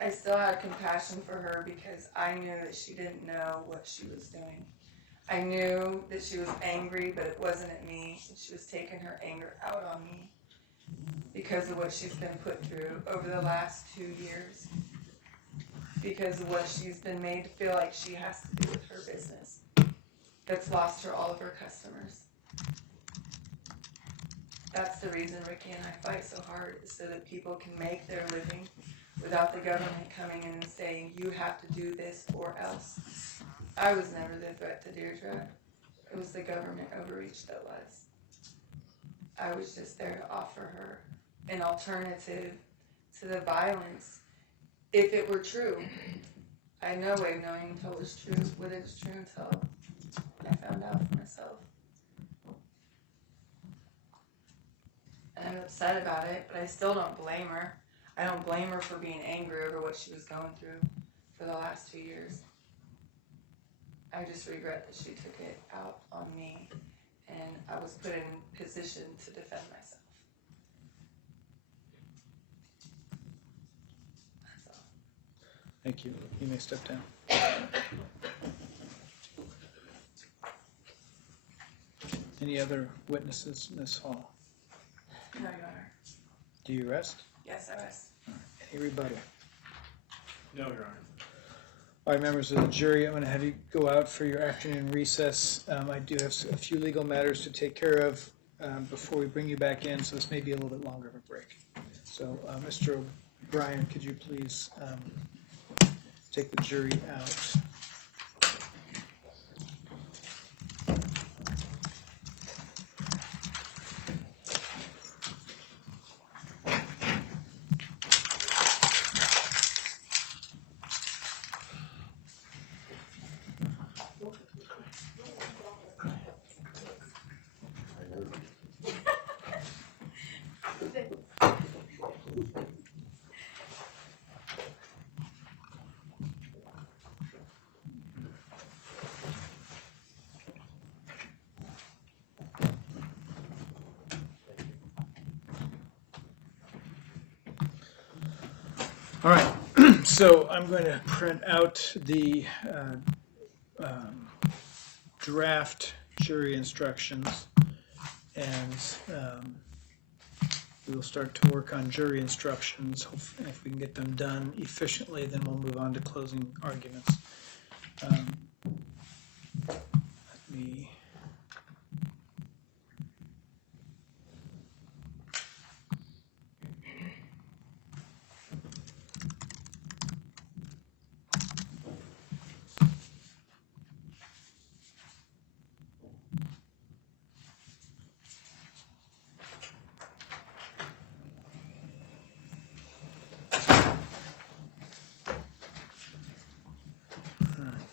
I still had compassion for her because I knew that she didn't know what she was doing. I knew that she was angry, but it wasn't at me. She was taking her anger out on me because of what she's been put through over the last 2 years. Because of what she's been made to feel like she has to do with her business. That's lost her all of her customers. That's the reason Ricky and I fight so hard, is so that people can make their living without the government coming in and saying, you have to do this or else. I was never the threat to Deirdre. It was the government overreach that was. I was just there to offer her an alternative to the violence. If it were true, I know way knowing told is true, what is true until I found out for myself. And I'm upset about it, but I still don't blame her. I don't blame her for being angry over what she was going through for the last 2 years. I just regret that she took it out on me, and I was put in position to defend myself. That's all. Thank you. You may step down. Any other witnesses, Ms. Hall? No, Your Honor. Do you rest? Yes, I was. Any rebuttal? No, Your Honor. All right, members of the jury, I'm going to have you go out for your afternoon recess. I do have a few legal matters to take care of before we bring you back in, so this may be a little bit longer of a break. So, Mr. O'Brien, could you please take the jury out? All right, so I'm going to print out the draft jury instructions, and we will start to work on jury instructions. Hopefully, if we can get them done efficiently, then we'll move on to closing arguments. Let me...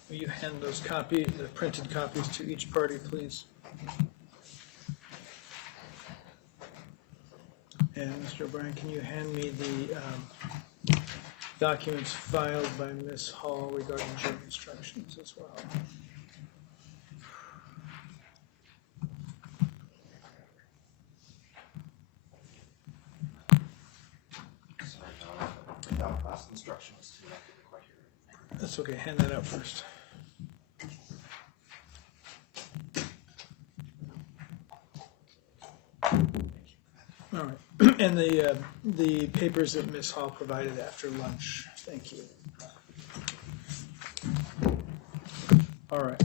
Will you hand those the printed copies to each party, please? And Mr. O'Brien, can you hand me the documents filed by Ms. Hall regarding jury instructions as well? Sorry, John. Without last instructions to not get quite here. That's okay, hand that out first. All right, and the papers that Ms. Hall provided after lunch. Thank you. All right.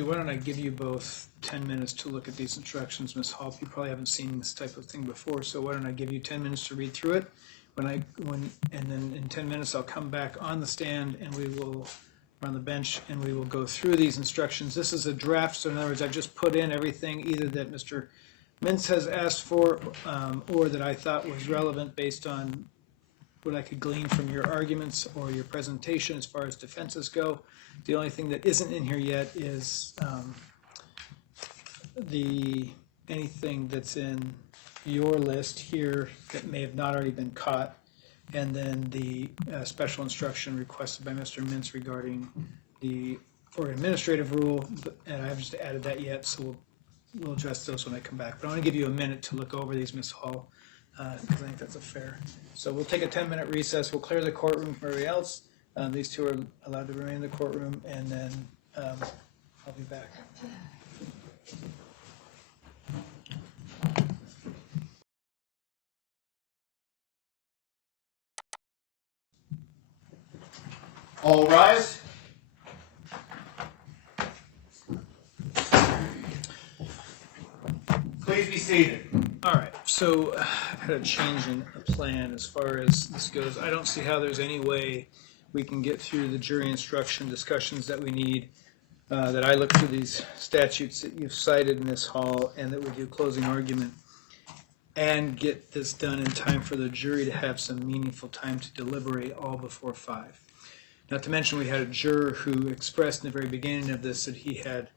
Why don't I give you both 10 minutes to look at these instructions, Ms. Hall? You probably haven't seen this type of thing before, so why don't I give you 10 minutes to read through it? And then in 10 minutes I'll come back on the stand and we will on the bench and we will go through these instructions. This is a draft, so in other words, I've just put in everything either that Mr. Mintz has asked for or that I thought was relevant based on what I could glean from your arguments or your presentation as far as defenses go. The only thing that isn't in here yet is anything that's in your list here that may have not already been caught, and then the special instruction requested by Mr. Mintz regarding the administrative rule, and I haven't just added that yet, so we'll address those when I come back. But I want to give you a minute to look over these, Ms. Hall, because I think that's a fair. So we'll take a 10-minute recess. We'll clear the courtroom for everybody else. These two are allowed to remain in the courtroom, and then I'll be back. All rise. Please be seated. All right, so I've had a change in a plan as far as this goes. I don't see how there's any way we can get through the jury instruction discussions that we need, that I look through these statutes that you've cited in this hall, and that we do closing argument, and get this done in time for the jury to have some meaningful time to deliberate all before 5. Not to mention, we had a juror who expressed in the very beginning of this that he had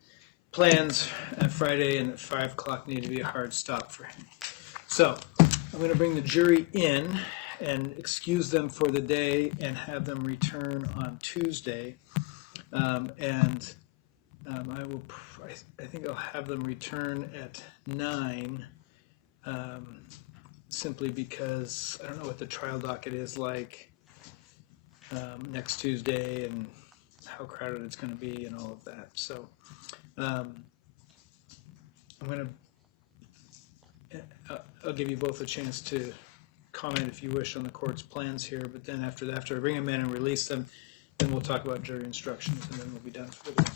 plans on Friday and that 5 o'clock needed to be a hard stop for him. So I'm going to bring the jury in and excuse them for the day and have them return on Tuesday. I think I'll have them return at 9, simply because I don't know what the trial docket is like next Tuesday and how crowded it's going to be and all of that. So I'm going to, I'll give you both a chance to comment if you wish on the court's plans here, but then after that, after I bring them in and release them, then we'll talk about jury instructions and then we'll be done for the day.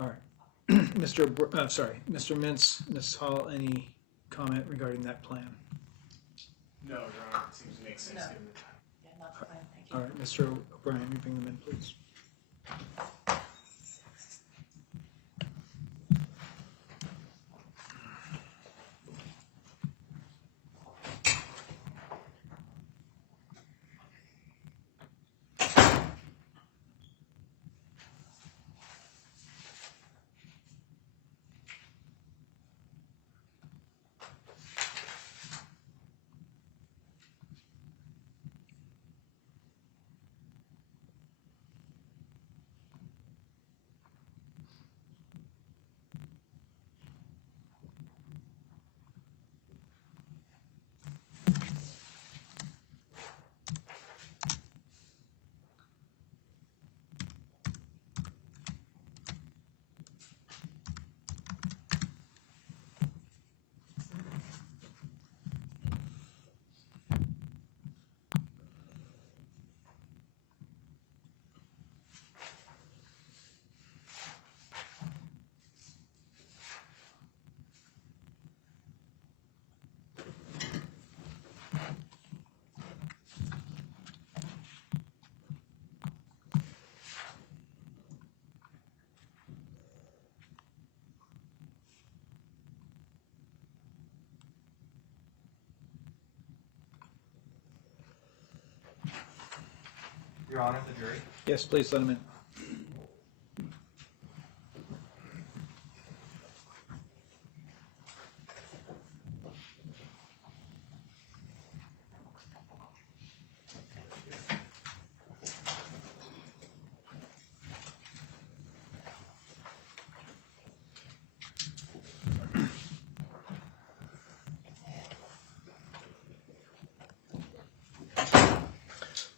All right. Mr. Mintz, Ms. Hall, any comment regarding that plan? No, Your Honor, it seems to make sense No. given the time. Yeah, not the plan, thank you. All right, Mr. O'Brien, you bring them in, please. Your Honor, the jury. Yes, please let them in.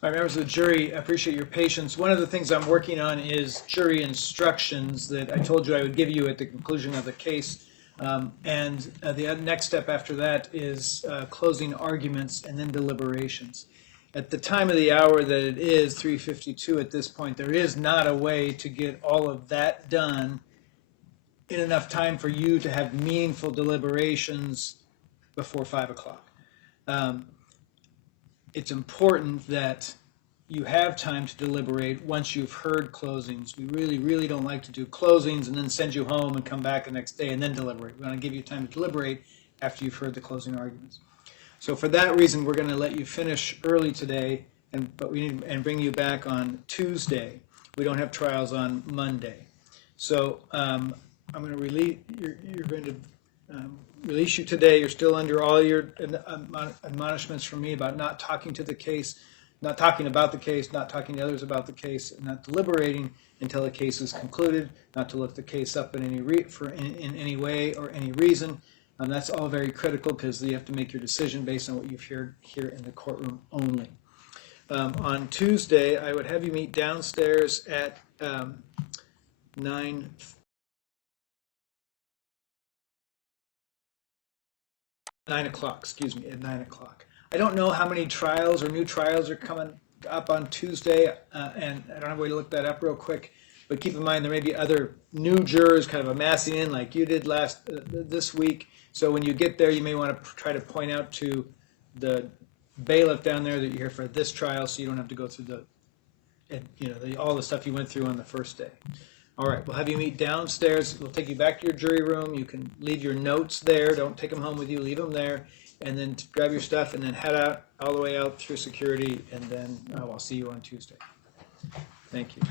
All right, members of the jury, I appreciate your patience. One of the things I'm working on is jury instructions that I told you I would give you at the conclusion of the case. The next step after that is closing arguments and then deliberations. At the time of the hour that it is, 3:52 at this point, there is not a way to get all of that done in enough time for you to have meaningful deliberations before 5 o'clock. It's important that you have time to deliberate once you've heard closings. We really, really don't like to do closings and then send you home and come back the next day and then deliberate. We want to give you time to deliberate after you've heard the closing arguments. So for that reason, we're going to let you finish early today, and bring you back on Tuesday. We don't have trials on Monday. So I'm going to release. You're going to release you today. You're still under all your admonishments from me about not talking to the case, not talking about the case, not talking to others about the case, and not deliberating until the case is concluded, not to look the case up in any way or any reason. That's all very critical because you have to make your decision based on what you've heard here in the courtroom only. On Tuesday, I would have you meet downstairs at 9 o'clock, excuse me, at 9 o'clock. I don't know how many trials or new trials are coming up on Tuesday, and I don't have a way to look that up real quick, but keep in mind there may be other new jurors kind of amassing in like you did this week. So when you get there, you may want to try to point out to the bailiff down there that you're here for this trial, so you don't have to go through all the stuff you went through on the first day. All right, we'll have you meet downstairs. We'll take you back to your jury room. You can leave your notes there. Don't take them home with you. Leave them there. And then grab your stuff and then head out all the way out through security. And then I'll see you on Tuesday. Thank you.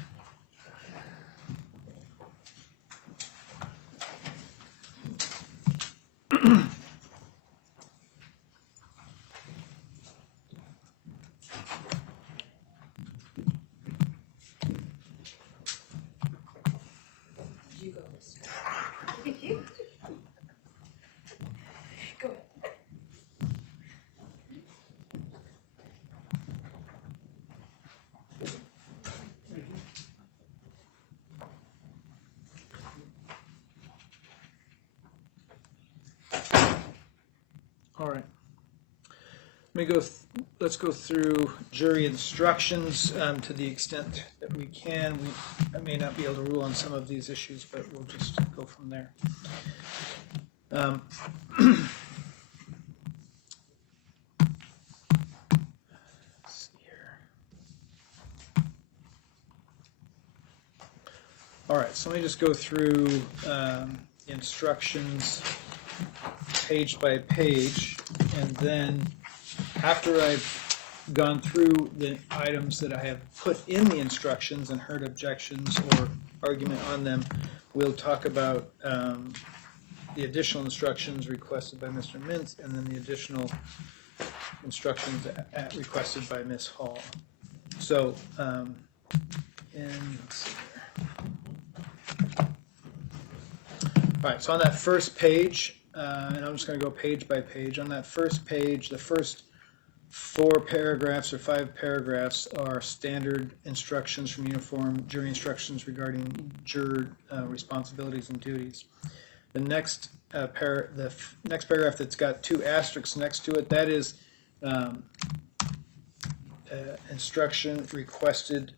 You go this Go ahead. All right. Let's go through jury instructions to the extent that we can. I may not be able to rule on some of these issues, but we'll just go from there. Let's see here. All right, so let me just go through instructions page by page, and then after I've gone through the items that I have put in the instructions and heard objections or argument on them, we'll talk about the additional instructions requested by Mr. Mintz and then the additional instructions requested by Ms. Hall. So, let's see here. All right, so on that first page, and I'm just going to go page by page. On that first page, the first 4 paragraphs or 5 paragraphs are standard instructions from uniform jury instructions regarding juror responsibilities and duties. The next next paragraph that's got 2 asterisks next to it, that is instruction requested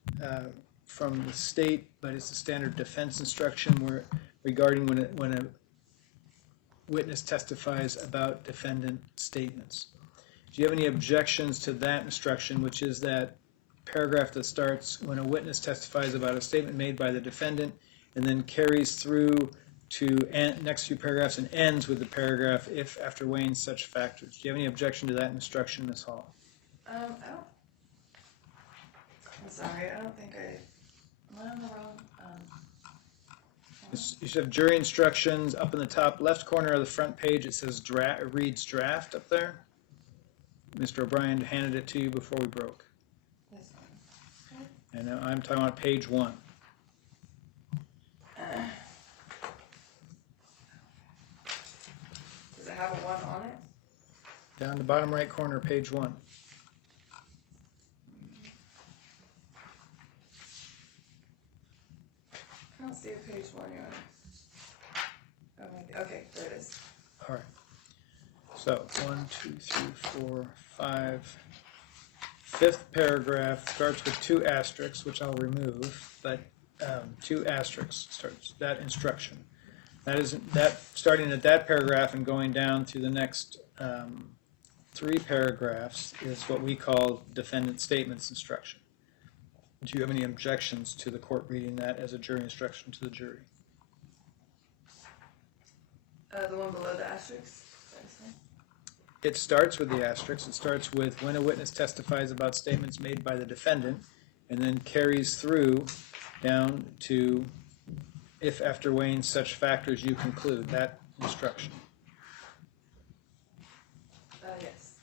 from the state, but it's a standard defense instruction regarding when a witness testifies about defendant statements. Do you have any objections to that instruction, which is that paragraph that starts when a witness testifies about a statement made by the defendant and then carries through to next few paragraphs and ends with the paragraph, if after weighing such factors? Do you have any objection to that instruction, Ms. Hall? I'm sorry, I don't think am I on the wrong, You should have jury instructions up in the top left corner of the front page. It says reads draft up there. Mr. O'Brien handed it to you before we broke. this one. And now I'm talking about page 1. Does it have a 1 on it? Down the bottom right corner, page 1. I don't see a page 1 on it. Oh, maybe, okay, there it is. All right. So 1, 2, 3, 4, 5. 5th paragraph starts with 2 asterisks, which I'll remove, but 2 asterisks starts that instruction. That is that starting at that paragraph and going down through the next 3 paragraphs is what we call defendant statements instruction. Do you have any objections to the court reading that as a jury instruction to the jury? The one below the asterisk? It starts with the asterisk. It starts with when a witness testifies about statements made by the defendant, and then carries through down to if after weighing such factors you conclude, that instruction. Yes.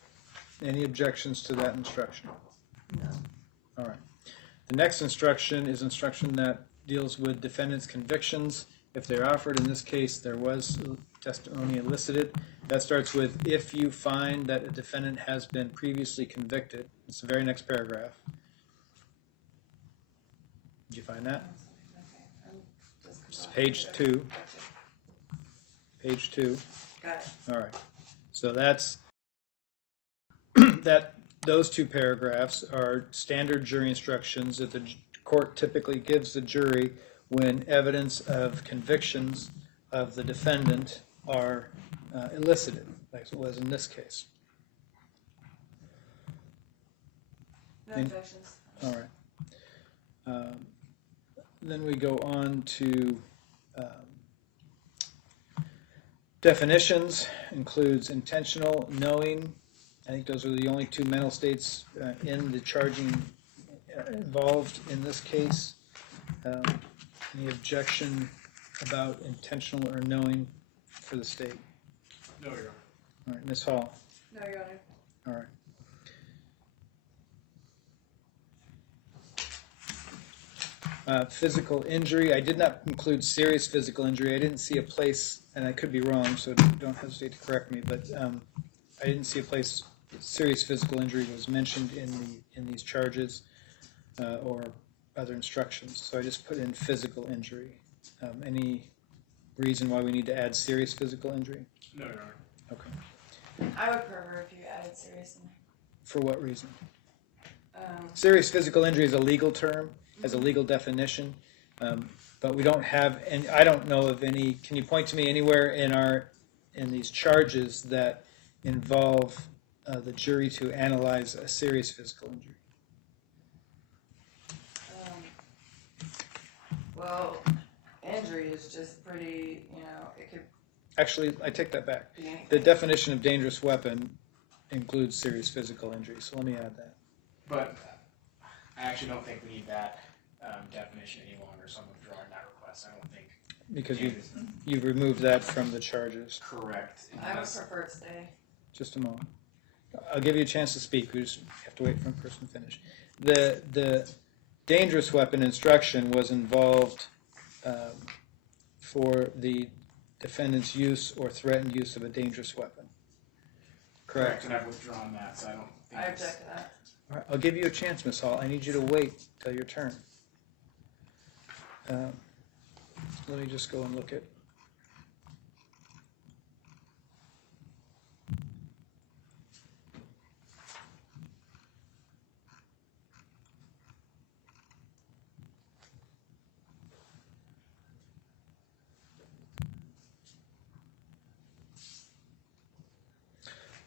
Any objections to that instruction? No. All right. The next instruction is instruction that deals with defendant's convictions. If they're offered, in this case, there was testimony elicited. That starts with, if you find that a defendant has been previously convicted. It's the very next paragraph. Did you find that? It's page 2. Page 2. Got it. All right. So that's that those two paragraphs are standard jury instructions that the court typically gives the jury when evidence of convictions of the defendant are elicited, like it was in this case. No In- objections. All right. Then we go on to definitions. Includes intentional, knowing. I think those are the only two mental states in the charging involved in this case. Any objection about intentional or knowing for the state? No, Your Honor. All right, Ms. Hall. No, Your Honor. All right. Physical injury. I did not include serious physical injury. I didn't see a place, and I could be wrong, so don't hesitate to correct me, but I didn't see a place serious physical injury was mentioned in these charges or other instructions. So I just put in physical injury. Any reason why we need to add serious physical injury? No, Your Honor. Okay. I would prefer if you added serious in For what reason? there. Serious physical injury is a legal term, has a legal definition, but we don't have, and I don't know of any. Can you point to me anywhere in these charges that involve the jury to analyze a serious physical injury? Well, injury is just pretty, it could Actually, I take that back. be anything. The definition of dangerous weapon includes serious physical injury, so let me add that. But I actually don't think we need that definition any longer, so I'm withdrawing that request. I don't think. Because you've removed that from the charges. Correct. I would Unless- prefer it stay. Just a moment. I'll give you a chance to speak. We just have to wait for a person to finish. The dangerous weapon instruction was involved for the defendant's use or threatened use of a dangerous weapon. Correct. And I've withdrawn that, so I don't think. I it's- object to that. All right, I'll give you a chance, Ms. Hall. I need you to wait till your turn. Let me just go and look at.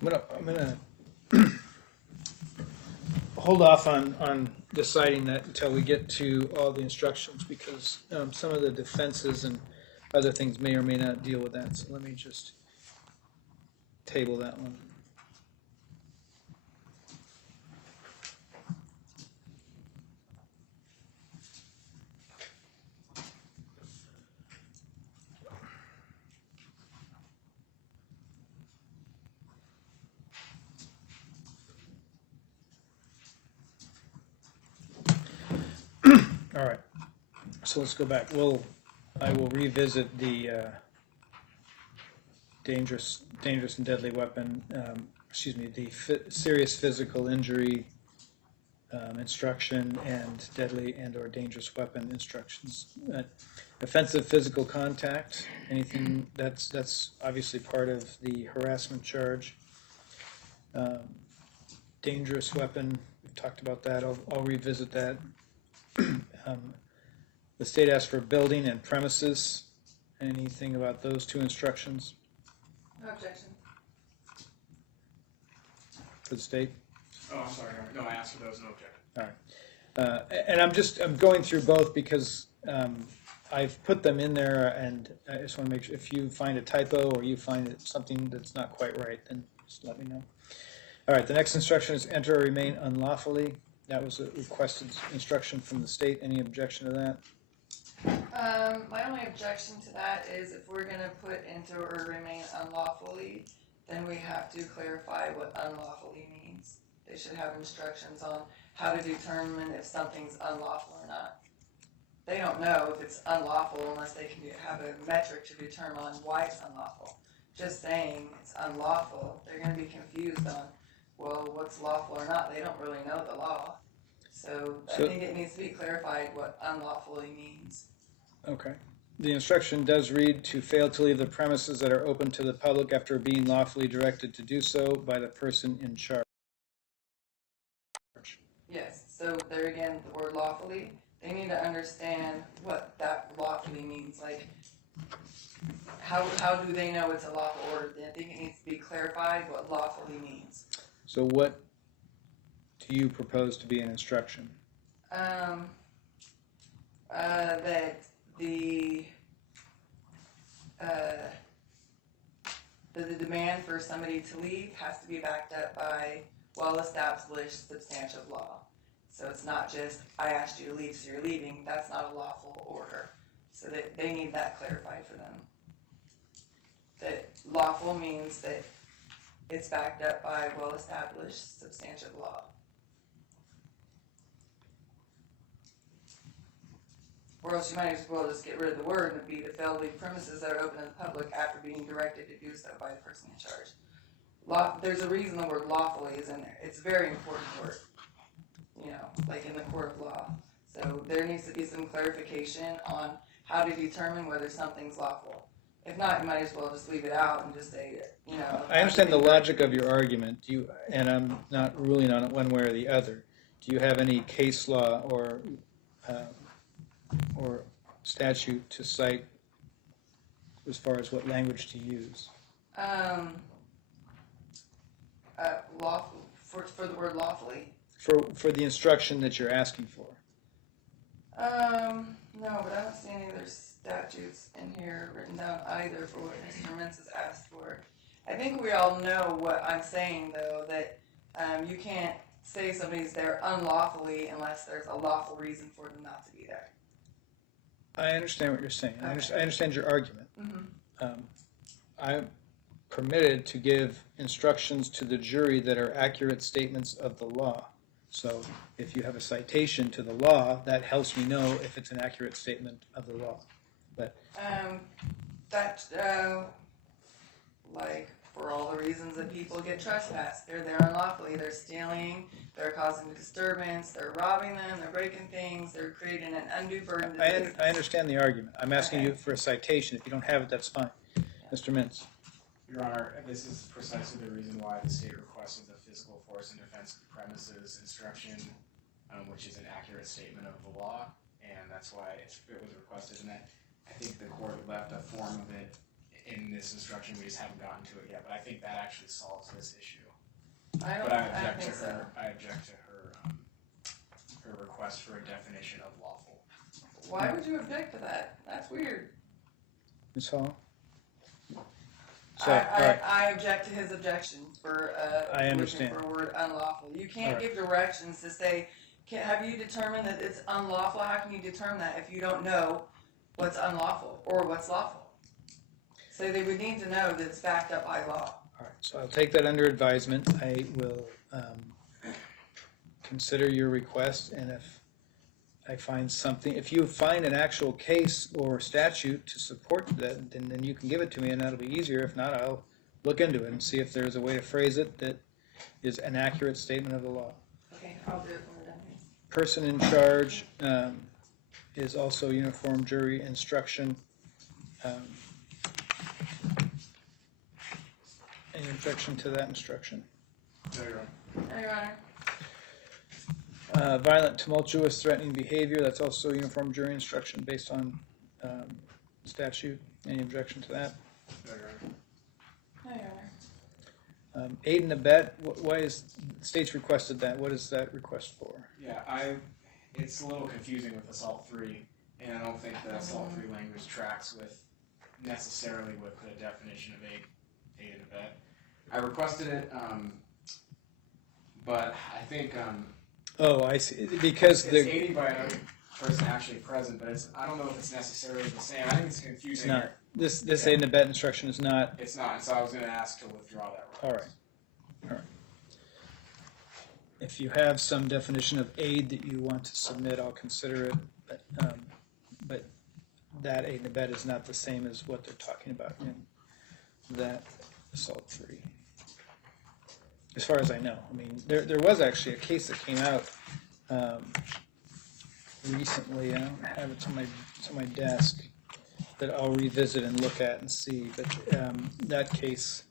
I'm gonna hold off on deciding that until we get to all the instructions, because some of the defenses and other things may or may not deal with that. So let me just table that one. All right, so let's go back. I will revisit the dangerous and deadly weapon. The serious physical injury instruction and deadly and/or dangerous weapon instructions. Offensive physical contact. Anything that's obviously part of the harassment charge. Dangerous weapon. We've talked about that. I'll revisit that. The state asked for building and premises. Anything about those two instructions No objection. for the state? Oh, I'm sorry. No, I asked for those. No objection. And I'm going through both because I've put them in there, and I just want to make sure if you find a typo or you find something that's not quite right, then just let me know. All right, the next instruction is enter or remain unlawfully. That was a requested instruction from the state. Any objection to that? My only objection to that is if we're gonna put enter or remain unlawfully, then we have to clarify what unlawfully means. They should have instructions on how to determine if something's unlawful or not. They don't know if it's unlawful unless they can have a metric to determine why it's unlawful. Just saying it's unlawful, they're gonna be confused on, well, what's lawful or not. They don't really know the law. So I think it needs to be clarified what unlawfully means. Okay. The instruction does read to fail to leave the premises that are open to the public after being lawfully directed to do so by the person in charge. lawfully, they need to understand what that lawfully means. Like, how do they know it's a lawful order? I think it needs to be clarified what lawfully means. So what do you propose to be an instruction? That the demand for somebody to leave has to be backed up by well-established substantive law. So it's not just, I asked you to leave, so you're leaving. That's not a lawful order. So that they need that clarified for them. That lawful means that it's backed up by well-established substantive law. Or else you might as well just get rid of the word and it'd be the failed leave premises that are open to the public after being directed to do so by the person in charge. There's a reason the word lawfully is in there. It's a very important word, like in the court of law. So there needs to be some clarification on how to determine whether something's lawful. If not, you might as well just leave it out and just say, I understand the logic of your argument, and I'm not ruling on it one way or the other. Do you have any case law or statute to cite as far as what language to use? Lawful for the word lawfully. For the instruction that you're asking for. No, but I don't see any other statutes in here written down either for what Mr. Mintz has asked for. I think we all know what I'm saying, though, that you can't say somebody's there unlawfully unless there's a lawful reason for them not to be there. I understand what you're saying. Okay. I understand your argument. Mm-hmm. I'm permitted to give instructions to the jury that are accurate statements of the law. So if you have a citation to the law, that helps me know if it's an accurate statement of the law. But like for all the reasons that people get trespassed, they're there unlawfully, they're stealing, they're causing disturbance, they're robbing them, they're breaking things, they're creating an undue burden to the business. I understand the argument. I'm asking Okay. you for a citation. If you don't have it, that's fine. Mr. Mintz. Your Honor, this is precisely the reason why the state requested the physical force and defense premises instruction, which is an accurate statement of the law, and that's why it was requested. And that I think the court left a form of it in this instruction. We just haven't gotten to it yet, but I think that actually solves this issue. I don't think so. I object to her request for a definition of lawful. Why would you object to that? That's weird. Ms. Hall? So, all right. I object to his objection for I understand. looking for a word unlawful. You can't All right. give directions to say, have you determined that it's unlawful? How can you determine that if you don't know what's unlawful or what's lawful? So they would need to know that it's backed up by law. All right, so I'll take that under advisement. I will consider your request, and if I find something, if you find an actual case or statute to support that, then you can give it to me, and that'll be easier. If not, I'll look into it and see if there's a way to phrase it that is an accurate statement of the law. Okay, I'll do it when we're done here. Person in charge is also uniform jury instruction. Any objection to that instruction? No, Your Honor. No, Your Honor. Violent, tumultuous, threatening behavior, that's also uniform jury instruction based on statute. Any objection to that? No, Your Honor. No, Your Honor. Aid and abet, why is, the state's requested that, what is that request for? Yeah, it's a little confusing with assault 3, and I don't think the assault 3 language tracks with necessarily with the definition of aid and abet. I requested it, but I think Oh, I see, because it's the, aided by another person actually present, but I don't know if it's necessarily the same. I think it's confusing. it's not, this aid and abet instruction is not, It's not, so I was going to ask to withdraw that request. all right. If you have some definition of aid that you want to submit, I'll consider it, but that aid and abet is not the same as what they're talking about in that assault 3. As far as I know. I mean, there was actually a case that came out recently. I don't have it on my desk that I'll revisit and look at and see. But that case,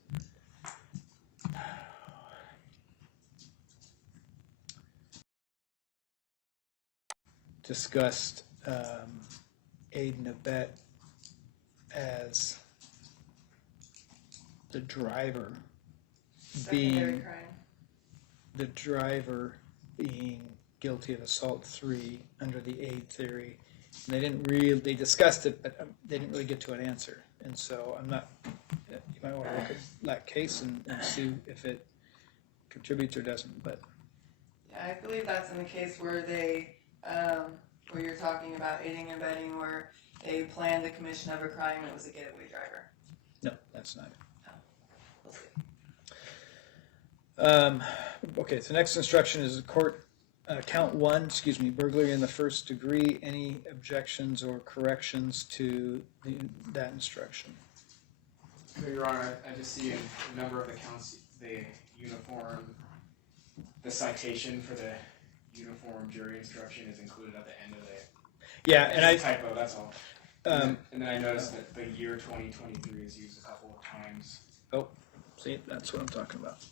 discussed aid and abet as the driver Secondary being crime. the driver being guilty of assault 3 under the aid theory. And they discussed it, but they didn't really get to an answer. And so you might want to look at that case and see if it contributes or doesn't. But Yeah, I believe that's in the case where where you're talking about aiding and abetting, where they planned the commission of a crime and it was a getaway driver. no, that's not it. We'll see. Okay, so next instruction is count 1, burglary in the first degree. Any objections or corrections to that instruction? So, Your Honor, I just see in a number of the counts, the citation for the uniform jury instruction is included at the end of it. Yeah, and It's a typo, that's all. And then I noticed that the year 2023 is used a couple of times. See, that's what I'm talking about.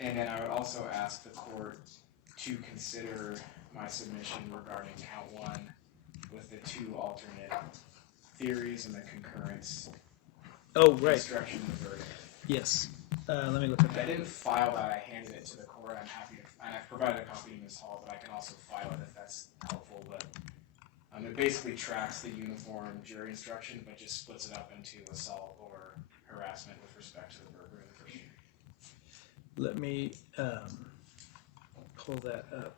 And then I would also ask the court to consider my submission regarding count 1 with the 2 alternate theories and the concurrence Oh, right. instruction in the verdict. Yes. Let me look at I that. didn't file that, I handed it to the court, I'm happy to, and I've provided a copy to Ms. Hall, but I can also file it if that's helpful, but it basically tracks the uniform jury instruction, but just splits it up into assault or harassment with respect to the burglary in the first degree. Let me pull that up.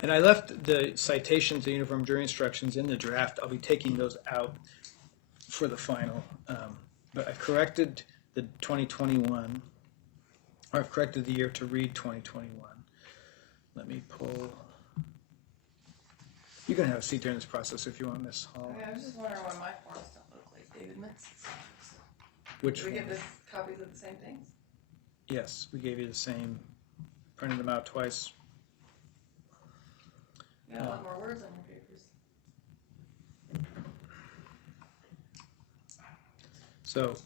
And I left the citations to uniform jury instructions in the draft. I'll be taking those out for the final. But I've corrected the 2021, or I've corrected the year to read 2021. Let me pull. You can have a seat during this process if you want, Ms. Hall. Okay, I was just wondering why my forms don't look like David Mitz's. Which Did we one? get this copies of the same things? Yes, we gave you the same, printed them out twice. You got a lot more words on your papers. So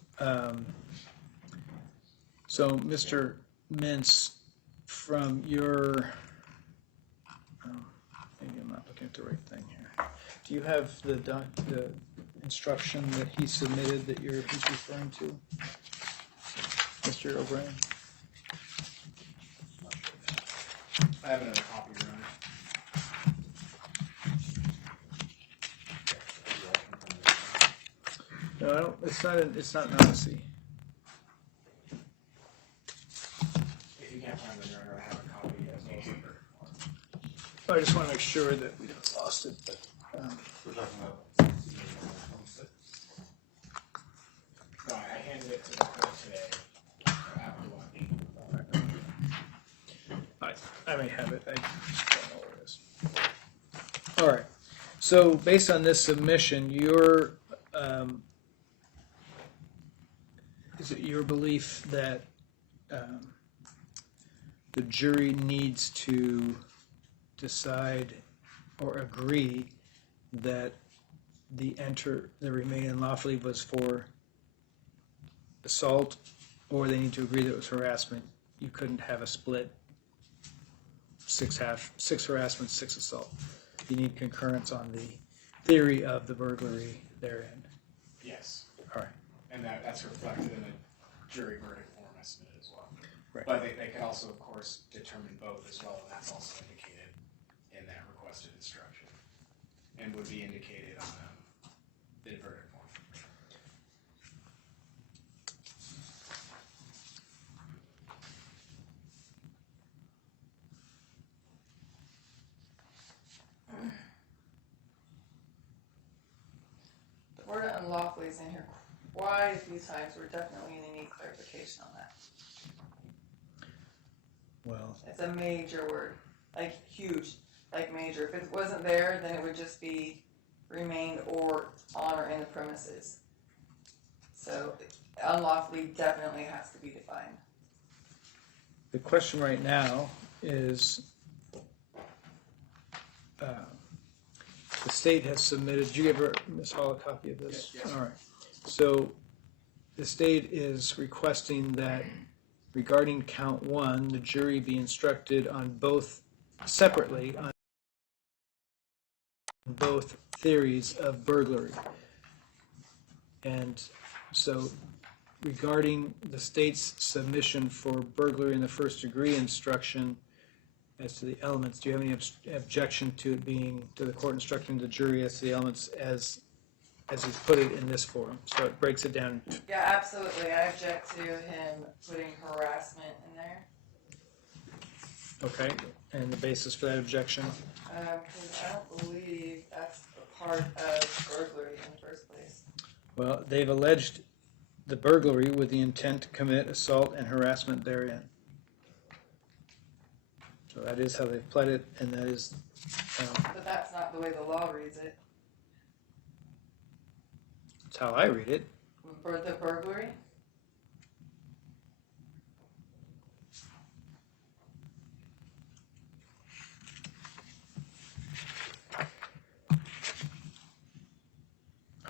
Mr. Mintz, from your, maybe I'm not looking at the right thing here. Do you have the instruction that he submitted that he's referring to, Mr. O'Brien? I have another copy, Your Honor. No, I don't. It's not noticy. If you can't find it, Your Honor, I have a copy as well. I just want to make sure that we don't lost it. But, We're talking about. No, I handed it to the court today after lunch. I may have it. I just don't know where it is. All right. So based on this submission, is it your belief that the jury needs to decide or agree that the remain unlawfully was for assault, or they need to agree that it was harassment? You couldn't have a split 6 harassment, 6 assault. You need concurrence on the theory of the burglary therein. Yes. All right. And that's reflected in the jury verdict form I submitted as well. Right. But they can also, of course, determine both as well, and that's also indicated in that requested instruction, and would be indicated on the verdict form. The word unlawfully is in here quite a few times. We're definitely going to need clarification on that. Well, It's a major word, like huge, like major. If it wasn't there, then it would just be remained or on or in the premises. So unlawfully definitely has to be defined. the question right now is, the state has submitted. Did you give Ms. Hall a copy of this? Yes. All right. So the state is requesting that regarding count 1, the jury be instructed on both separately on both theories of burglary. And so regarding the state's submission for burglary in the first degree instruction as to the elements, do you have any objection to it being, to the court instructing the jury as to the elements as he's put it in this form? So it breaks it down. Yeah, absolutely. I object to him putting harassment in there. Okay, and the basis for that objection? Because I don't believe that's a part of burglary in the first place. Well, they've alleged the burglary with the intent to commit assault and harassment therein. So that is how they've pled it, and that is, But that's not the way the law reads it. that's how I read it. For the burglary,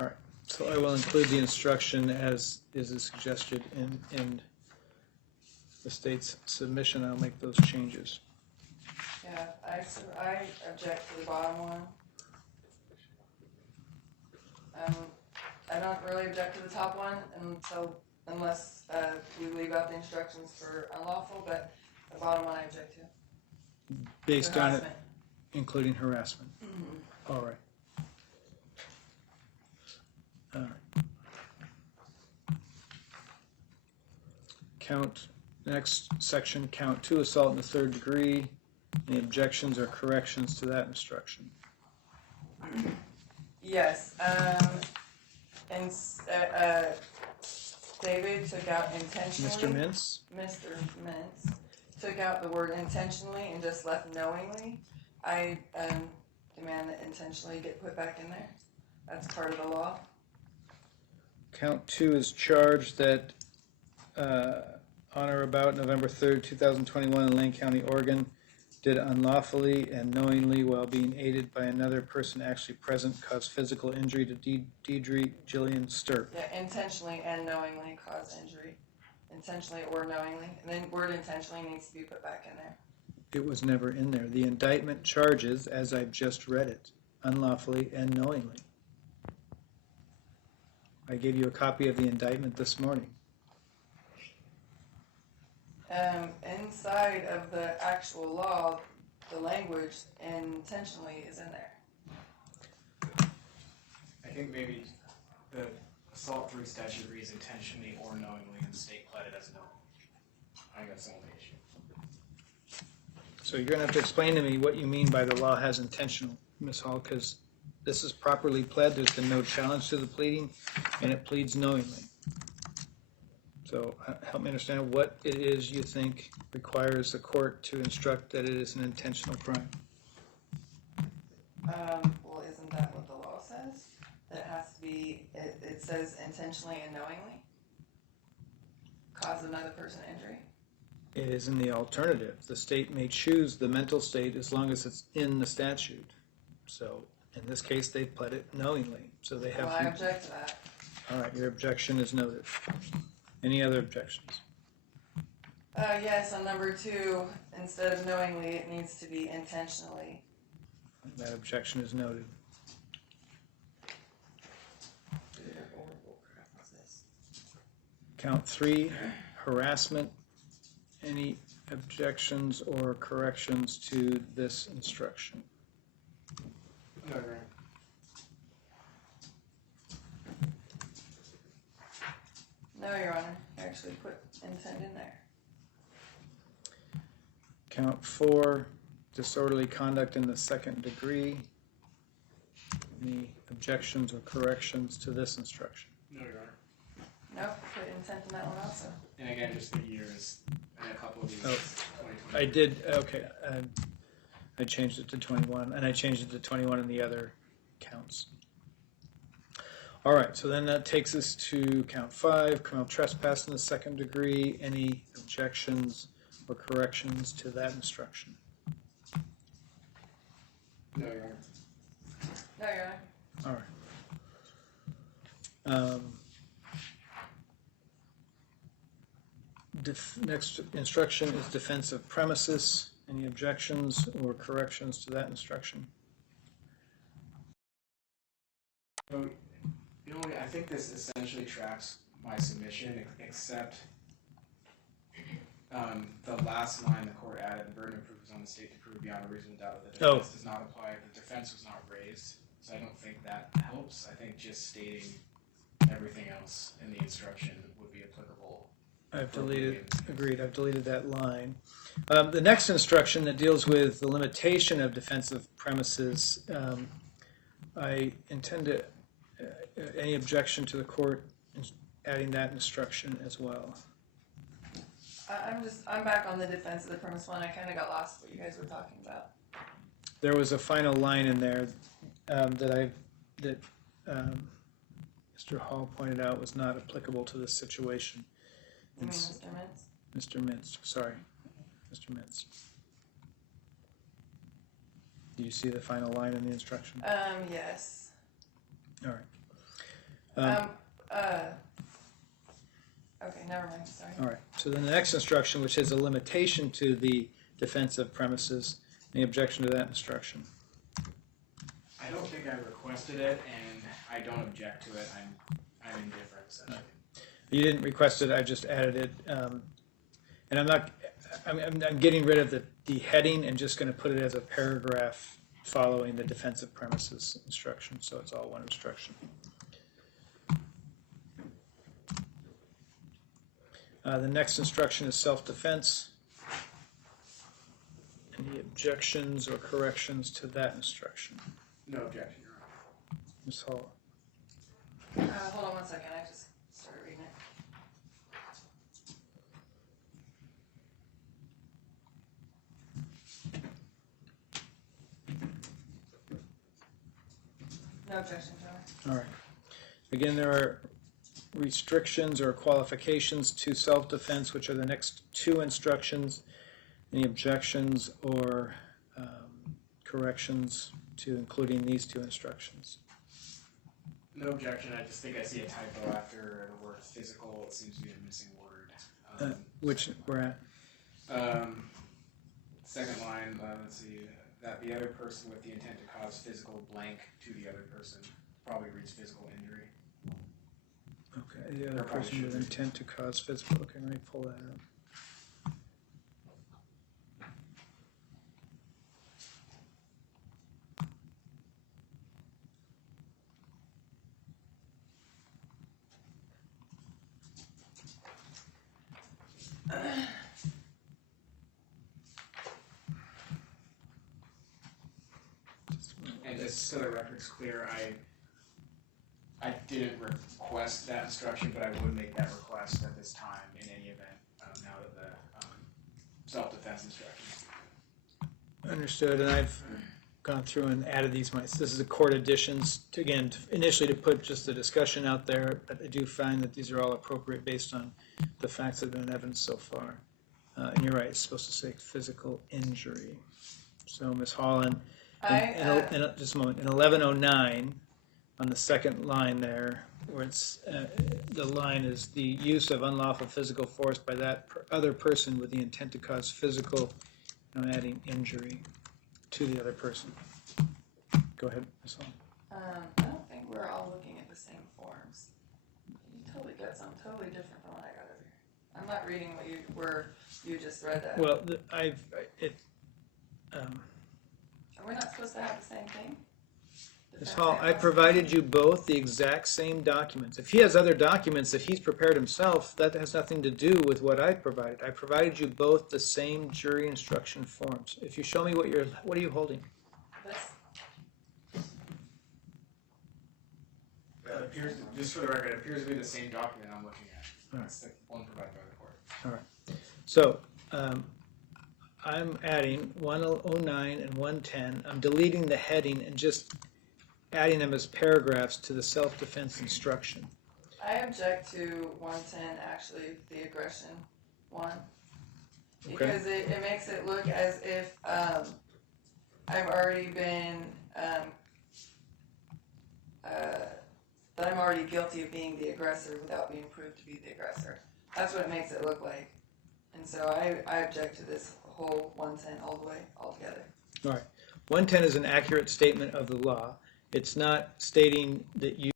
All right, so I will include the instruction as is suggested in the state's submission. I'll make those changes. yeah, I object to the bottom one. I don't really object to the top one unless we leave out the instructions for unlawful, but the bottom one I object to. Based on it, Harassment. including harassment. Mhm. All right. All right. Next section, count 2, assault in the third degree. Any objections or corrections to that instruction? Yes, and David took out intentionally. Mr. Mintz? Mr. Mintz took out the word intentionally and just left knowingly. I demand that intentionally get put back in there. That's part of the law. Count 2 is charged that on or about November 3rd, 2021 in Lane County, Oregon, did unlawfully and knowingly while being aided by another person actually present cause physical injury to Deidre Jillian Sturp. Yeah, intentionally and knowingly cause injury. Intentionally or knowingly. And then word intentionally needs to be put back in there. It was never in there. The indictment charges, as I've just read it, unlawfully and knowingly. I gave you a copy of the indictment this morning. Inside of the actual law, the language intentionally is in there. I think maybe the assault 3 statute reads intentionally or knowingly, and the state pled it as knowing. I think that's the only issue. So you're going to have to explain to me what you mean by the law has intentional, Ms. Hall, because this is properly pled. There's been no challenge to the pleading, and it pleads knowingly. So help me understand what it is you think requires the court to instruct that it is an intentional crime. Well, isn't that what the law says? That it has to be, it says intentionally and knowingly? Cause another person injury? It is in the alternative. The state may choose the mental state as long as it's in the statute. So in this case, they pled it knowingly. So they have. Well, I object to that. All right, your objection is noted. Any other objections? Yes, on number 2, instead of knowingly, it needs to be intentionally. That objection is noted. Count 3, harassment. Any objections or corrections to this instruction? No, Your Honor. No, Your Honor. I actually put intent in there. Count 4, disorderly conduct in the second degree. Any objections or corrections to this instruction? No, Your Honor. Nope, put intent in that one also. And again, just the years, and a couple of these. Oh, 2020. I did, okay. I changed it to 21, and I changed it to 21 in the other counts. All right, so then that takes us to count 5, criminal trespass in the second degree. Any objections or corrections to that instruction? No, Your Honor. No, Your Honor. All right. Next instruction is defense of premises. Any objections or corrections to that instruction? So, I think this essentially tracks my submission, except the last line the court added, the burden of proof is on the state to prove beyond a reasonable doubt that the defense does not apply. The defense was not raised, so I don't think that helps. I think just stating everything else in the instruction would be applicable. I've deleted that line. The next instruction that deals with the limitation of defensive premises, I intend to, any objection to the court adding that instruction as well. I'm back on the defense of the premise one. I kind of got lost what you guys were talking about. There was a final line in there that Mr. Hall pointed out was not applicable to this situation. You mean Mr. Mintz? Mr. Mintz, sorry, Mr. Mintz. Do you see the final line in the instruction? Yes. All right. Okay, never mind, sorry. All right, so then the next instruction, which is a limitation to the defense of premises, any objection to that instruction? I don't think I requested it, and I don't object to it. I'm indifferent, essentially. You didn't request it, I just added it. And I'm getting rid of the heading and just going to put it as a paragraph following the defense of premises instruction, so it's all one instruction. The next instruction is self-defense. Any objections or corrections to that instruction? No objection, Your Honor. Ms. Hall? Hold on one second, I just started reading it. No objection, Your Honor. All right. Again, there are restrictions or qualifications to self-defense, which are the next two instructions. Any objections or corrections to including these two instructions? No objection. I just think I see a typo after the word physical. It seems to be a missing word. Which we're at? Second line, let's see, that the other person with the intent to cause physical blank to the other person probably reads physical injury. Okay, the other person with intent to cause physical. Okay, let me pull that out. And just so the record's clear, I didn't request that instruction, but I would make that request at this time in any event, now that the self-defense instruction is given. Understood, and I've gone through and added these. This is the court additions, again, initially to put just the discussion out there, but I do find that these are all appropriate based on the facts that have been in evidence so far. And you're right, it's supposed to say physical injury. So, Ms. Holland, just a moment, in 1109, on the second line there, where it's the line is the use of unlawful physical force by that other person with the intent to cause physical, I'm adding injury to the other person. Go ahead, Ms. Holland. I don't think we're all looking at the same forms. You totally got something totally different from what I got over here. I'm not reading what you just read that. Well, Are we not supposed to have the same thing? Ms. Hall, I provided you both the exact same documents. If he has other documents that he's prepared himself, that has nothing to do with what I provided. I provided you both the same jury instruction forms. If you show me what are you holding? This. It appears, just for the record, it appears to be the same document I'm looking at. It's the one provided by the court. All right. So I'm adding 109 and 110. I'm deleting the heading and just adding them as paragraphs to the self-defense instruction. I object to 110, actually, the aggression one. Because it makes it look as if I've already been, that I'm already guilty of being the aggressor without being proved to be the aggressor. That's what it makes it look like. And so I object to this whole 110 all the way, altogether. All right. 110 is an accurate statement of the law. It's not stating that you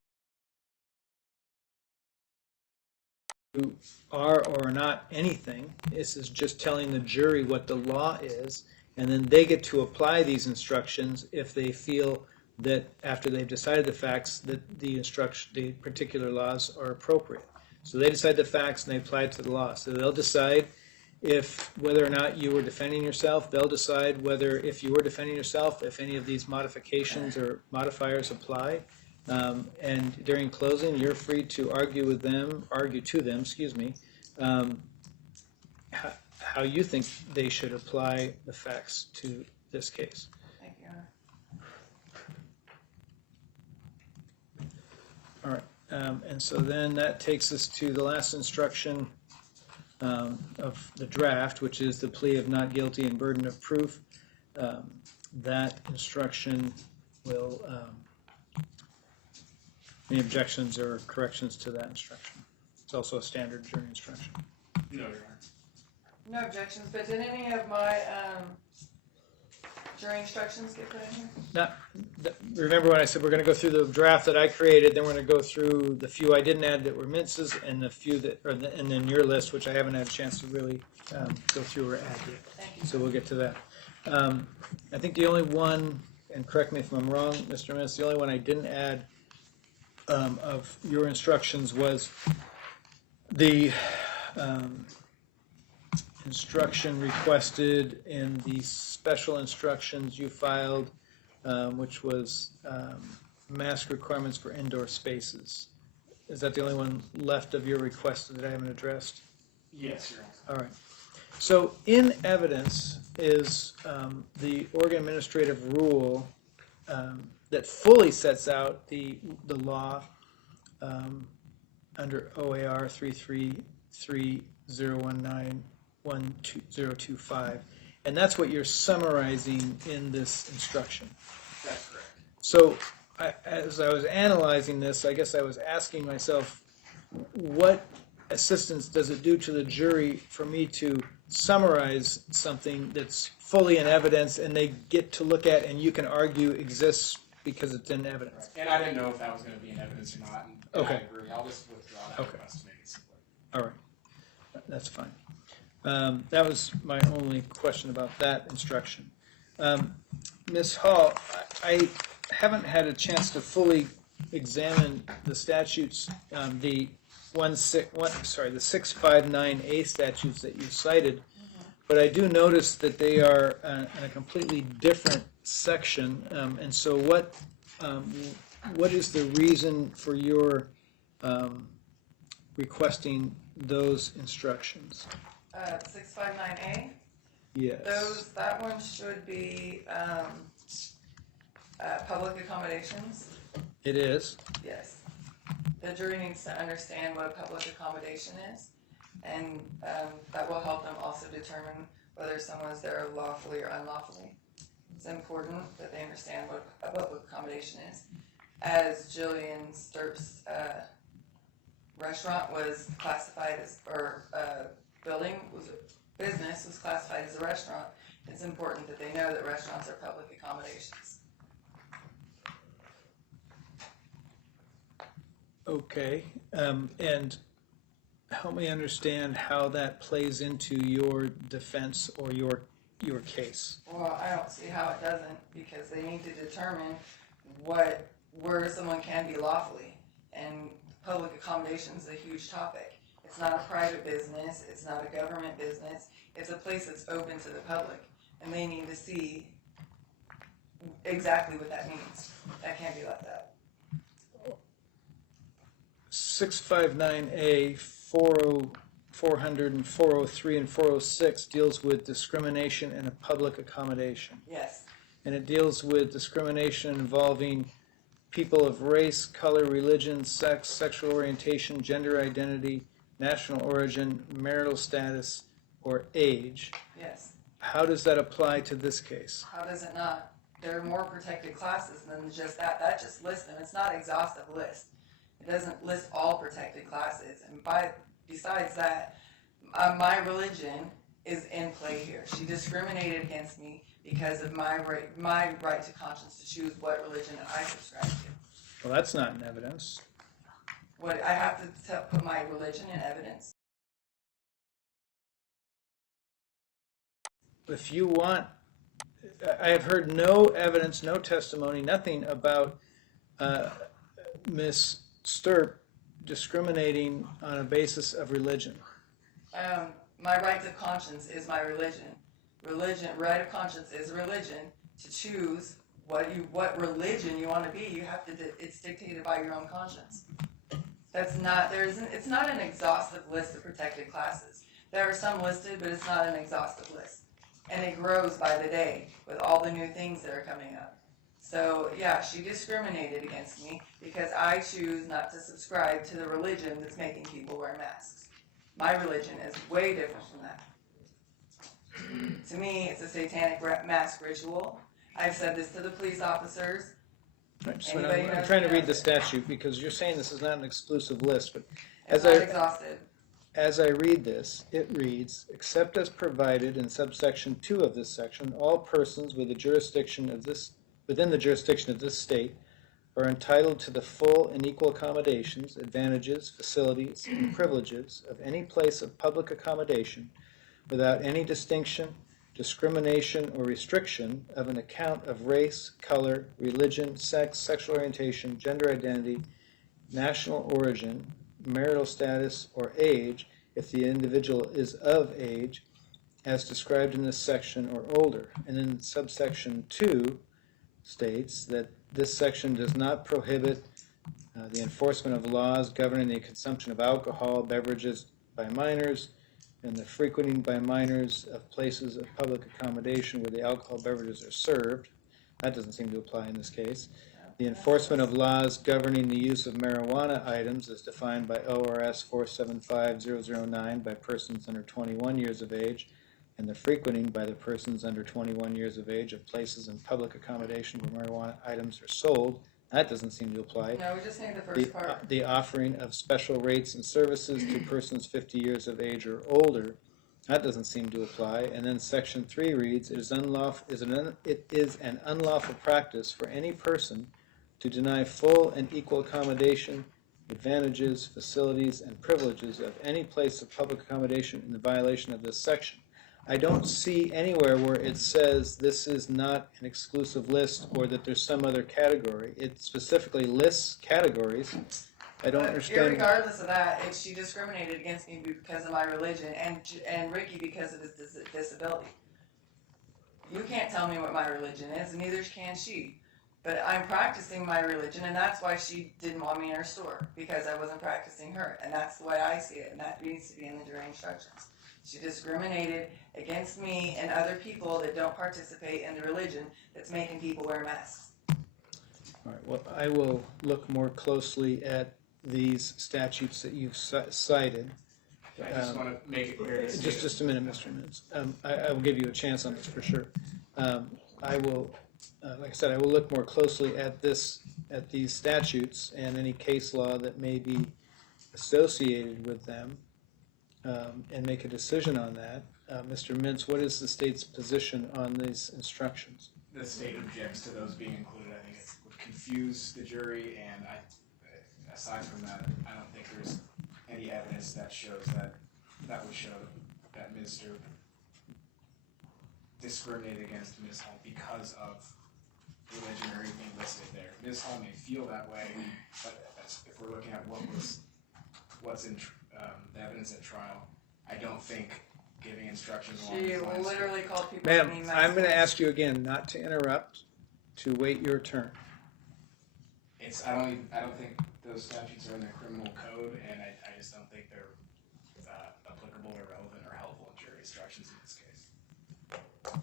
are or are not anything. This is just telling the jury what the law is, and then they get to apply these instructions if they feel that after they've decided the facts that the particular laws are appropriate. So they decide the facts and they apply it to the law. So they'll decide whether or not you were defending yourself. They'll decide whether, if you were defending yourself, if any of these modifications or modifiers apply. And during closing, you're free to argue to them, how you think they should apply the facts to this case. Thank you, Your Honor. All right. And so then that takes us to the last instruction of the draft, which is the plea of not guilty and burden of proof. That instruction will, any objections or corrections to that instruction? It's also a standard jury instruction. No, Your Honor. No objections, but did any of my jury instructions get put in here? Remember when I said we're going to go through the draft that I created, then we're going to go through the few I didn't add that were Mintz's, and the few that, and then your list, which I haven't had a chance to really go through or add yet. Thank you. So we'll get to that. I think the only one, and correct me if I'm wrong, Mr. Mintz, the only one I didn't add of your instructions was the instruction requested in the special instructions you filed, which was mask requirements for indoor spaces. Is that the only one left of your request that I haven't addressed? Yes, Your Honor. All right. So in evidence is the Oregon Administrative Rule that fully sets out the law under OAR 333-019-12025. And that's what you're summarizing in this instruction. That's correct. So as I was analyzing this, I guess I was asking myself, what assistance does it do to the jury for me to summarize something that's fully in evidence and they get to look at and you can argue exists because it's in evidence? Right. And I didn't know if that was going to be in evidence or not. And Okay. I agree. I'll just withdraw that request to make it simpler. All right, that's fine. That was my only question about that instruction. Ms. Hall, I haven't had a chance to fully examine the statutes, the 659A statutes that you cited, but I do notice that they are in a completely different section. And so what is the reason for your requesting those instructions? 659A. Yes. That one should be public accommodations. It is. Yes. The jury needs to understand what a public accommodation is, and that will help them also determine whether someone's there lawfully or unlawfully. It's important that they understand what a public accommodation is. As Jillian Sturp's restaurant was classified as, or business was classified as a restaurant, it's important that they know that restaurants are public accommodations. Okay, and help me understand how that plays into your defense or your case. Well, I don't see how it doesn't, because they need to determine where someone can be lawfully, and public accommodation is a huge topic. It's not a private business, it's not a government business, it's a place that's open to the public, and they need to see exactly what that means. That can't be left out. 659A, 400 and 403 and 406 deals with discrimination in a public accommodation. Yes. And it deals with discrimination involving people of race, color, religion, sex, sexual orientation, gender identity, national origin, marital status, or age. Yes. How does that apply to this case? How does it not? There are more protected classes than just that. That just lists them. It's not an exhaustive list. It doesn't list all protected classes. And besides that, my religion is in play here. She discriminated against me because of my right to conscience to choose what religion I subscribe to. Well, that's not in evidence. What I have to put my religion in evidence. If you want, I have heard no evidence, no testimony, nothing about Miss Stirp discriminating on a basis of religion. My right to conscience is my religion. Right of conscience is religion. To choose what religion you want to be, you have to. It's dictated by your own conscience. It's not an exhaustive list of protected classes. There are some listed, but it's not an exhaustive list, and it grows by the day with all the new things that are coming up. So yeah, she discriminated against me because I choose not to subscribe to the religion that's making people wear masks. My religion is way different from that. To me, it's a satanic mask ritual. I've said this to the police officers. I'm trying to read the statute because you're saying this is not an exclusive list, but It's not exhaustive. As I read this, it reads, except as provided in subsection 2 of this section, all persons within the jurisdiction of this state are entitled to the full and equal accommodations, advantages, facilities, and privileges of any place of public accommodation without any distinction, discrimination, or restriction of an account of race, color, religion, sex, sexual orientation, gender identity, national origin, marital status, or age, if the individual is of age, as described in this section or older. And then subsection 2 states that this section does not prohibit the enforcement of laws governing the consumption of alcohol beverages by minors and the frequenting by minors of places of public accommodation where the alcohol beverages are served. That doesn't seem to apply in this case. The enforcement of laws governing the use of marijuana items as defined by ORS 475009 by persons under 21 years of age, and the frequenting by the persons under 21 years of age of places in public accommodation where marijuana items are sold. That doesn't seem to apply. No, we just need the first part. The offering of special rates and services to persons 50 years of age or older. That doesn't seem to apply. And then section 3 reads, it is an unlawful practice for any person to deny full and equal accommodation, advantages, facilities, and privileges of any place of public accommodation in the violation of this section. I don't see anywhere where it says this is not an exclusive list or that there's some other category. It specifically lists categories. I don't understand. Regardless of that, she discriminated against me because of my religion, and Ricky because of his disability. You can't tell me what my religion is, and neither can she. But I'm practicing my religion, and that's why she didn't want me in her store, because I wasn't practicing her. And that's the way I see it, and that needs to be in the jury instructions. She discriminated against me and other people that don't participate in the religion that's making people wear masks. All right, well, I will look more closely at these statutes that you've cited. I just want to make it clear. Just a minute, Mr. Mintz. I will give you a chance on this for sure. I will, like I said, I will look more closely at these statutes and any case law that may be associated with them, and make a decision on that. Mr. Mintz, what is the state's position on these instructions? The state objects to those being included. I think it would confuse the jury, and aside from that, I don't think there's any evidence that shows that would show that Ms. Stirp discriminated against Ms. Hall because of religion or anything listed there. Ms. Hall may feel that way, but if we're looking at what's in the evidence at trial, I don't think giving instructions along She these lines. literally called people. Ma'am, I'm going to ask you again not to interrupt, to wait your turn. I don't think those statutes are in the criminal code, and I just don't think they're applicable or relevant or helpful in jury instructions in this case.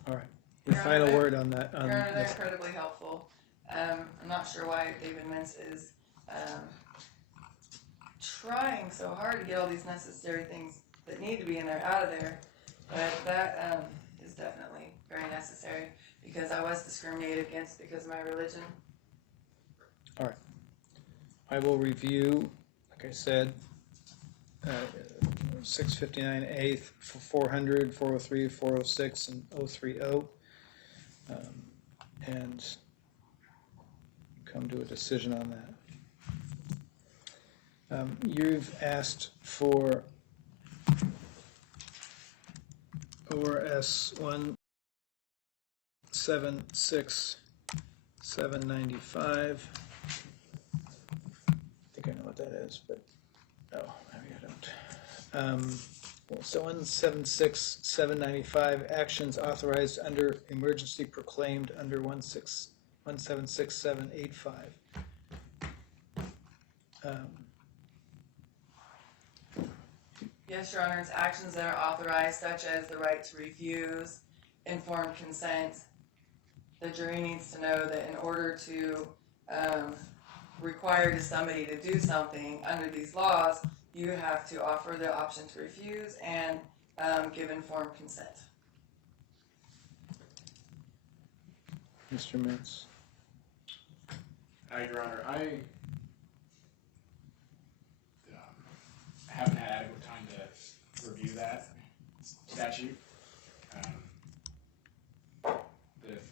All right. Your final word on that. Your Honor, they're incredibly helpful. I'm not sure why David Mintz is trying so hard to get all these necessary things that need to be in there out of there, but that is definitely very necessary because I was discriminated against because of my religion. All right. I will review, like I said, 659A, 400, 403, 406, and 030. and come to a decision on that. You've asked for ORS 176795. I think I know what that is, but no, maybe I don't. So 176795, actions authorized under emergency proclaimed under 176785. Yes, Your Honor, it's actions that are authorized, such as the right to refuse, informed consent. The jury needs to know that in order to require somebody to do something under these laws, you have to offer the option to refuse and give informed consent. Mr. Mintz. Your Honor, I haven't had adequate time to review that statute. But if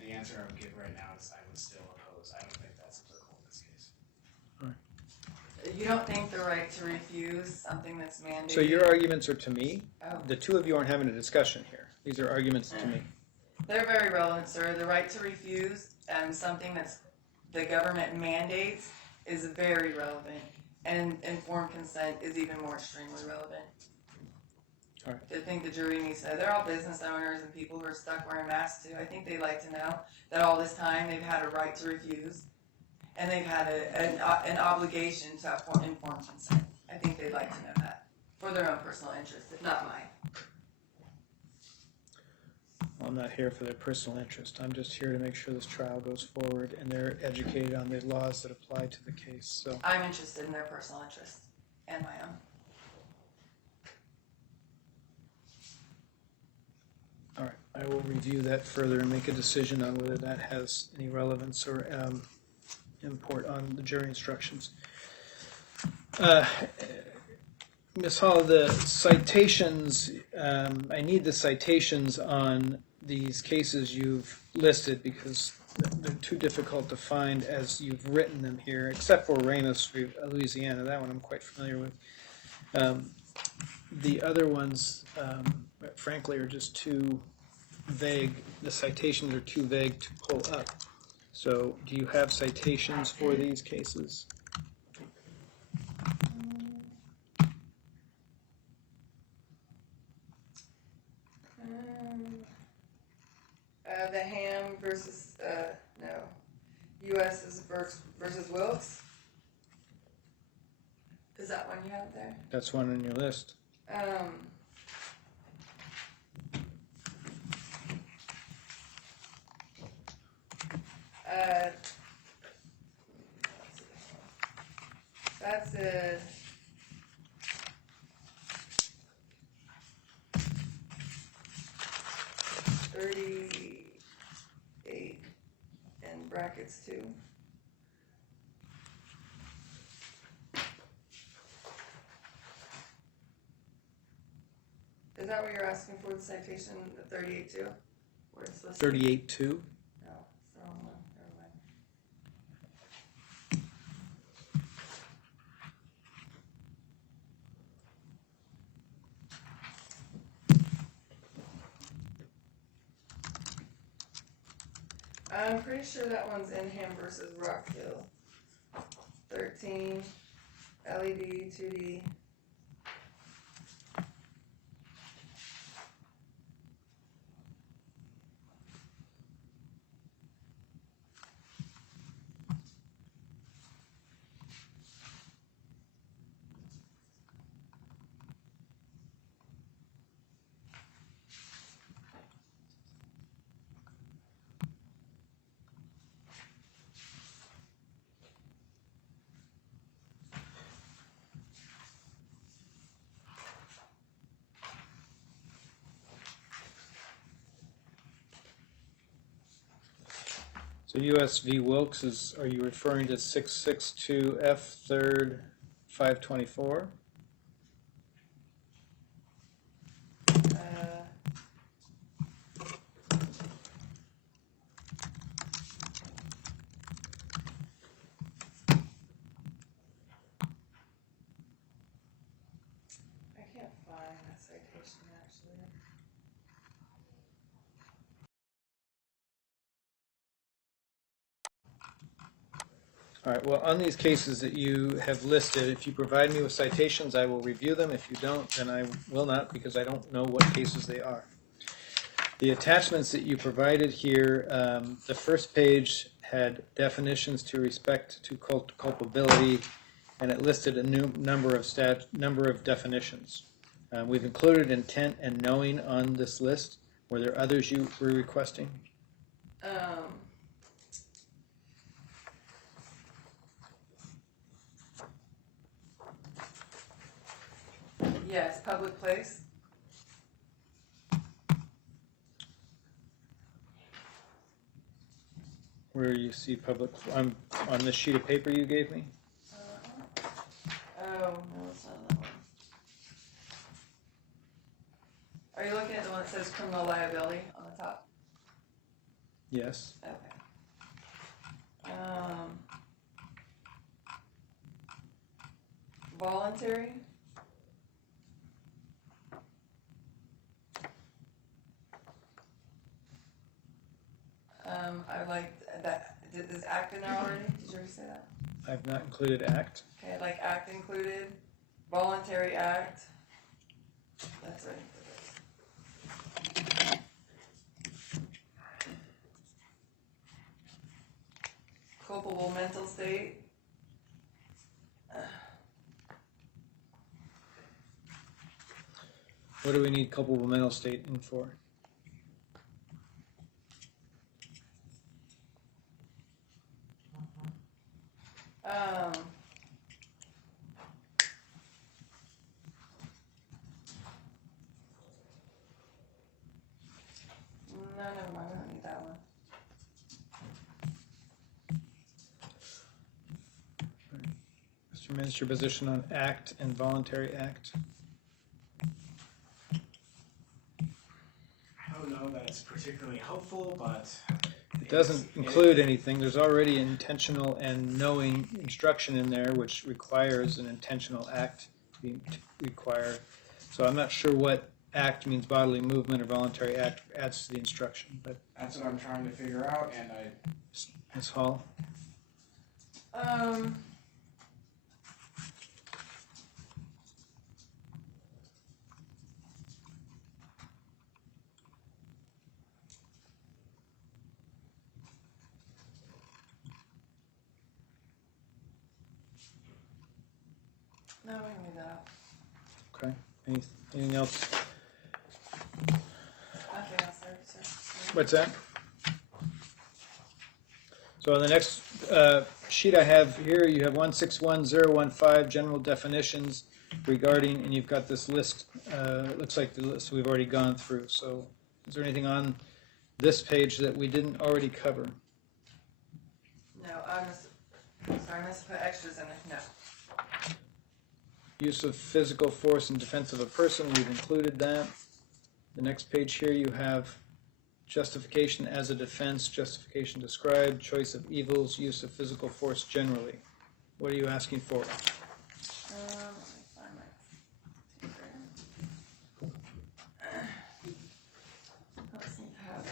the answer I would give right now is I would still oppose. I don't think that's applicable in this case. You don't think the right to refuse something that's mandated? So your arguments are to me? Oh. The two of you aren't having a discussion here. These are arguments to me. They're very relevant, sir. The right to refuse something that's the government mandates is very relevant, and informed consent is even more extremely relevant. All right. I think the jury needs to know. They're all business owners and people who are stuck wearing masks too. I think they'd like to know that all this time they've had a right to refuse, and they've had an obligation to have informed consent. I think they'd like to know that for their own personal interest, if not mine. I'm not here for their personal interest. I'm just here to make sure this trial goes forward and they're educated on the laws that apply to the case. So I'm interested in their personal interest and my own. all right, I will review that further and make a decision on whether that has any relevance or import on the jury instructions. Ms. Hall, the citations, I need the citations on these cases you've listed because they're too difficult to find as you've written them here, except for Ramos, Louisiana. That one I'm quite familiar with. The other ones, frankly, are just too vague. The citations are too vague to pull up. So do you have citations for these cases? The Ham versus, U.S. versus Wilkes. Is that one you have there? That's one on your list. That's a $38 in brackets too. Is that what you're asking for, the citation, the 38-2? Where it's listed? 38-2? No, it's the wrong one. Never mind. I'm pretty sure that one's in Ham versus Rockville. 13, LED, 2D. So US v. Wilkes is, are you referring to 662 F 3rd 524? All right, well, on these cases that you have listed, if you provide me with citations, I will review them. If you don't, then I will not, because I don't know what cases they are. The attachments that you provided here, the first page had definitions to respect to culpability, and it listed a new number of definitions. We've included intent and knowing on this list. Were there others you were requesting? Yes, public place. Where you see public, on this sheet of paper you gave me? Oh, no, it's not that one. Are you looking at the one that says criminal liability on the top? Yes. Okay. Voluntary. I like that. Is act in there already? Did you already say that? I've not included act. Okay, like act included, voluntary act. That's right. Culpable mental state. What do we need culpable mental state in for? No, never mind. We don't need that one. Mr. Minister, position on act and voluntary act? I don't know that it's particularly helpful, but It doesn't include anything. There's already intentional and knowing instruction in there, which requires an intentional act being required. So I'm not sure what act means, bodily movement or voluntary act adds to the instruction. But that's what I'm trying to figure out, and Ms. Hall? No, we can leave that out. Okay. Anything else? Nothing else there, sir. What's that? So on the next sheet I have here, you have 161015 general definitions regarding, and you've got this list. It looks like the list we've already gone through. So is there anything on this page that we didn't already cover? No, I must have put extras in it. No. Use of physical force in defense of a person, we've included that. The next page here you have justification as a defense, justification described, choice of evils, use of physical force generally. What are you asking for? Let me find my paper. Don't seem to have it.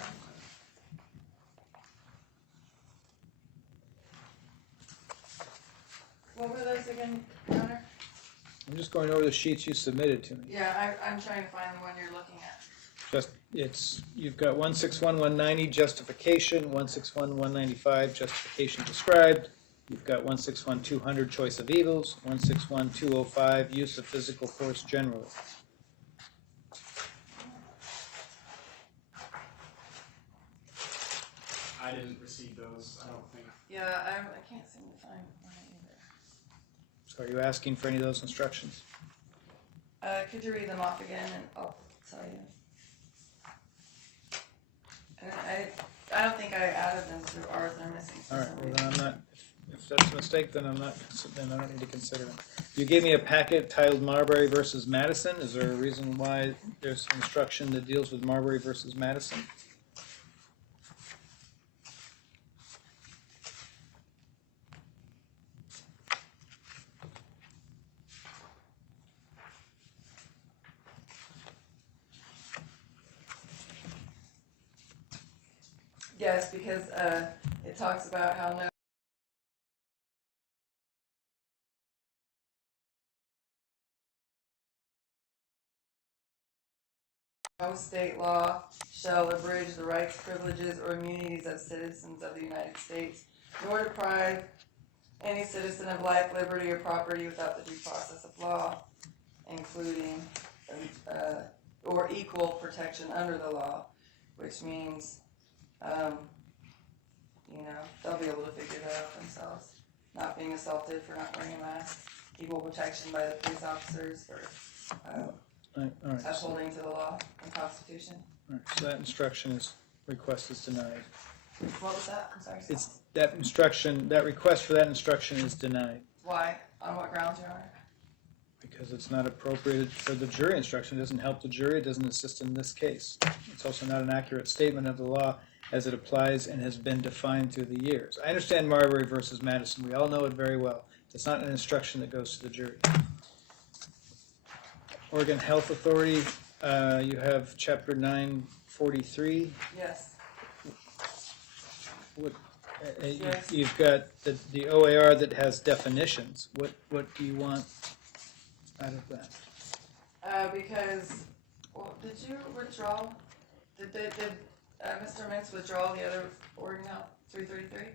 What were those again, Connor? I'm just going over the sheets you submitted to me. Yeah, I'm trying to find the one you're looking at. You've got 161190 justification, 161195 justification described. You've got 161200 choice of evils, 161205 use of physical force generally. I didn't receive those. I don't think. Yeah, I can't seem to find one either. So are you asking for any of those instructions? Could you read them off again and I'll tell you. And I don't think I added them to ours. They're missing. All right, well then I'm not, if that's a mistake, then then I don't need to consider them. You gave me a packet titled Marbury versus Madison. Is there a reason why there's instruction that deals with Marbury versus Madison? Yes, because it talks about how no No state law shall abridge the rights, privileges, or immunities of citizens of the United States, nor deprive any citizen of life, liberty, or property without the due process of law, including or equal protection under the law, which means, they'll be able to figure that out themselves. Not being assaulted for not wearing a mask, equal protection by the police officers for All right. upholding to the law and Constitution. All right, so that instruction request is denied. What was that? I'm sorry. That request for that instruction is denied Why? On what grounds, Your Honor? because it's not appropriated for the jury instruction. It doesn't help the jury. It doesn't assist in this case. It's also not an accurate statement of the law as it applies and has been defined through the years. I understand Marbury versus Madison. We all know it very well. It's not an instruction that goes to the jury. Oregon Health Authority, you have Chapter 943. Yes. Yes. You've got the OAR that has definitions. What do you want out of that? Because, did you withdraw? Did Mr. Mintz withdraw the other Oregon Health 333?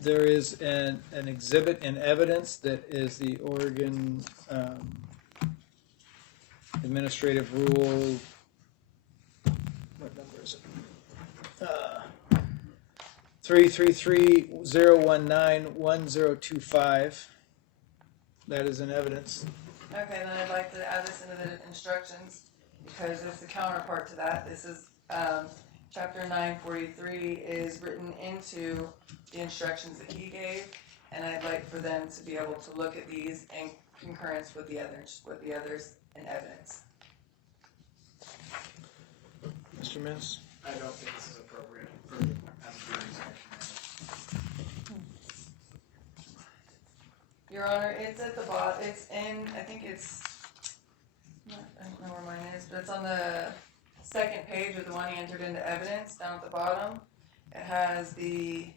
There is an exhibit in evidence that is the Oregon Administrative Rule. What number is it? 333-019-1025. That is in evidence. Okay, then I'd like to add this into the instructions because it's the counterpart to that. This is Chapter 943 is written into the instructions that he gave, and I'd like for them to be able to look at these in concurrence with the others in evidence. Mr. Mintz? I don't think this is appropriate for as a jury instruction. Your Honor, it's at the bottom. It's in. I think it's. I don't know where mine is, but it's on the second page of the one he entered into evidence down at the bottom. It has the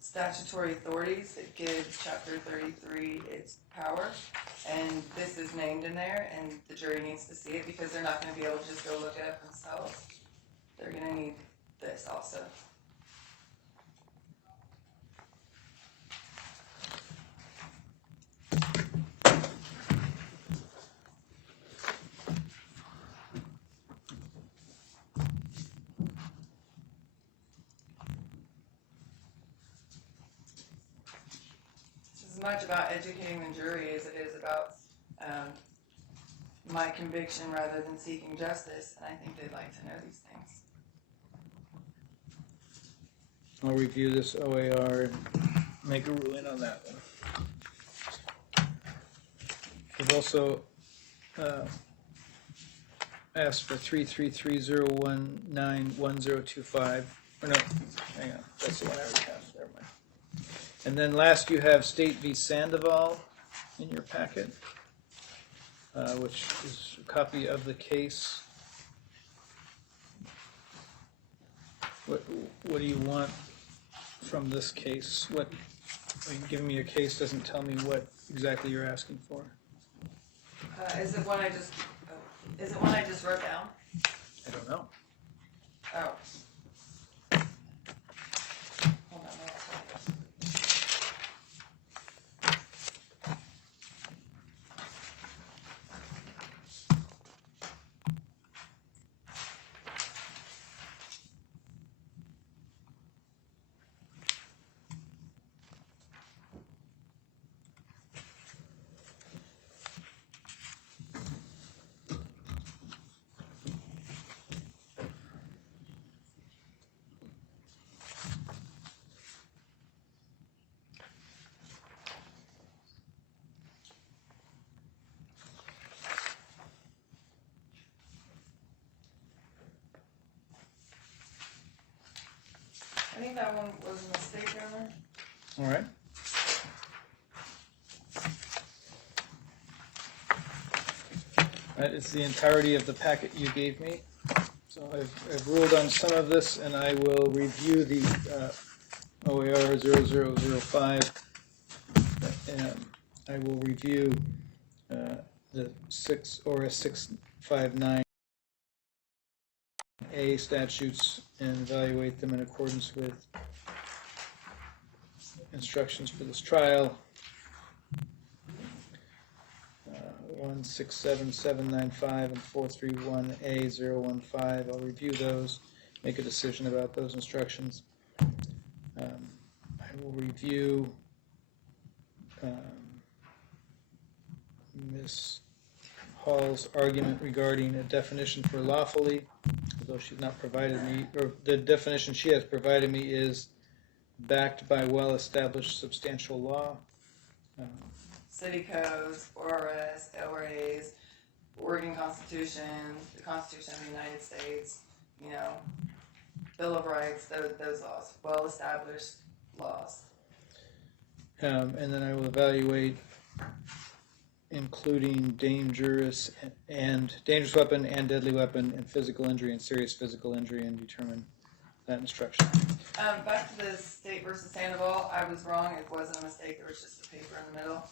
statutory authorities that give Chapter 33 its power, and this is named in there, and the jury needs to see it because they're not going to be able to just go look it up themselves. They're going to need this also. As much about educating the jury as it is about my conviction rather than seeking justice, and I think they'd like to know these things. I'll review this OAR and make a ruling on that one. We've also asked for 333-019-1025. Or no, hang on, that's the one I already have. Never mind. And then last you have State v. Sandoval in your packet, which is a copy of the case. What do you want from this case? Giving me a case doesn't tell me what exactly you're asking for. Is it one I just? Is it one I just wrote down? I don't know. Oh. Hold on, I'll tell you. I think that one was a mistake, Your Honor. All right. That is the entirety of the packet you gave me. So I've ruled on some of this, and I will review the OAR 0005. And I will review the 6 or 6 59A statutes and evaluate them in accordance with instructions for this trial. 167795 and 431A015. I'll review those, make a decision about those instructions. I will review Ms. Hall's argument regarding a definition for lawfully, although she's not provided me, or the definition she has provided me is backed by well-established substantial law. City codes, ORS, LRAs, Oregon Constitution, the Constitution of the United States, you know, Bill of Rights, those laws, well-established laws. And then I will evaluate including dangerous weapon and deadly weapon and physical injury and serious physical injury and determine that instruction. Back to the state versus Sandoval, I was wrong. It wasn't a mistake. There was just a paper in the middle.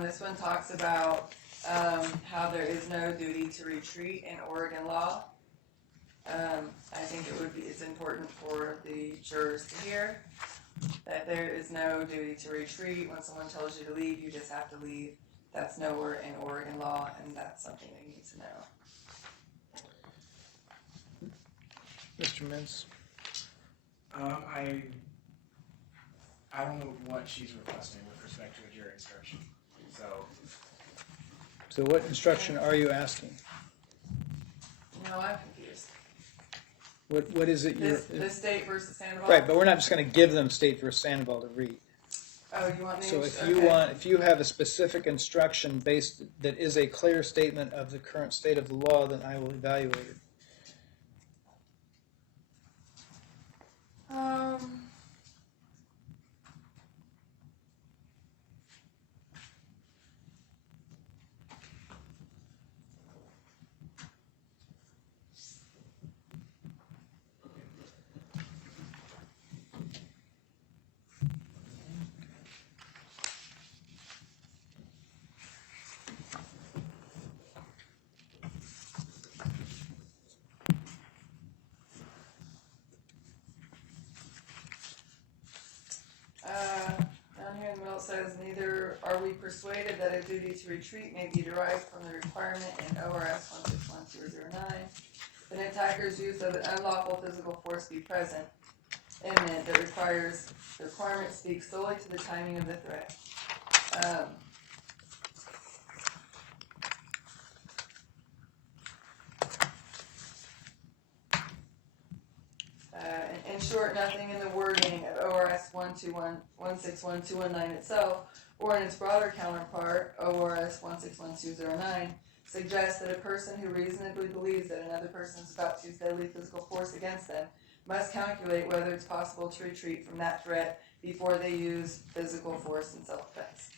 This one talks about how there is no duty to retreat in Oregon law. I think it's important for the jurors to hear that there is no duty to retreat. When someone tells you to leave, you just have to leave. That's nowhere in Oregon law, and that's something they need to know. Mr. Mintz? I don't know what she's requesting with respect to a jury instruction. So what instruction are you asking? No, I'm confused. What is it you're... The state versus Sandoval? Right, but we're not just going to give them state versus Sandoval to read. Oh, you want me So to? if you have a specific instruction based that is a clear statement of the current state of the law, then I will evaluate it. Down here in the middle it says, neither are we persuaded that a duty to retreat may be derived from the requirement in ORS 161209. An attacker's use of an unlawful physical force be present, imminent, that the requirement speaks solely to the timing of the threat. In short, nothing in the wording of ORS 161219 itself, or in its broader counterpart, ORS 161209, suggests that a person who reasonably believes that another person is about to use deadly physical force against them must calculate whether it's possible to retreat from that threat before they use physical force in self-defense.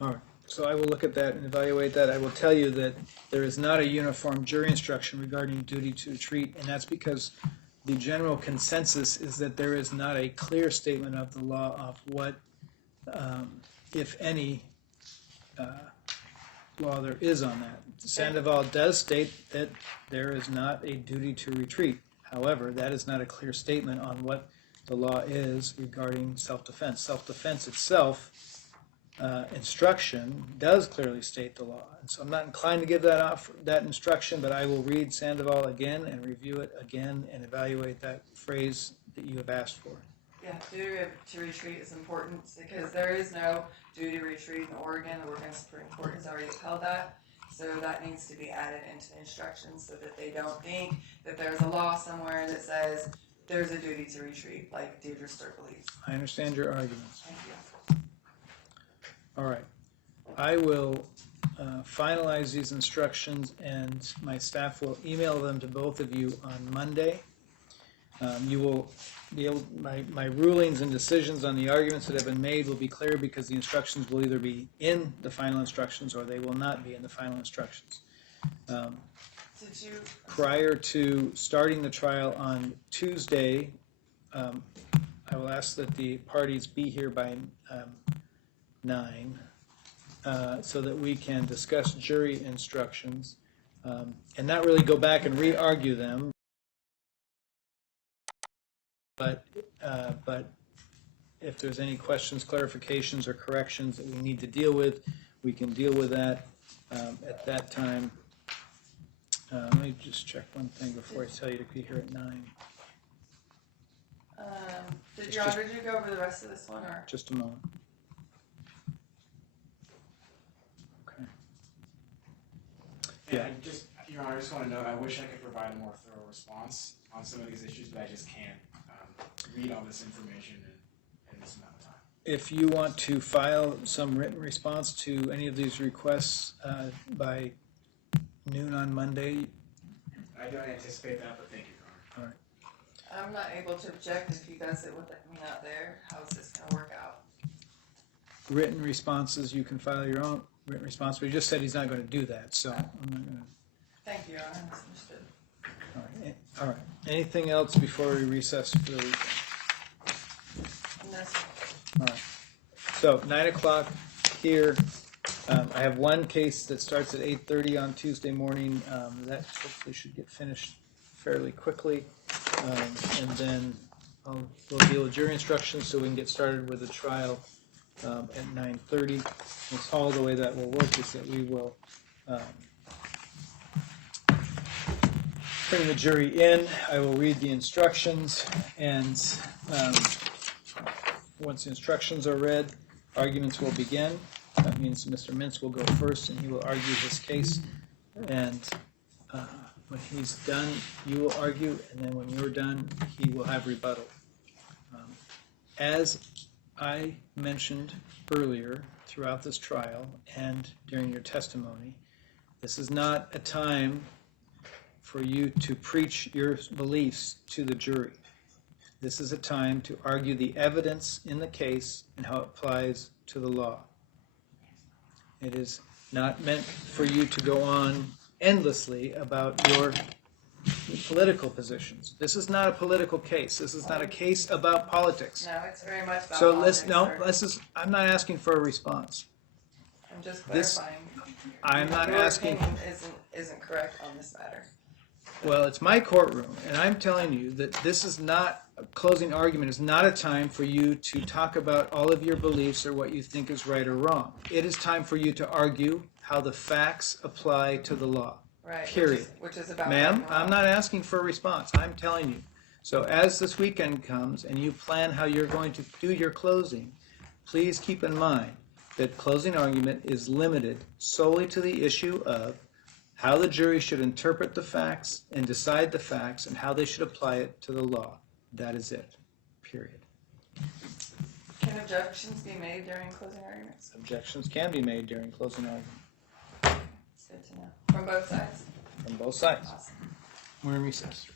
All right. So I will look at that and evaluate that. I will tell you that there is not a uniform jury instruction regarding duty to retreat, and that's because the general consensus is that there is not a clear statement of the law of what, if any, law there is on that. Sandoval does state that there is not a duty to retreat. However, that is not a clear statement on what the law is regarding self-defense. Self-defense itself, instruction, does clearly state the law. And so I'm not inclined to give that instruction, but I will read Sandoval again and review it again and evaluate that phrase that you have asked for. Yeah, duty to retreat is important because there is no duty to retreat in Oregon. The Oregon Supreme Court has already upheld that. So that needs to be added into the instructions so that they don't think that there's a law somewhere that says there's a duty to retreat, like Deidre Sturr believes. I understand your arguments. Thank you. All right. I will finalize these instructions, and my staff will email them to both of you on Monday. You will be able, my rulings and decisions on the arguments that have been made will be clear because the instructions will either be in the final instructions or they will not be in the final instructions. Prior to starting the trial on Tuesday, I will ask that the parties be here by 9 so that we can discuss jury instructions. and not really go back and re-argue them. But if there's any questions, clarifications, or corrections that we need to deal with, we can deal with that at that time. Let me just check one thing before I tell you to be here at 9. Did you go over the rest of this one, or? Just a moment. Okay. Yeah, Yeah. Your Honor, I just want to note, I wish I could provide a more thorough response on some of these issues, but I just can't read all this information in this amount of time. If you want to file some written response to any of these requests by noon on Monday, I don't anticipate that, but thank you, Your Honor. I'm not able to object if you guys sit with me out there. How's this gonna work out? written responses, you can file your own written response, but he just said he's not going to do that, so I'm not going to. Thank you, Your Honor, that's understood. All right. Anything else before we recess for the weekend? No, sir. All right. So 9 o'clock here. I have one case that starts at 8:30 on Tuesday morning. That hopefully should get finished fairly quickly, and then we'll deal with jury instructions so we can get started with the trial at 9:30. That's all the way that will work is that we will bring the jury in. I will read the instructions, and once the instructions are read, arguments will begin. That means Mr. Mintz will go first, and he will argue his case. And when he's done, you will argue, and then when you're done, he will have rebuttal. As I mentioned earlier throughout this trial and during your testimony, this is not a time for you to preach your beliefs to the jury. This is a time to argue the evidence in the case and how it applies to the law. It is not meant for you to go on endlessly about your political positions. This is not a political case. This is not a case about politics. No, it's very much about So politics, sir. I'm not asking for a response. I'm just this- clarifying. I'm not Your asking. opinion isn't correct on this matter. Well, it's my courtroom, and I'm telling you that this is not, a closing argument is not a time for you to talk about all of your beliefs or what you think is right or wrong. It is time for you to argue how the facts apply to the law. Right. Period. Which is about. Ma'am, right and wrong. I'm not asking for a response. I'm telling you. So as this weekend comes and you plan how you're going to do your closing, please keep in mind that closing argument is limited solely to the issue of how the jury should interpret the facts and decide the facts and how they should apply it to the law. That is it. Period. Can objections be made during closing arguments? Objections can be made during closing argument It's good to know. From both sides? from both sides. Awesome. We're in recess.